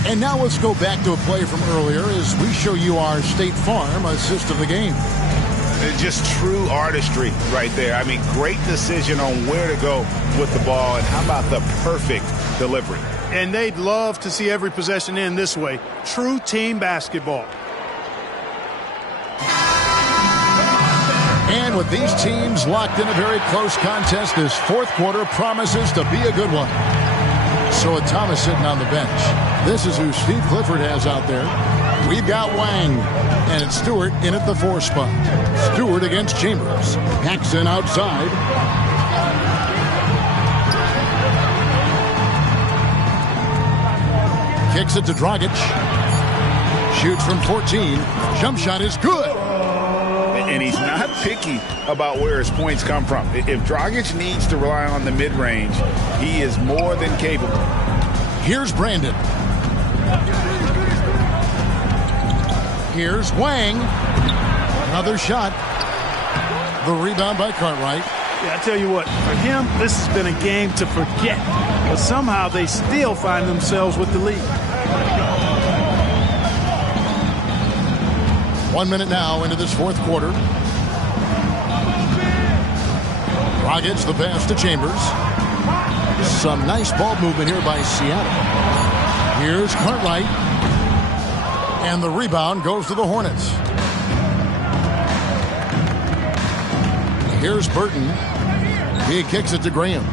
And now let's go back to a play from earlier as we show you our State Farm assist of the game. It's just true artistry right there. I mean, great decision on where to go with the ball, and how about the perfect delivery? And they'd love to see every possession end this way. True team basketball. And with these teams locked in a very close contest, this fourth quarter promises to be a good one. So with Thomas sitting on the bench, this is who Steve Clifford has out there. We've got Wang, and it's Stewart in at the 4 spot. Stewart against Chambers. Paxson outside. Kicks it to Dragic. Shoots from 14. Jump shot is good. And he's not picky about where his points come from. If Dragic needs to rely on the mid-range, he is more than capable. Here's Brandon. Here's Wang. Another shot. The rebound by Cartwright. Yeah, I tell you what, for him, this has been a game to forget. But somehow they still find themselves with the lead. 1 minute now into this fourth quarter. Dragic, the pass to Chambers. Some nice ball movement here by Seattle. Here's Cartwright. And the rebound goes to the Hornets. Here's Burton. He kicks it to Graham.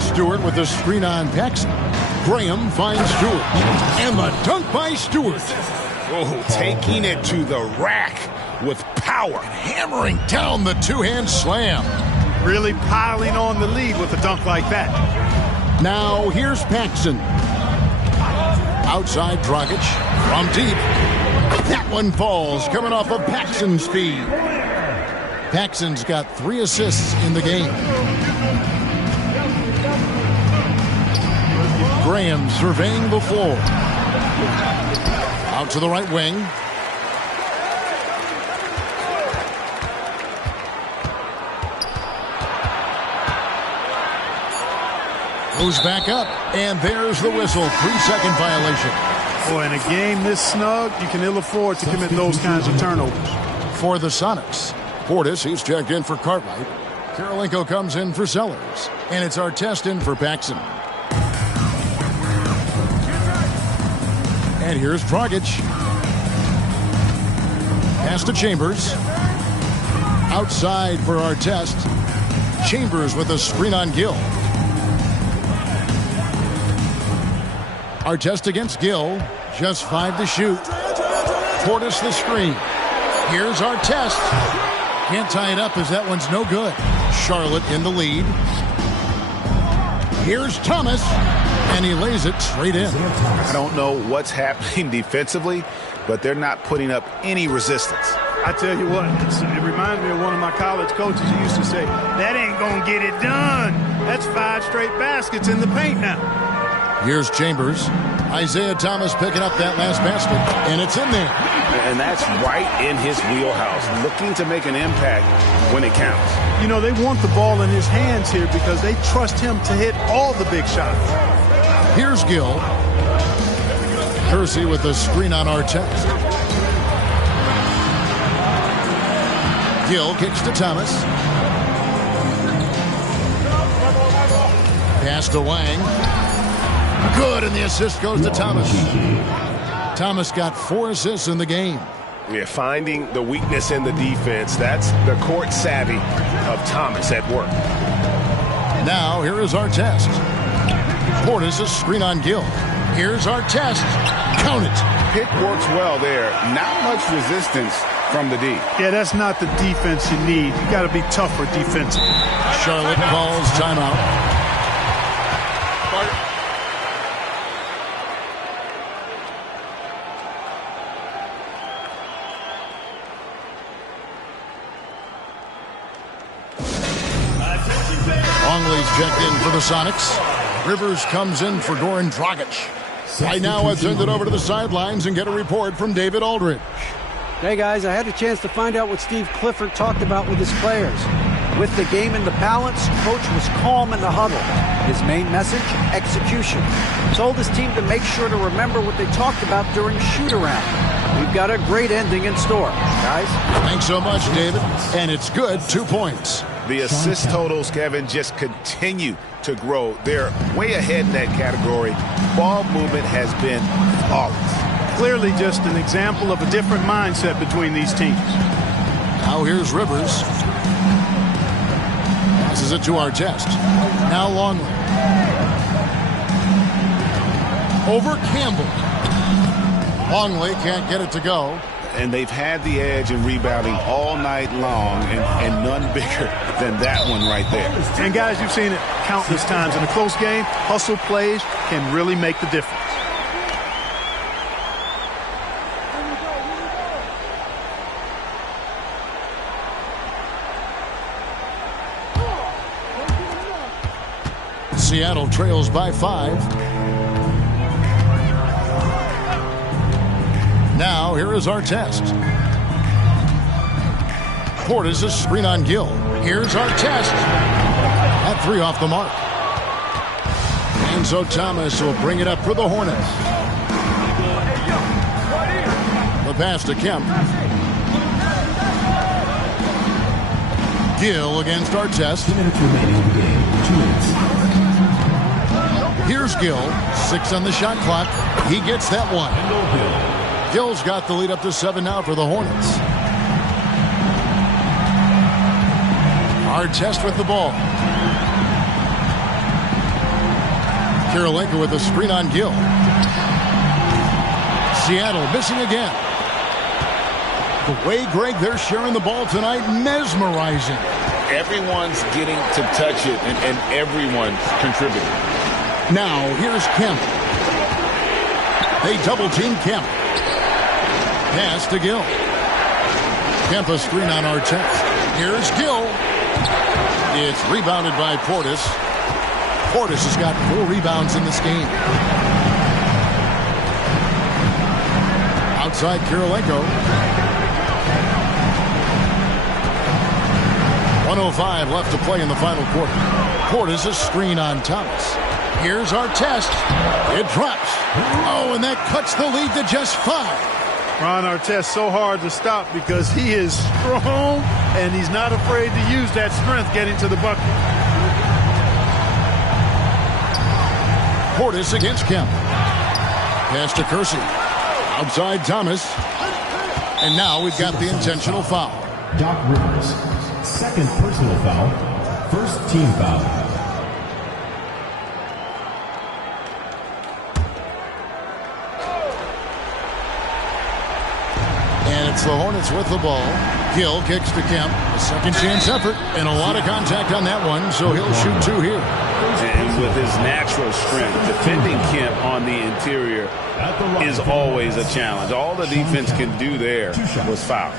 Stewart with the screen on Paxson. Graham finds Stewart. And the dunk by Stewart. Oh, taking it to the rack with power. Hammering down the two-hand slam. Really piling on the lead with a dunk like that. Now here's Paxson. Outside Dragic from deep. That one falls coming off of Paxson's feed. Paxson's got 3 assists in the game. Graham surveying the floor. Out to the right wing. Goes back up, and there's the whistle. 3-second violation. Boy, in a game this snug, you can ill afford to commit those kinds of turnovers. For the Sonics, Portis, he's checked in for Cartwright. Karolinko comes in for Sellers. And it's Artest in for Paxson. And here's Dragic. Pass to Chambers. Outside for Artest. Chambers with a screen on Gill. Artest against Gill. Just 5 to shoot. Portis the screen. Here's Artest. Can't tie it up as that one's no good. Charlotte in the lead. Here's Thomas. And he lays it straight in. I don't know what's happening defensively, but they're not putting up any resistance. I tell you what, it reminds me of one of my college coaches who used to say, that ain't going to get it done. That's 5 straight baskets in the paint now. Here's Chambers. Isaiah Thomas picking up that last basket, and it's in there. And that's right in his wheelhouse, looking to make an impact when it counts. You know, they want the ball in his hands here because they trust him to hit all the big shots. Here's Gill. Kersey with the screen on Artest. Gill kicks to Thomas. Pass to Wang. Good, and the assist goes to Thomas. Thomas got 4 assists in the game. Yeah, finding the weakness in the defense. That's the court savvy of Thomas at work. Now, here is Artest. Portis a screen on Gill. Here's Artest. Count it. Pick works well there. Not much resistance from the D. Yeah, that's not the defense you need. You got to be tougher defensively. Charlotte calls timeout. Longley's checked in for the Sonics. Rivers comes in for Goran Dragic. Right now, I'll send it over to the sidelines and get a report from David Aldridge. Hey, guys, I had a chance to find out what Steve Clifford talked about with his players. With the game in the balance, coach was calm in the huddle. His main message, execution. Told his team to make sure to remember what they talked about during shoot-around. We've got a great ending in store, guys. Thanks so much, David. And it's good, 2 points. The assist totals, Kevin, just continue to grow. They're way ahead in that category. Ball movement has been flawless. Clearly just an example of a different mindset between these teams. Now here's Rivers. Passes it to Artest. Now Longley. Over Campbell. Longley can't get it to go. And they've had the edge in rebounding all night long, and none bigger than that one right there. And guys, you've seen it countless times. In a close game, hustle plays can really make the difference. Seattle trails by 5. Now, here is Artest. Portis a screen on Gill. Here's Artest. That 3 off the mark. And so Thomas will bring it up for the Hornets. The pass to Kemp. Gill against Artest. 2 minutes remaining in the game. 2 minutes. Here's Gill. 6 on the shot clock. He gets that one. Gill's got the lead up to 7 now for the Hornets. Artest with the ball. Kirilenko with a screen on Gill. Seattle missing again. The way, Greg, they're sharing the ball tonight, mesmerizing. Everyone's getting to touch it, and everyone's contributing. Now, here's Kemp. They double-team Kemp. Pass to Gill. Kemp a screen on Artest. Here's Gill. It's rebounded by Portis. Portis has got 4 rebounds in this game. Outside Kirilenko. 1:05 left to play in the final quarter. Portis a screen on Thomas. Here's Artest. It drops. Oh, and that cuts the lead to just 5. Ron Artest so hard to stop because he is strong and he's not afraid to use that strength getting to the bucket. Portis against Kemp. Pass to Kersey. Outside Thomas. And now we've got the intentional foul. Doc Rivers, 2nd personal foul, 1st team foul. It's the Hornets with the ball. Gill kicks to Kemp. A second chance effort and a lot of contact on that one, so he'll shoot 2 here. And with his natural strength, defending Kemp on the interior is always a challenge. All the defense can do there was foul.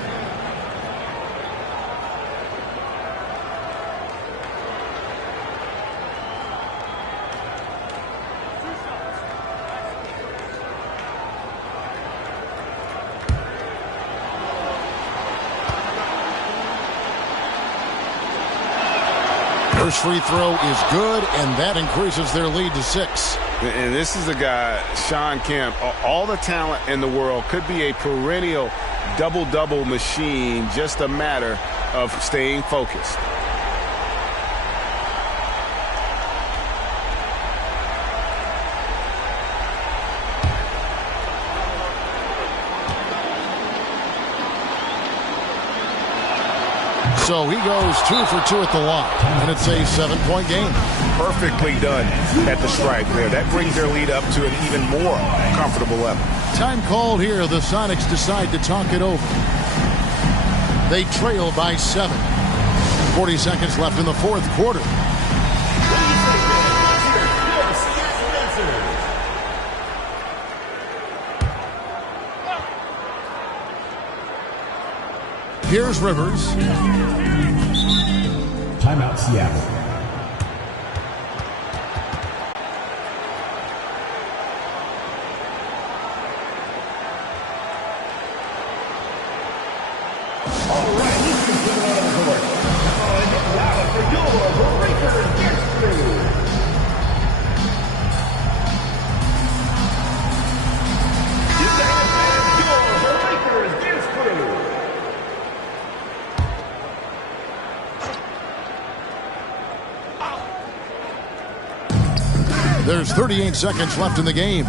First free throw is good, and that increases their lead to 6. And this is a guy, Sean Kemp, all the talent in the world, could be a perennial double-double machine, just a matter of staying focused. So he goes 2 for 2 at the line, and it's a 7-point game. perfectly done at the stripe there. That brings their lead up to an even more comfortable level. Time called here. The Sonics decide to talk it over. They trail by 7. 40 seconds left in the fourth quarter. Here's Rivers. Timeout, Seattle. All right, for your breaker gets through. There's 38 seconds left in the game.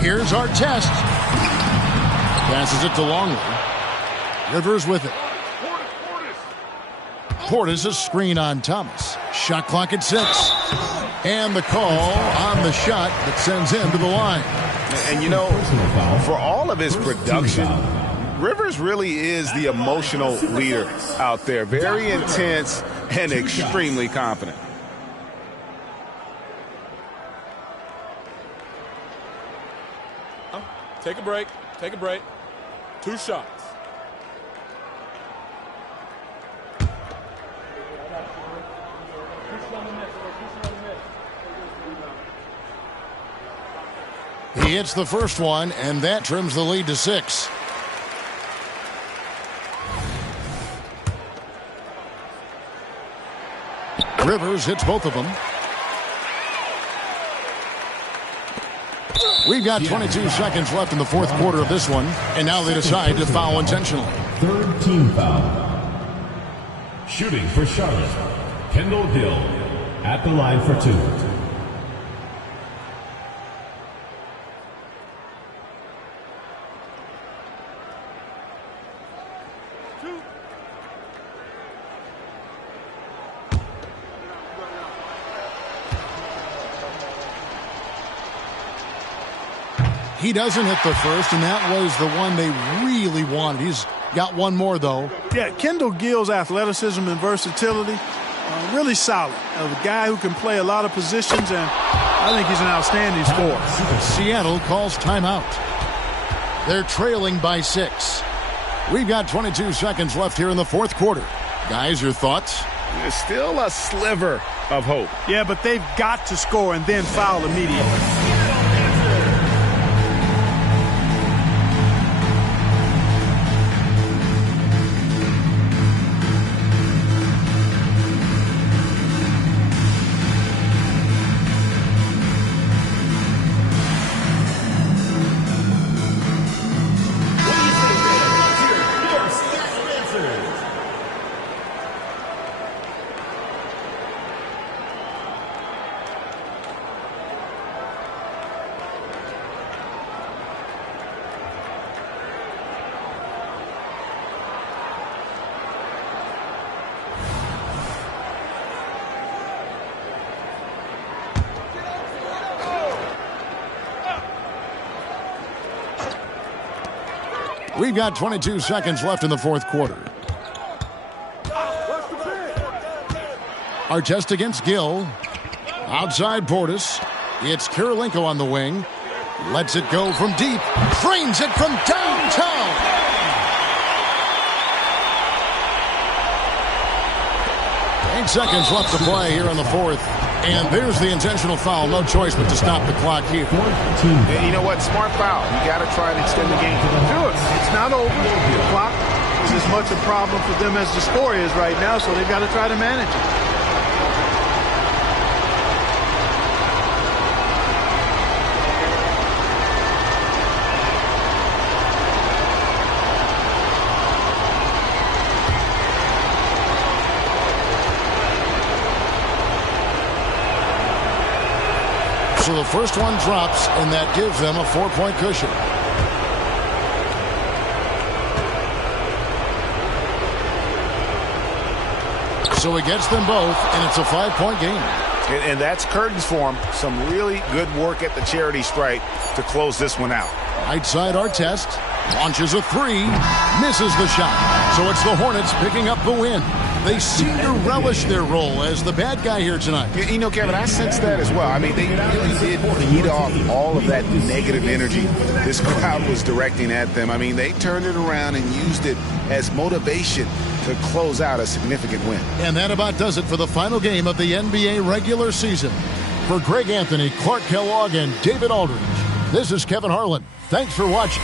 Here's our test. Passes it to Longley. Rivers with it. Portis a screen on Thomas. Shot clock at 6. And the call on the shot that sends him to the line. And you know, for all of his production, Rivers really is the emotional leader out there. Very intense and extremely confident. Take a break. Take a break. 2 shots. He hits the first one, and that trims the lead to 6. Rivers hits both of them. We've got 22 seconds left in the fourth quarter of this one, and now they decide to foul intentionally. Third team foul. Shooting for Charlotte, Kendall Gill at the line for 2. He doesn't hit the first, and that was the one they really wanted. He's got one more, though. Yeah, Kendall Gill's athleticism and versatility, really solid. A guy who can play a lot of positions, and I think he's an outstanding scorer. Seattle calls timeout. They're trailing by 6. We've got 22 seconds left here in the fourth quarter. Guys, your thoughts? There's still a sliver of hope. Yeah, but they've got to score and then foul immediately. We've got 22 seconds left in the fourth quarter. Artest against Gill. Outside Portis. It's Kirilenko on the wing. Lets it go from deep. Frames it from downtown. Eight seconds left to play here in the fourth. And there's the intentional foul. No choice but to stop the clock here. And you know what? Smart foul. You got to try to extend the game. Do it. It's not over. The clock is as much a problem for them as the score is right now, so they've got to try to manage it. So the first one drops, and that gives them a 4-point cushion. So he gets them both, and it's a 5-point game. And that's curtains for him. Some really good work at the charity stripe to close this one out. Right side Artest launches a 3, misses the shot. So it's the Hornets picking up the win. They seem to relish their role as the bad guy here tonight. You know, Kevin, I sense that as well. I mean, they really did feed off all of that negative energy this crowd was directing at them. I mean, they turned it around and used it as motivation to close out a significant win. And that about does it for the final game of the NBA regular season. For Greg Anthony, Clark Kellogg, and David Aldridge, this is Kevin Harlan. Thanks for watching.